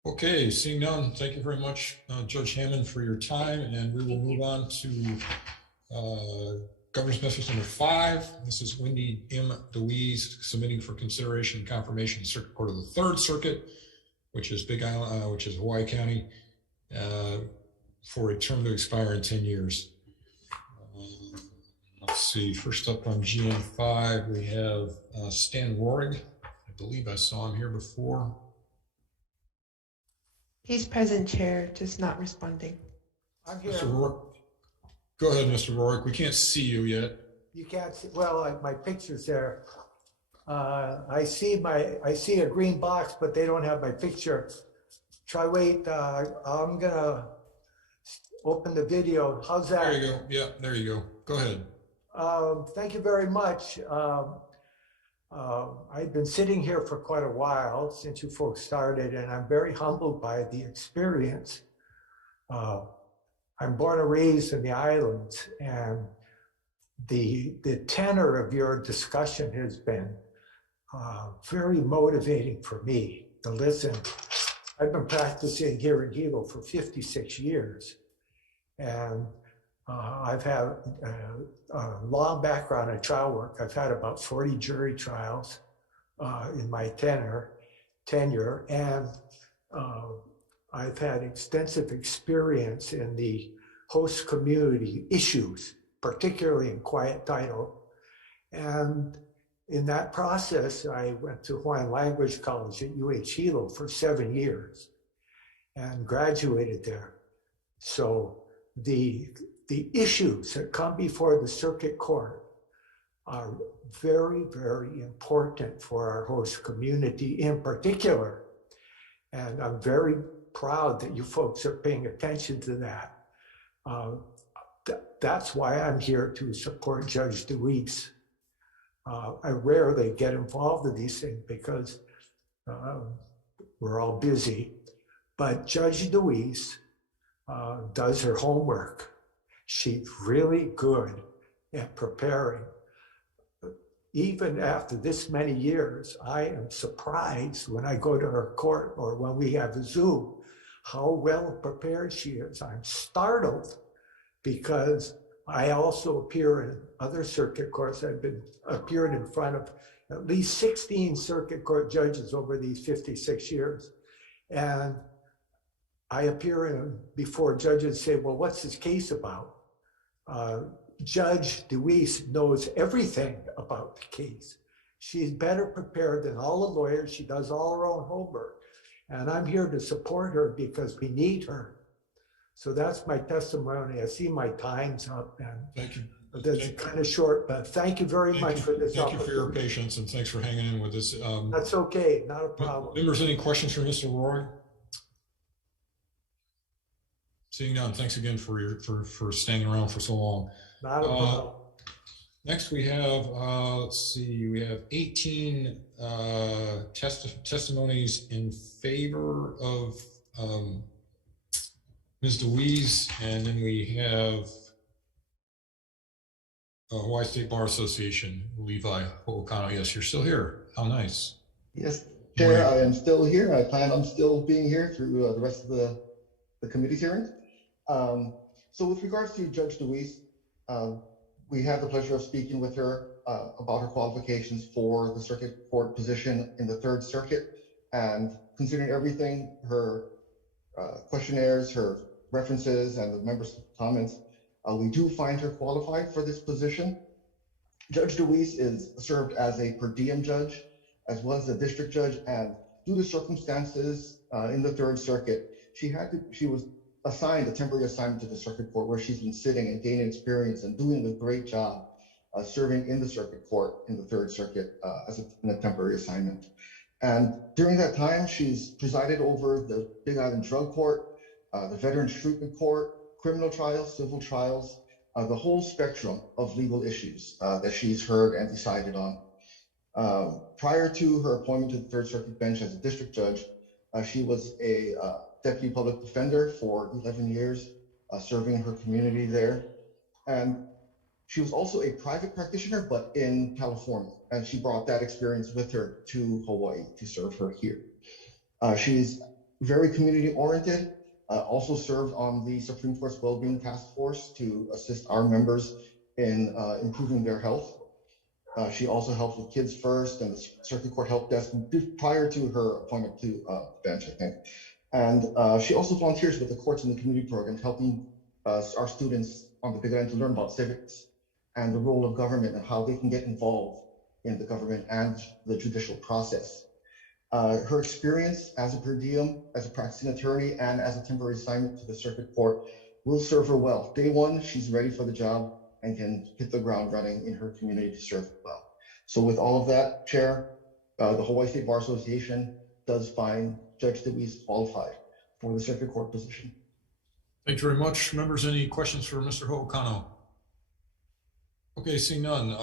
Okay, seeing none, thank you very much, Judge Hammond, for your time, and we will move on to Governor's Message number 5. This is Wendy M. DeWeese submitting for consideration and confirmation Circuit Court of the Third Circuit, which is Big Island, which is Hawaii County, for a term to expire in 10 years. Let's see, first up on GM5, we have Stan Rohrig. I believe I saw him here before. He's present, Chair, just not responding. I'm here. Mr. Rohrig. Go ahead, Mr. Rohrig. We can't see you yet. You can't see, well, my picture's there. I see a green box, but they don't have my picture. Try wait, I'm gonna open the video. How's that? There you go. Yeah, there you go. Go ahead. Thank you very much. I've been sitting here for quite a while since you folks started, and I'm very humbled by the experience. I'm born and raised in the islands, and the tenor of your discussion has been very motivating for me to listen. I've been practicing here in Hilo for 56 years, and I've had a long background in trial work. I've had about 40 jury trials in my tenure, and I've had extensive experience in the host community issues, particularly in quiet title. And in that process, I went to Hawaiian Language College at UH Hilo for 7 years and graduated there. So the issues that come before the circuit court are very, very important for our host community in particular. And I'm very proud that you folks are paying attention to that. That's why I'm here to support Judge DeWeese. I rarely get involved in these things because we're all busy, but Judge DeWeese does her homework. She's really good at preparing. Even after this many years, I am surprised when I go to her court or when we have a Zoom, how well prepared she is. I'm startled because I also appear in other circuit courts. I've been appearing in front of at least 16 circuit court judges over these 56 years. And I appear before judges say, well, what's this case about? Judge DeWeese knows everything about the case. She's better prepared than all the lawyers. She does all her own homework. And I'm here to support her because we need her. So that's my testimony. I see my time's up, and thank you. That's kind of short, but thank you very much for this. Thank you for your patience, and thanks for hanging in with us. That's okay, not a problem. Members, any questions for Mr. Rohrig? Seeing none, thanks again for staying around for so long. Not a problem. Next, we have let's see, we have 18 testimonies in favor of Ms. DeWeese, and then we have Hawaii State Bar Association, Levi Ho'okano. Yes, you're still here. How nice. Yes, Chair, I am still here. I plan on still being here through the rest of the committee's hearings. So with regards to Judge DeWeese, we had the pleasure of speaking with her about her qualifications for the circuit court position in the Third Circuit, and considering everything, her questionnaires, her references, and the members' comments, we do find her qualified for this position. Judge DeWeese is served as a per diem judge as well as a district judge, and due to circumstances in the Third Circuit, she was assigned a temporary assignment to the circuit court, where she's been sitting and gaining experience and doing a great job serving in the circuit court in the Third Circuit in a temporary assignment. And during that time, she's presided over the Big Island Drug Court, the Veterans Treatment Court, criminal trials, civil trials, the whole spectrum of legal issues that she's heard and decided on. Prior to her appointment to the Third Circuit Bench as a district judge, she was a deputy public defender for 11 years, serving in her community there. And she was also a private practitioner, but in California. And she brought that experience with her to Hawaii to serve her here. She's very community oriented, also served on the Supreme Court's Wellbeing Task Force to assist our members in improving their health. She also helped with Kids First and the Circuit Court Help Desk prior to her appointment to the bench, I think. And she also volunteers with the Courts in the Community program, helping our students on the Big Island to learn about civics and the role of government and how they can get involved in the government and the judicial process. Her experience as a per diem, as a practicing attorney, and as a temporary assignment to the Circuit Court will serve her well. Day one, she's ready for the job and can hit the ground running in her community to serve well. So with all of that, Chair, the Hawaii State Bar Association does find Judge DeWeese qualified for the Circuit Court position. Thank you very much. Members, any questions for Mr. Ho'okano? Okay, seeing none.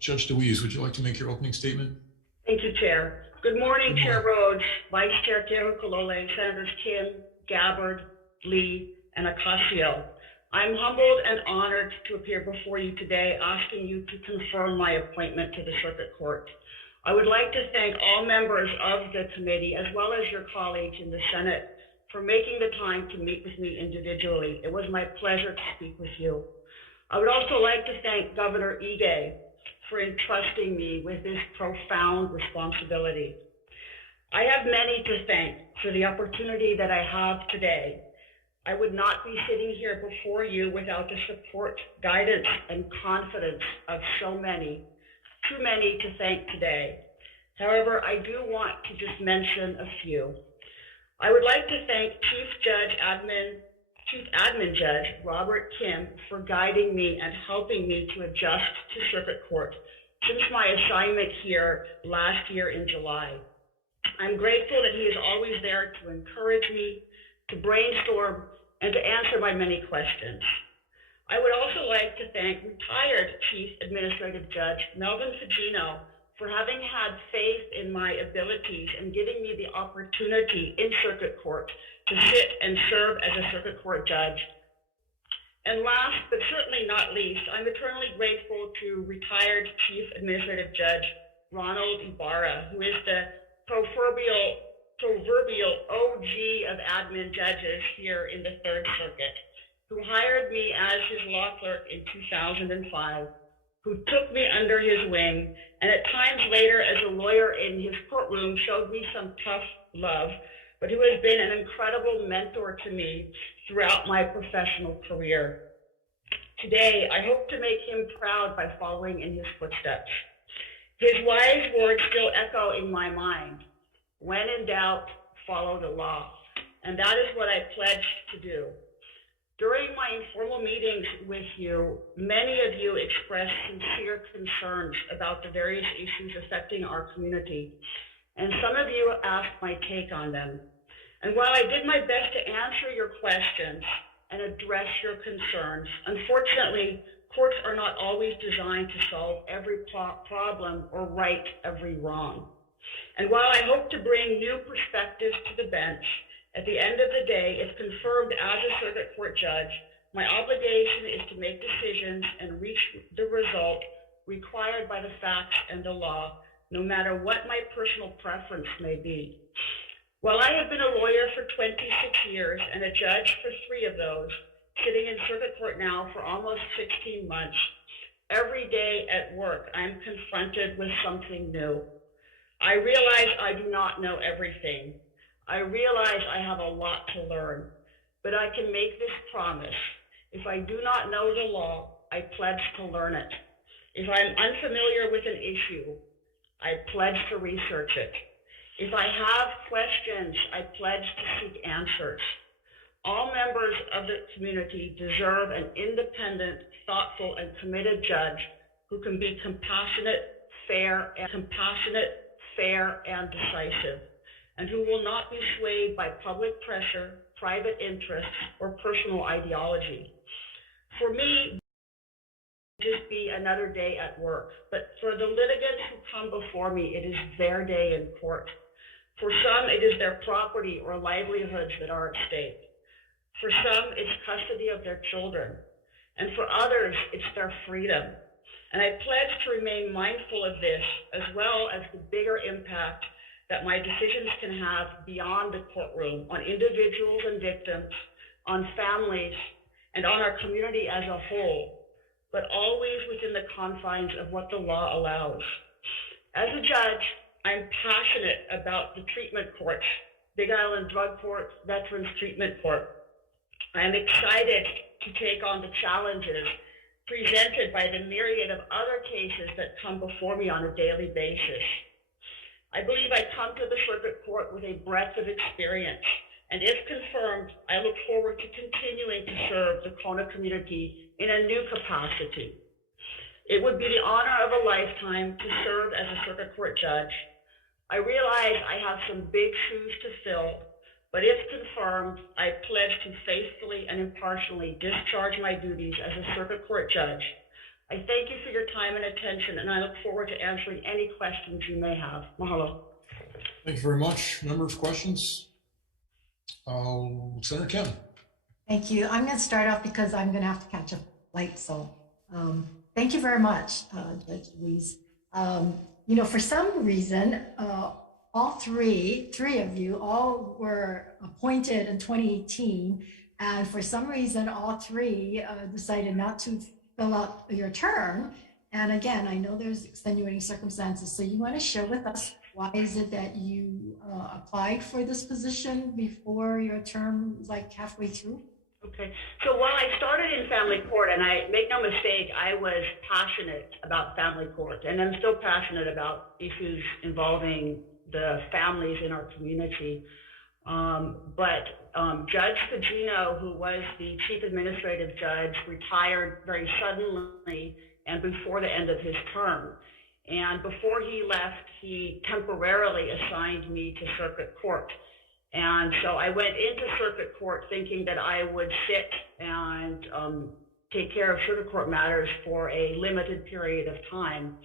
Judge DeWeese, would you like to make your opening statement? Thank you, Chair. Good morning, Chair Rhodes, Vice Chair Keohukolole, Senators Kim, Gabbard, Lee, and Ocasio. I'm humbled and honored to appear before you today, asking you to confirm my appointment to the Circuit Court. I would like to thank all members of the committee, as well as your colleagues in the Senate, for making the time to meet with me individually. It was my pleasure to speak with you. I would also like to thank Governor Ige for entrusting me with this profound responsibility. I have many to thank for the opportunity that I have today. I would not be sitting here before you without the support, guidance, and confidence of so many, too many to thank today. However, I do want to just mention a few. I would like to thank Chief Admin Judge Robert Kim for guiding me and helping me to adjust to Circuit Court since my assignment here last year in July. I'm grateful that he is always there to encourage me, to brainstorm, and to answer my many questions. I would also like to thank retired Chief Administrative Judge Melvin Fugino for having had faith in my abilities and giving me the opportunity in Circuit Court to sit and serve as a Circuit Court judge. And last, but certainly not least, I'm eternally grateful to retired Chief Administrative Judge Ronald Ibarra, who is the proverbial OG of admin judges here in the Third Circuit, who hired me as his law clerk in 2005, who took me under his wing, and at times later as a lawyer in his courtroom showed me some tough love, but who has been an incredible mentor to me throughout my professional career. Today, I hope to make him proud by following in his footsteps. His wise words still echo in my mind. When in doubt, follow the law. And that is what I pledged to do. During my informal meetings with you, many of you expressed sincere concerns about the various issues affecting our community. And some of you asked my take on them. And while I did my best to answer your questions and address your concerns, unfortunately, courts are not always designed to solve every problem or right every wrong. And while I hope to bring new perspectives to the bench, at the end of the day, if confirmed as a Circuit Court judge, my obligation is to make decisions and reach the result required by the facts and the law, no matter what my personal preference may be. While I have been a lawyer for 26 years and a judge for 3 of those, sitting in Circuit Court now for almost 16 months, every day at work, I'm confronted with something new. I realize I do not know everything. I realize I have a lot to learn, but I can make this promise. If I do not know the law, I pledge to learn it. If I'm unfamiliar with an issue, I pledge to research it. If I have questions, I pledge to seek answers. All members of the community deserve an independent, thoughtful, and committed judge who can be compassionate, fair, and decisive, and who will not be swayed by public pressure, private interests, or personal ideology. For me, just be another day at work. But for the litigants who come before me, it is their day in court. For some, it is their property or livelihoods that are at stake. For some, it's custody of their children. And for others, it's their freedom. And I pledge to remain mindful of this, as well as the bigger impact that my decisions can have beyond the courtroom on individuals and victims, on families, and on our community as a whole, but always within the confines of what the law allows. As a judge, I'm passionate about the treatment courts, Big Island Drug Court, Veterans Treatment Court. I'm excited to take on the challenges presented by the myriad of other cases that come before me on a daily basis. I believe I come to the circuit court with a breadth of experience, and if confirmed, I look forward to continuing to serve the Kona community in a new capacity. It would be the honor of a lifetime to serve as a circuit court judge. I realize I have some big shoes to fill, but if confirmed, I pledge to faithfully and impartially discharge my duties as a circuit court judge. I thank you for your time and attention, and I look forward to answering any questions you may have. Mahalo. Thank you very much. Members, questions? Senator Kim. Thank you. I'm going to start off because I'm going to have to catch a flight. So thank you very much, Judge Louise. For some reason, all three of you all were appointed in 2018. And for some reason, all three decided not to fill out your term. And again, I know there's extenuating circumstances. So you want to share with us, why is it that you applied for this position before your term was like halfway through? Okay, so while I started in family court, and I make no mistake, I was passionate about family court, and I'm still passionate about issues involving the families in our community. But Judge Fugino, who was the chief administrative judge, retired very suddenly and before the end of his term. And before he left, he temporarily assigned me to circuit court. And so I went into circuit court thinking that I would sit and take care of circuit court matters for a limited period of time.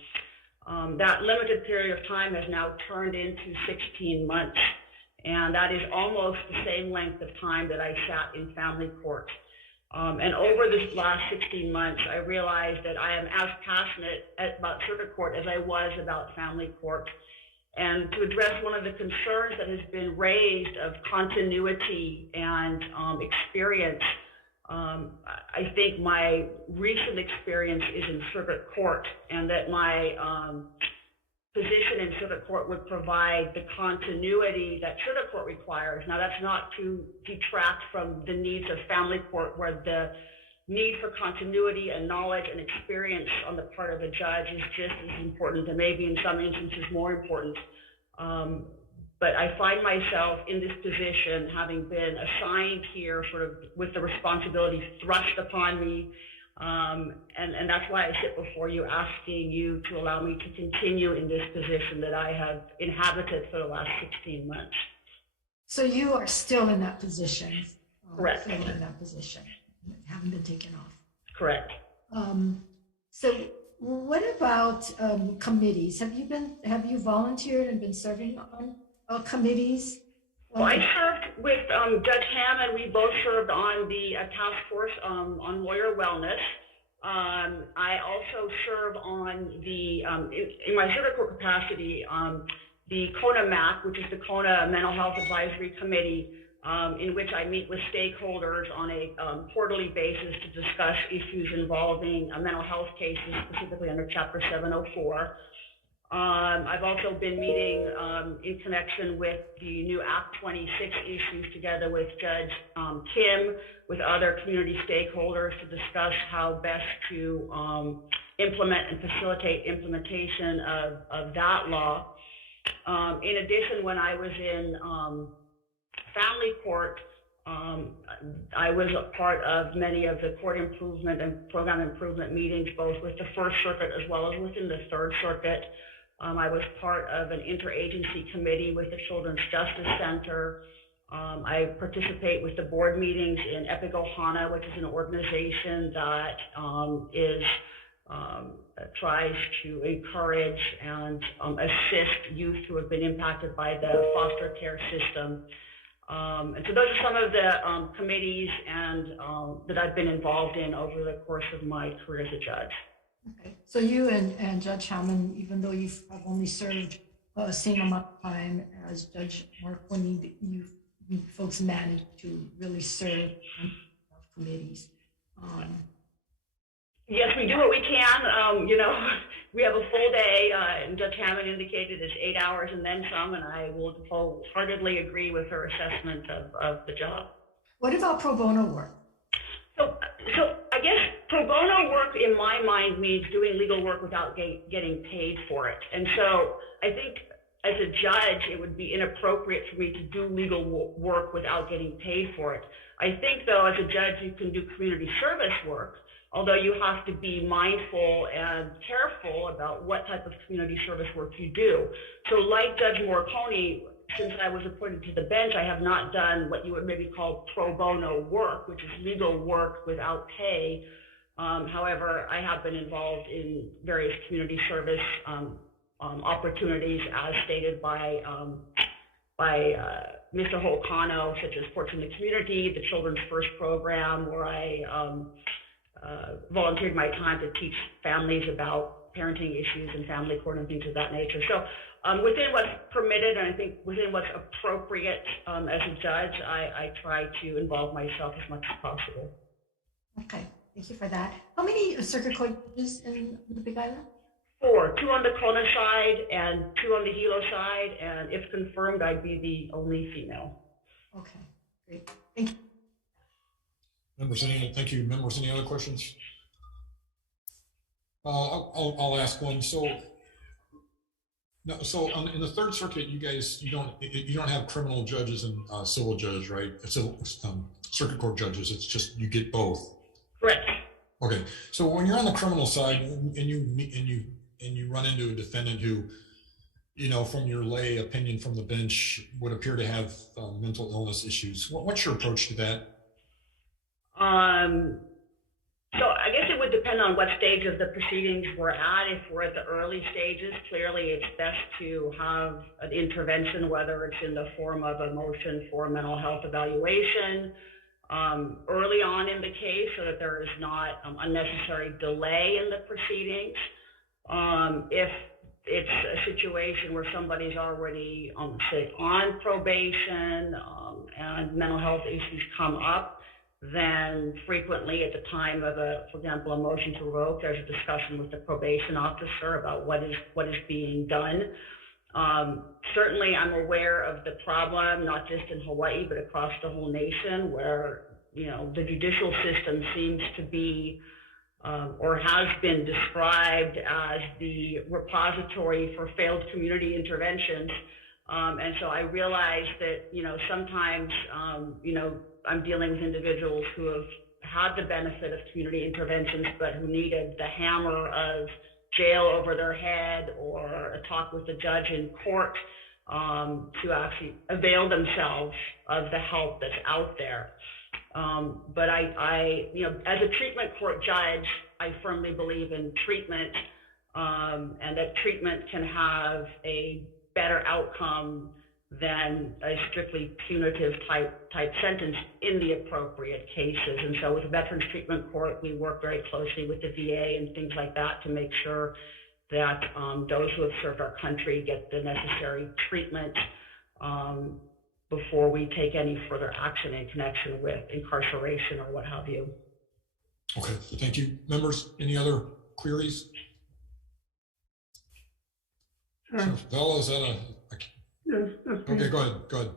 That limited period of time has now turned into 16 months. And that is almost the same length of time that I sat in family court. And over this last 16 months, I realized that I am as passionate about circuit court as I was about family court. And to address one of the concerns that has been raised of continuity and experience, I think my recent experience is in circuit court, and that my position in circuit court would provide the continuity that circuit court requires. Now, that's not to detract from the needs of family court, where the need for continuity and knowledge and experience on the part of a judge is just as important, and maybe in some instances more important. But I find myself in this position, having been assigned here sort of with the responsibility thrust upon me. And that's why I sit before you, asking you to allow me to continue in this position that I have inhabited for the last 16 months. So you are still in that position? Correct. Still in that position, haven't been taken off? Correct. So what about committees? Have you volunteered and been serving on committees? Well, I served with Judge Hammond. We both served on the task force on lawyer wellness. I also serve on the, in my circuit court capacity, the Kona MAC, which is the Kona Mental Health Advisory Committee, in which I meet with stakeholders on a quarterly basis to discuss issues involving mental health cases, specifically under Chapter 704. I've also been meeting in connection with the new Act 26 issues together with Judge Kim, with other community stakeholders to discuss how best to implement and facilitate implementation of that law. In addition, when I was in family court, I was a part of many of the court improvement and program improvement meetings, both with the First Circuit as well as within the Third Circuit. I was part of an interagency committee with the Children's Justice Center. I participate with the board meetings in Epic Ohana, which is an organization that tries to encourage and assist youth who have been impacted by the foster care system. And so those are some of the committees and that I've been involved in over the course of my career as a judge. Okay, so you and Judge Hammond, even though you've only served same amount of time as Judge Marconi, you folks managed to really serve on committees. Yes, we do what we can. We have a full day, and Judge Hammond indicated it's 8 hours and then some, and I will wholeheartedly agree with her assessment of the job. What about pro bono work? So I guess pro bono work in my mind means doing legal work without getting paid for it. And so I think as a judge, it would be inappropriate for me to do legal work without getting paid for it. I think though, as a judge, you can do community service work, although you have to be mindful and careful about what type of community service work you do. So like Judge Morcone, since I was appointed to the bench, I have not done what you would maybe call pro bono work, which is legal work without pay. However, I have been involved in various community service opportunities as stated by Mr. Holcano, such as Ports in the Community, the Children's First program, where I volunteered my time to teach families about parenting issues and family court and things of that nature. So within what's permitted, and I think within what's appropriate as a judge, I try to involve myself as much as possible. Okay, thank you for that. How many circuit court judges in the Big Island? 4, 2 on the Kona side and 2 on the Hilo side, and if confirmed, I'd be the only female. Okay, great. Thank you. Thank you. Members, any other questions? I'll ask one. So in the Third Circuit, you guys, you don't have criminal judges and civil judges, right? Civil circuit court judges. It's just you get both. Correct. Okay. So when you're on the criminal side and you run into a defendant who, from your lay opinion from the bench, would appear to have mental illness issues, what's your approach to that? So I guess it would depend on what stage of the proceedings we're at. If we're at the early stages, clearly it's best to have an intervention, whether it's in the form of a motion for mental health evaluation early on in the case so that there is not unnecessary delay in the proceedings. If it's a situation where somebody's already, say, on probation and mental health issues come up, then frequently at the time of for example, a motion to revoke, there's a discussion with the probation officer about what is being done. Certainly, I'm aware of the problem, not just in Hawaii, but across the whole nation, where the judicial system seems to be or has been described as the repository for failed community interventions. And so I realize that, sometimes, I'm dealing with individuals who have had the benefit of community interventions, but who needed the hammer of jail over their head or a talk with the judge in court to actually avail themselves of the help that's out there. But I as a treatment court judge, I firmly believe in treatment, and that treatment can have a better outcome than a strictly punitive type sentence in the appropriate cases. And so with the Veterans Treatment Court, we work very closely with the VA and things like that to make sure that those who have served our country get the necessary treatment before we take any further action in connection with incarceration or what have you. Okay, thank you. Members, any other queries? Sure. So, Bella, is that Yes, that's me. Okay, go ahead.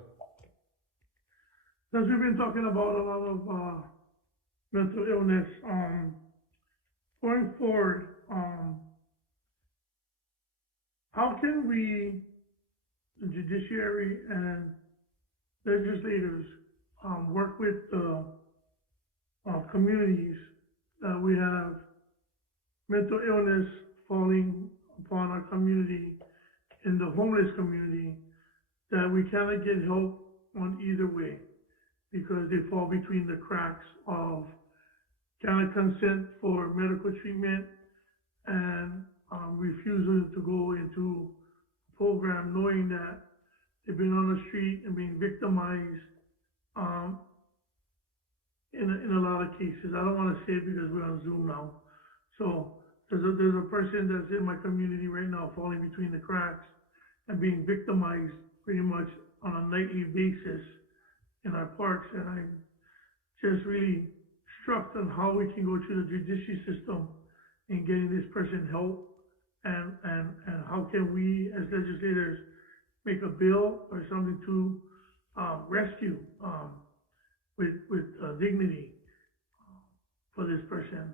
Since we've been talking about a lot of mental illness, going forward, how can we, the judiciary and legislators, work with the communities that we have mental illness falling upon our community, in the homeless community, that we cannot get help on either way because they fall between the cracks of cannot consent for medical treatment and refusal to go into a program knowing that they've been on the street and being victimized in a lot of cases. I don't want to say it because we're on Zoom now. So there's a person that's in my community right now falling between the cracks and being victimized pretty much on a nightly basis in our parks. And I'm just really struck on how we can go through the judiciary system in getting this person help and how can we as legislators make a bill or something to rescue with dignity for this person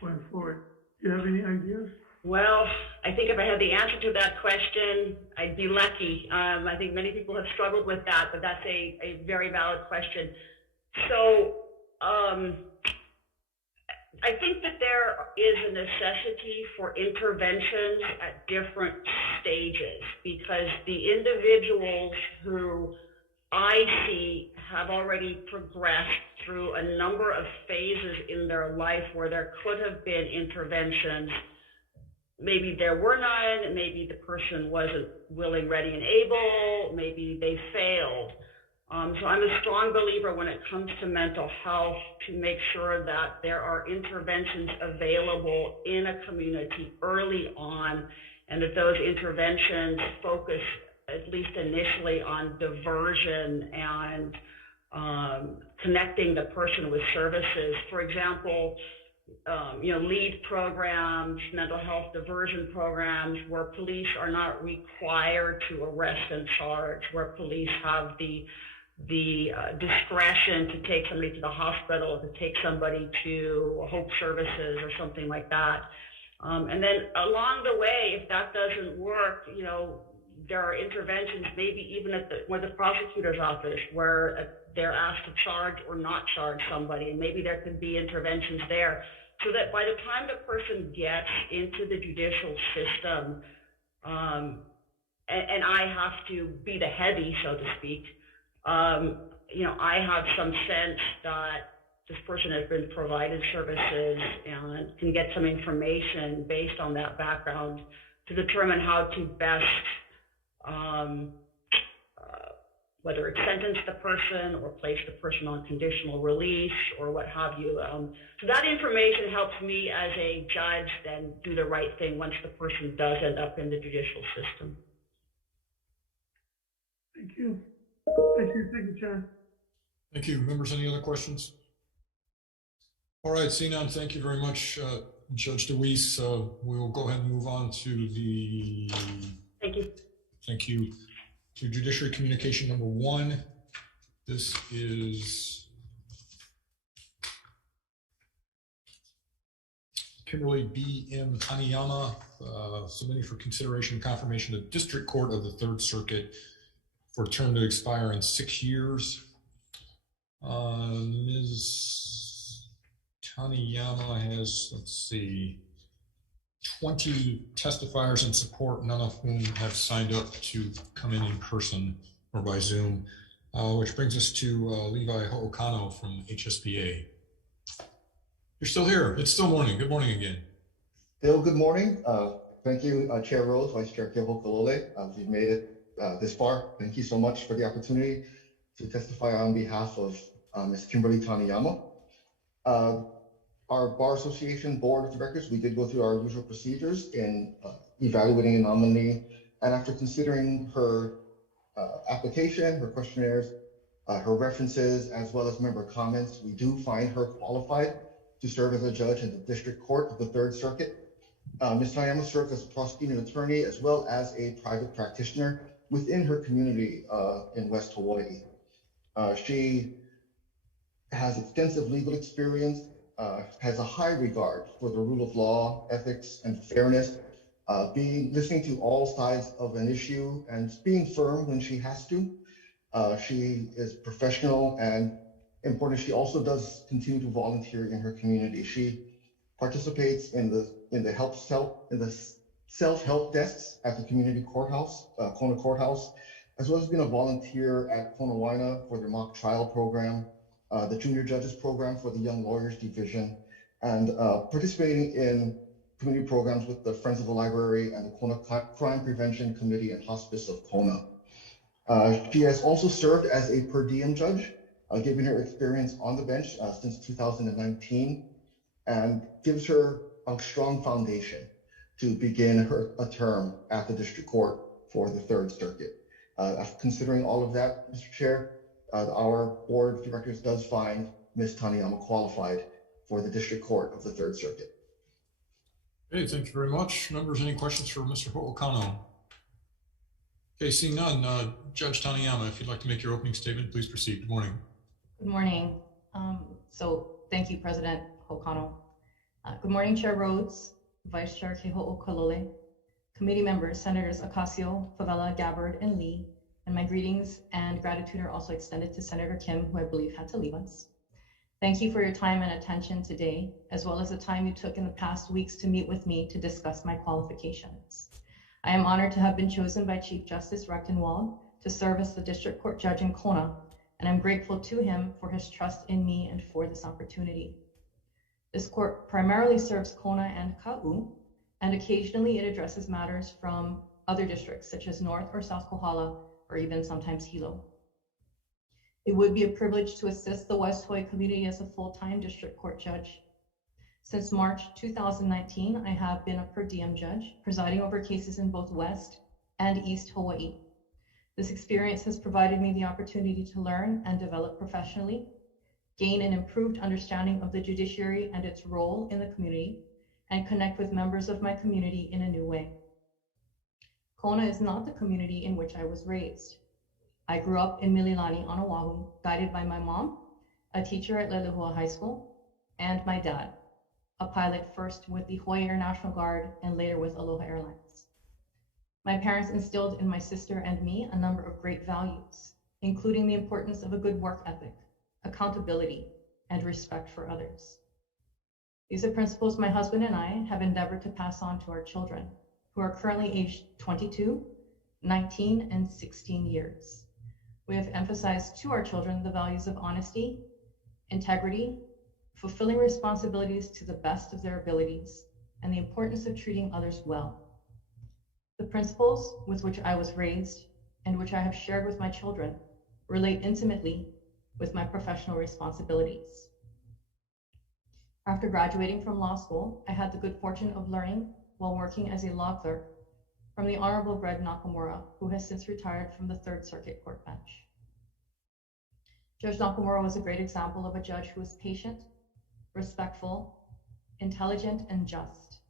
going forward. Do you have any ideas? Well, I think if I had the answer to that question, I'd be lucky. I think many people have struggled with that, but that's a very valid question. So I think that there is a necessity for interventions at different stages because the individuals who I see have already progressed through a number of phases in their life where there could have been interventions. Maybe there were none, maybe the person wasn't willing, ready, and able, maybe they failed. So I'm a strong believer when it comes to mental health to make sure that there are interventions available in a community early on, and that those interventions focus at least initially on diversion and connecting the person with services. For example, LEAD programs, mental health diversion programs, where police are not required to arrest and charge, where police have the discretion to take somebody to the hospital, to take somebody to Hope Services or something like that. And then along the way, if that doesn't work, there are interventions, maybe even at the prosecutor's office, where they're asked to charge or not charge somebody, and maybe there could be interventions there, so that by the time the person gets into the judicial system, and I have to be the heavy, so to speak, I have some sense that this person has been provided services and can get some information based on that background to determine how to best, whether it's sentence the person or place the person on conditional release or what have you. So that information helps me as a judge then do the right thing once the person does end up in the judicial system. Thank you. Thank you, Chair. Thank you. Members, any other questions? All right, seeing none, thank you very much, Judge DeWeese. We'll go ahead and move on to the... Thank you. Thank you. To Judiciary Communication number 1. This is Kimberly B.M. Taniyama, submitting for consideration and confirmation of District Court of the Third Circuit for a term to expire in 6 years. Ms. Taniyama has, 20 testifiers in support, none of whom have signed up to come in person or by Zoom, which brings us to Levi Ho'okano from HSBA. You're still here. It's still morning. Good morning again. Bill, good morning. Thank you, Chair Rose, Vice Chair Keohokalole. We've made it this far. Thank you so much for the opportunity to testify on behalf of Ms. Kimberly Taniyama. Our Bar Association Board of Directors, we did go through our usual procedures in evaluating a nominee, and after considering her application, her questionnaires, her references, as well as member comments, we do find her qualified to serve as a judge in the District Court of the Third Circuit. Ms. Taniyama serves as a prosecuting attorney as well as a private practitioner within her community in West Hawaii. She has extensive legal experience, has a high regard for the rule of law, ethics, and fairness, listening to all sides of an issue and being firm when she has to. She is professional, and important, she also does continue to volunteer in her community. She participates in the self-help desks at the community courthouse, Kona Courthouse, as well as being a volunteer at Konawaina for their mock trial program, the Junior Judges Program for the Young Lawyers Division, and participating in community programs with the Friends of the Library and the Kona Crime Prevention Committee and Hospice of Kona. She has also served as a per diem judge, given her experience on the bench since 2019, and gives her a strong foundation to begin a term at the District Court for the Third Circuit. Considering all of that, Mr. Chair, our Board of Directors does find Ms. Taniyama qualified for the District Court of the Third Circuit. Okay, thank you very much. Members, any questions for Mr. Ho'okano? Okay, seeing none, Judge Taniyama, if you'd like to make your opening statement, please proceed. Good morning. Good morning. So thank you, President Ho'okano. Good morning, Chair Rhodes, Vice Chair Keho'okalole, committee members, Senators Ocasio, Favela, Gabbard, and Lee, and my greetings and gratitude are also extended to Senator Kim, who I believe had to leave us. Thank you for your time and attention today, as well as the time you took in the past weeks to meet with me to discuss my qualifications. I am honored to have been chosen by Chief Justice Rechtenwald to serve as the District Court Judge in Kona, and I'm grateful to him for his trust in me and for this opportunity. This court primarily serves Kona and Ka'u, and occasionally it addresses matters from other districts such as North or South Kohala, or even sometimes Hilo. It would be a privilege to assist the West Hawaii community as a full-time District Court Judge. Since March 2019, I have been a per diem judge, presiding over cases in both West and East Hawaii. This experience has provided me the opportunity to learn and develop professionally, gain an improved understanding of the judiciary and its role in the community, and connect with members of my community in a new way. Kona is not the community in which I was raised. I grew up in Mililani on Oahu, guided by my mom, a teacher at Lelehua High School, and my dad, a pilot first with the Hawaii Air National Guard and later with Aloha Airlines. My parents instilled in my sister and me a number of great values, including the importance of a good work ethic, accountability, and respect for others. These are principles my husband and I have endeavored to pass on to our children, who are currently aged 22, 19, and 16 years. We have emphasized to our children the values of honesty, integrity, fulfilling responsibilities to the best of their abilities, and the importance of treating others well. The principles with which I was raised and which I have shared with my children relate intimately with my professional responsibilities. After graduating from law school, I had the good fortune of learning while working as a law clerk from the Honorable Greg Nakamura, who has since retired from the Third Circuit Court bench. Judge Nakamura was a great example of a judge who was patient, respectful, intelligent, and just.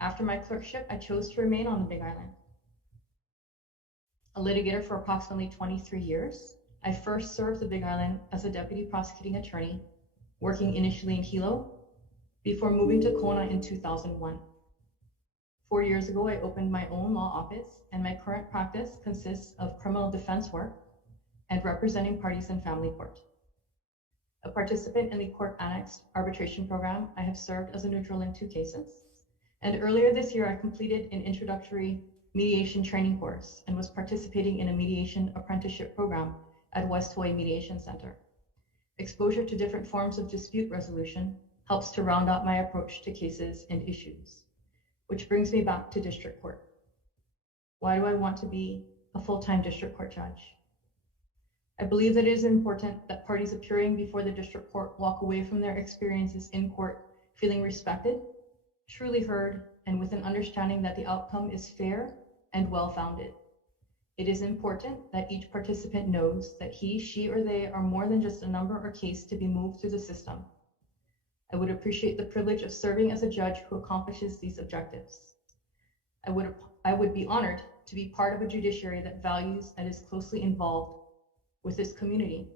After my clerkship, I chose to remain on the Big Island. A litigator for approximately 23 years, I first served the Big Island as a deputy prosecuting attorney, working initially in Hilo, before moving to Kona in 2001. 4 years ago, I opened my own law office, and my current practice consists of criminal defense work and representing parties in family court. A participant in the court-annexed arbitration program, I have served as a neutral in 2 cases. And earlier this year, I completed an introductory mediation training course and was participating in a mediation apprenticeship program at West Hawaii Mediation Center. Exposure to different forms of dispute resolution helps to round out my approach to cases and issues. Which brings me back to district court. Why do I want to be a full-time district court judge? I believe that it is important that parties appearing before the district court walk away from their experiences in court feeling respected, truly heard, and with an understanding that the outcome is fair and well-founded. It is important that each participant knows that he, she, or they are more than just a number or case to be moved through the system. I would appreciate the privilege of serving as a judge who accomplishes these objectives. I would be honored to be part of a judiciary that values and is closely involved with this community.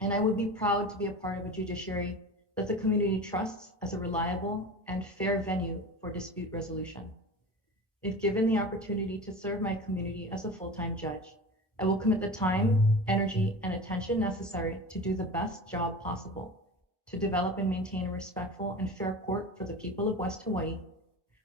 And I would be proud to be a part of a judiciary that the community trusts as a reliable and fair venue for dispute resolution. If given the opportunity to serve my community as a full-time judge, I will commit the time, energy, and attention necessary to do the best job possible to develop and maintain a respectful and fair court for the people of West Hawaii,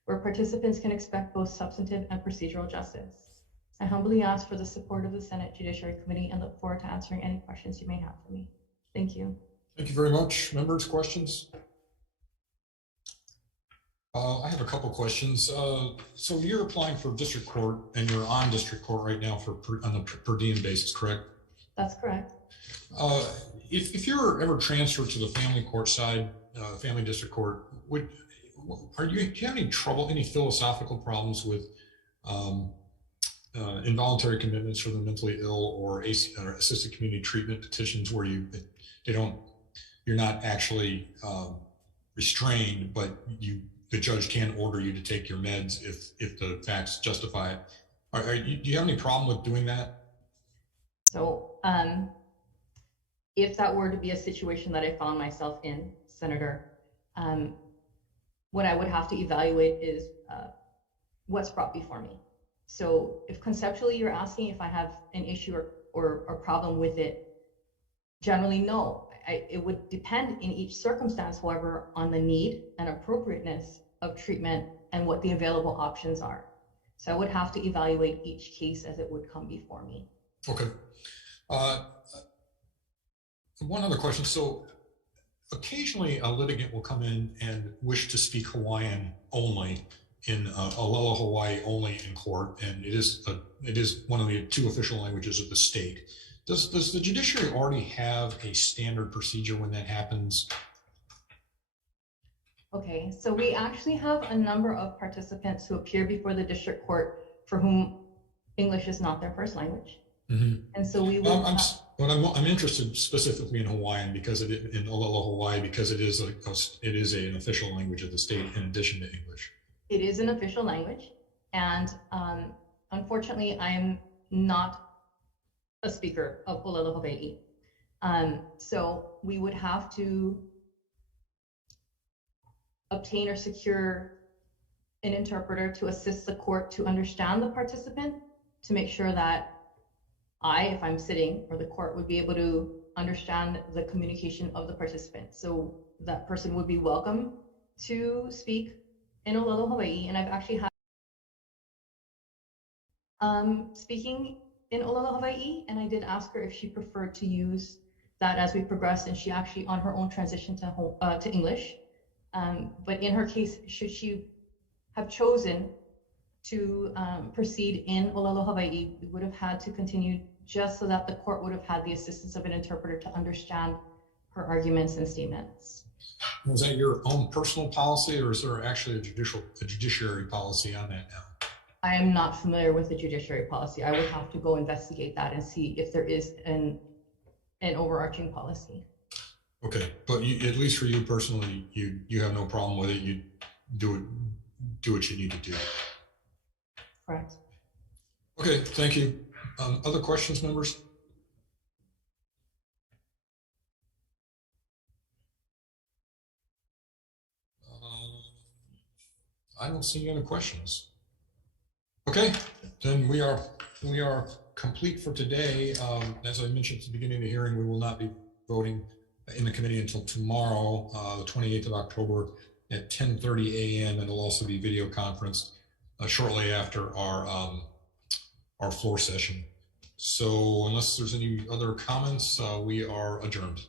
where participants can expect both substantive and procedural justice. I humbly ask for the support of the Senate Judiciary Committee and look forward to answering any questions you may have for me. Thank you. Thank you very much. Members, questions? I have a couple questions. So you're applying for district court and you're on district court right now on a per diem basis, correct? That's correct. If you're ever transferred to the family court side, family district court, do you have any trouble, any philosophical problems with involuntary commitments for the mentally ill or assisted community treatment petitions where you're not actually restrained, but the judge can order you to take your meds if the facts justify it? Do you have any problem with doing that? So if that were to be a situation that I found myself in, Senator, what I would have to evaluate is what's brought before me. So if conceptually you're asking if I have an issue or problem with it, generally no. It would depend in each circumstance, however, on the need and appropriateness of treatment and what the available options are. So I would have to evaluate each case as it would come before me. Okay. One other question. So occasionally a litigant will come in and wish to speak Hawaiian only in Olelo, Hawaii only in court, and it is one of the two official languages of the state. Does the judiciary already have a standard procedure when that happens? Okay, so we actually have a number of participants who appear before the district court for whom English is not their first language. Mm-hmm. And so we will. I'm interested specifically in Hawaiian because in Olelo, Hawaii, because it is an official language of the state in addition to English. It is an official language, and unfortunately, I'm not a speaker of Olelo, Hawaii. So we would have to obtain or secure an interpreter to assist the court to understand the participant, to make sure that if I'm sitting, or the court would be able to understand the communication of the participant. So that person would be welcome to speak in Olelo, Hawaii. And I've actually had speaking in Olelo, Hawaii, and I did ask her if she preferred to use that as we progressed, and she actually on her own transitioned to English. But in her case, should she have chosen to proceed in Olelo, Hawaii, we would have had to continue just so that the court would have had the assistance of an interpreter to understand her arguments and statements. Was that your own personal policy, or is there actually a judiciary policy on that now? I am not familiar with the judiciary policy. I would have to go investigate that and see if there is an overarching policy. Okay, but at least for you personally, you have no problem with it. You do what you need to do. Correct. Okay, thank you. Other questions, members? I don't see any other questions. Okay, then we are complete for today. As I mentioned at the beginning of the hearing, we will not be voting in the committee until tomorrow, the 28th of October at 10:30 a.m. and it'll also be video conferenced shortly after our floor session. So unless there's any other comments, we are adjourned.